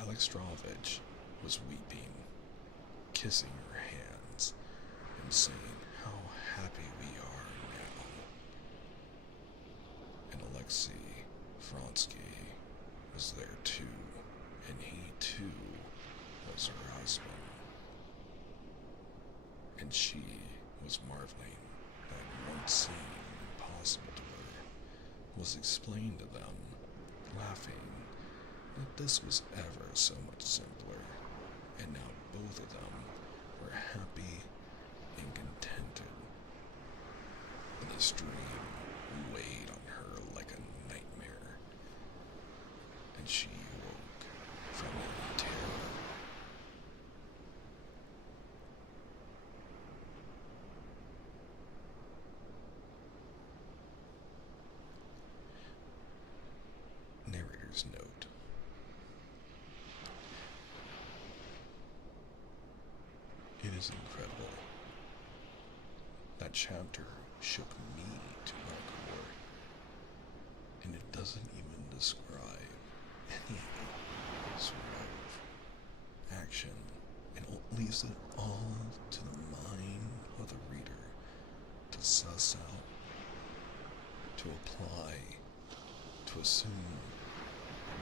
Alexandrovich was weeping, kissing her hands, and saying how happy we are now. And Alexei Vronsky was there too, and he too was her husband. And she was marveling that what seemed impossible to her was explained to them, laughing that this was ever so much simpler, and now both of them were happy and contented. And this dream weighed on her like a nightmare, and she awoke from it in terror. Narrator's note. It is incredible. That chapter shook me to my core, and it doesn't even describe any sort of action, and it leaves it all to the mind of the reader to suss out, to apply, to assume,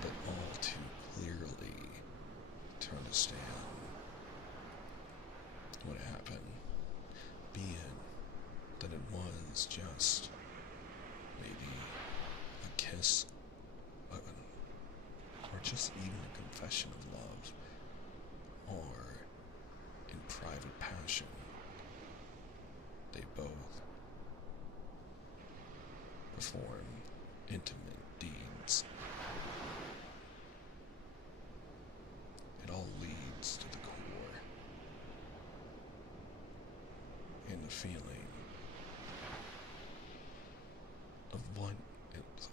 but all too clearly to understand what happened, being that it was just maybe a kiss, or just even a confession of love, or in private passion, they both perform intimate deeds. It all leads to the core, and the feeling of what it's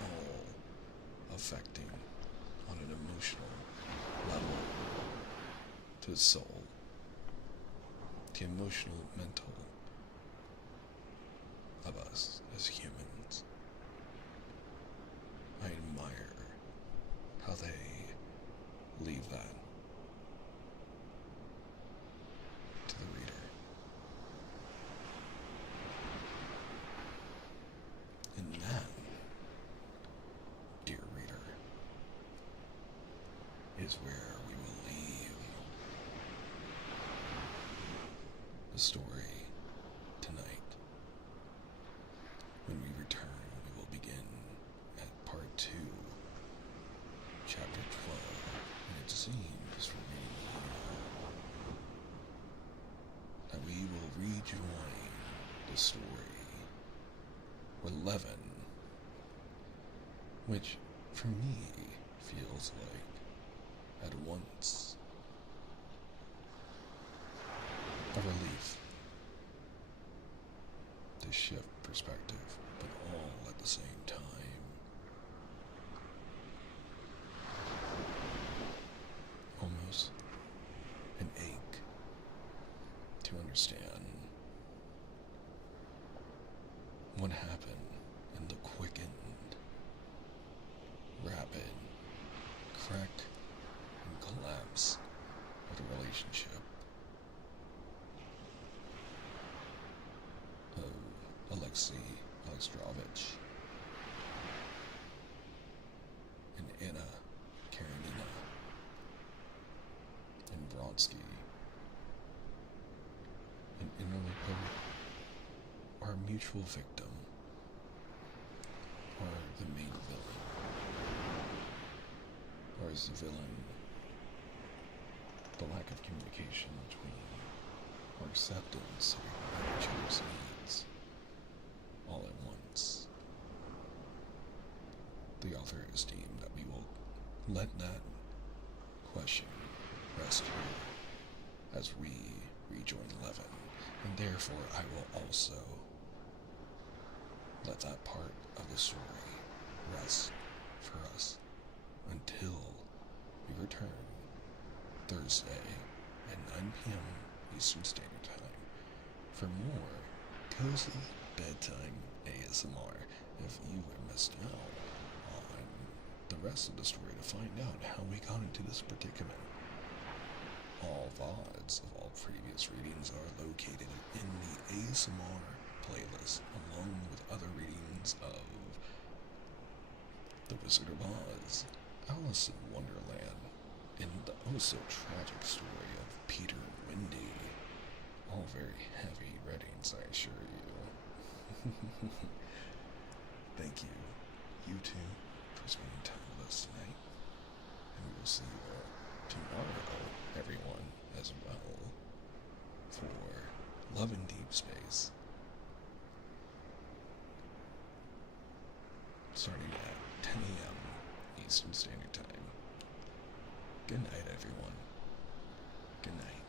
all affecting on an emotional level to the soul, the emotional, mental of us as humans. I admire how they leave that to the reader. And that, dear reader, is where we will leave the story tonight. When we return, we will begin at part 2, chapter 12, and it seems from reading here that we will rejoin the story with Levin, which for me feels like at once a relief to shift perspective, but all at the same time. Almost an ache to understand what happened in the quickened, rapid crack and collapse of the relationship of Alexei Alexandrovich and Anna Karenina and Vronsky, and in our mutual victim, or the main villain, or is the villain the lack of communication between or acceptance of each other's needs all at once. The author has deemed that we will let that question rest here as we rejoin Levin, and therefore I will also let that part of the story rest for us until we return Thursday at 9 p.m. Eastern Standard Time for more cozy bedtime ASMR. If you were missed out on the rest of the story to find out how we got into this predicament, all VODs of all previous readings are located in the ASMR playlist, along with other readings of The Wizard of Oz, Alice in Wonderland, and the oh-so-tragic story of Peter and Wendy. All very heavy readings, I assure you. Thank you, you two, for spending time with us tonight. And we will see you tomorrow, everyone, as well, for Love in Deep Space. Starting at 10 a.m. Eastern Standard Time. Good night, everyone. Good night.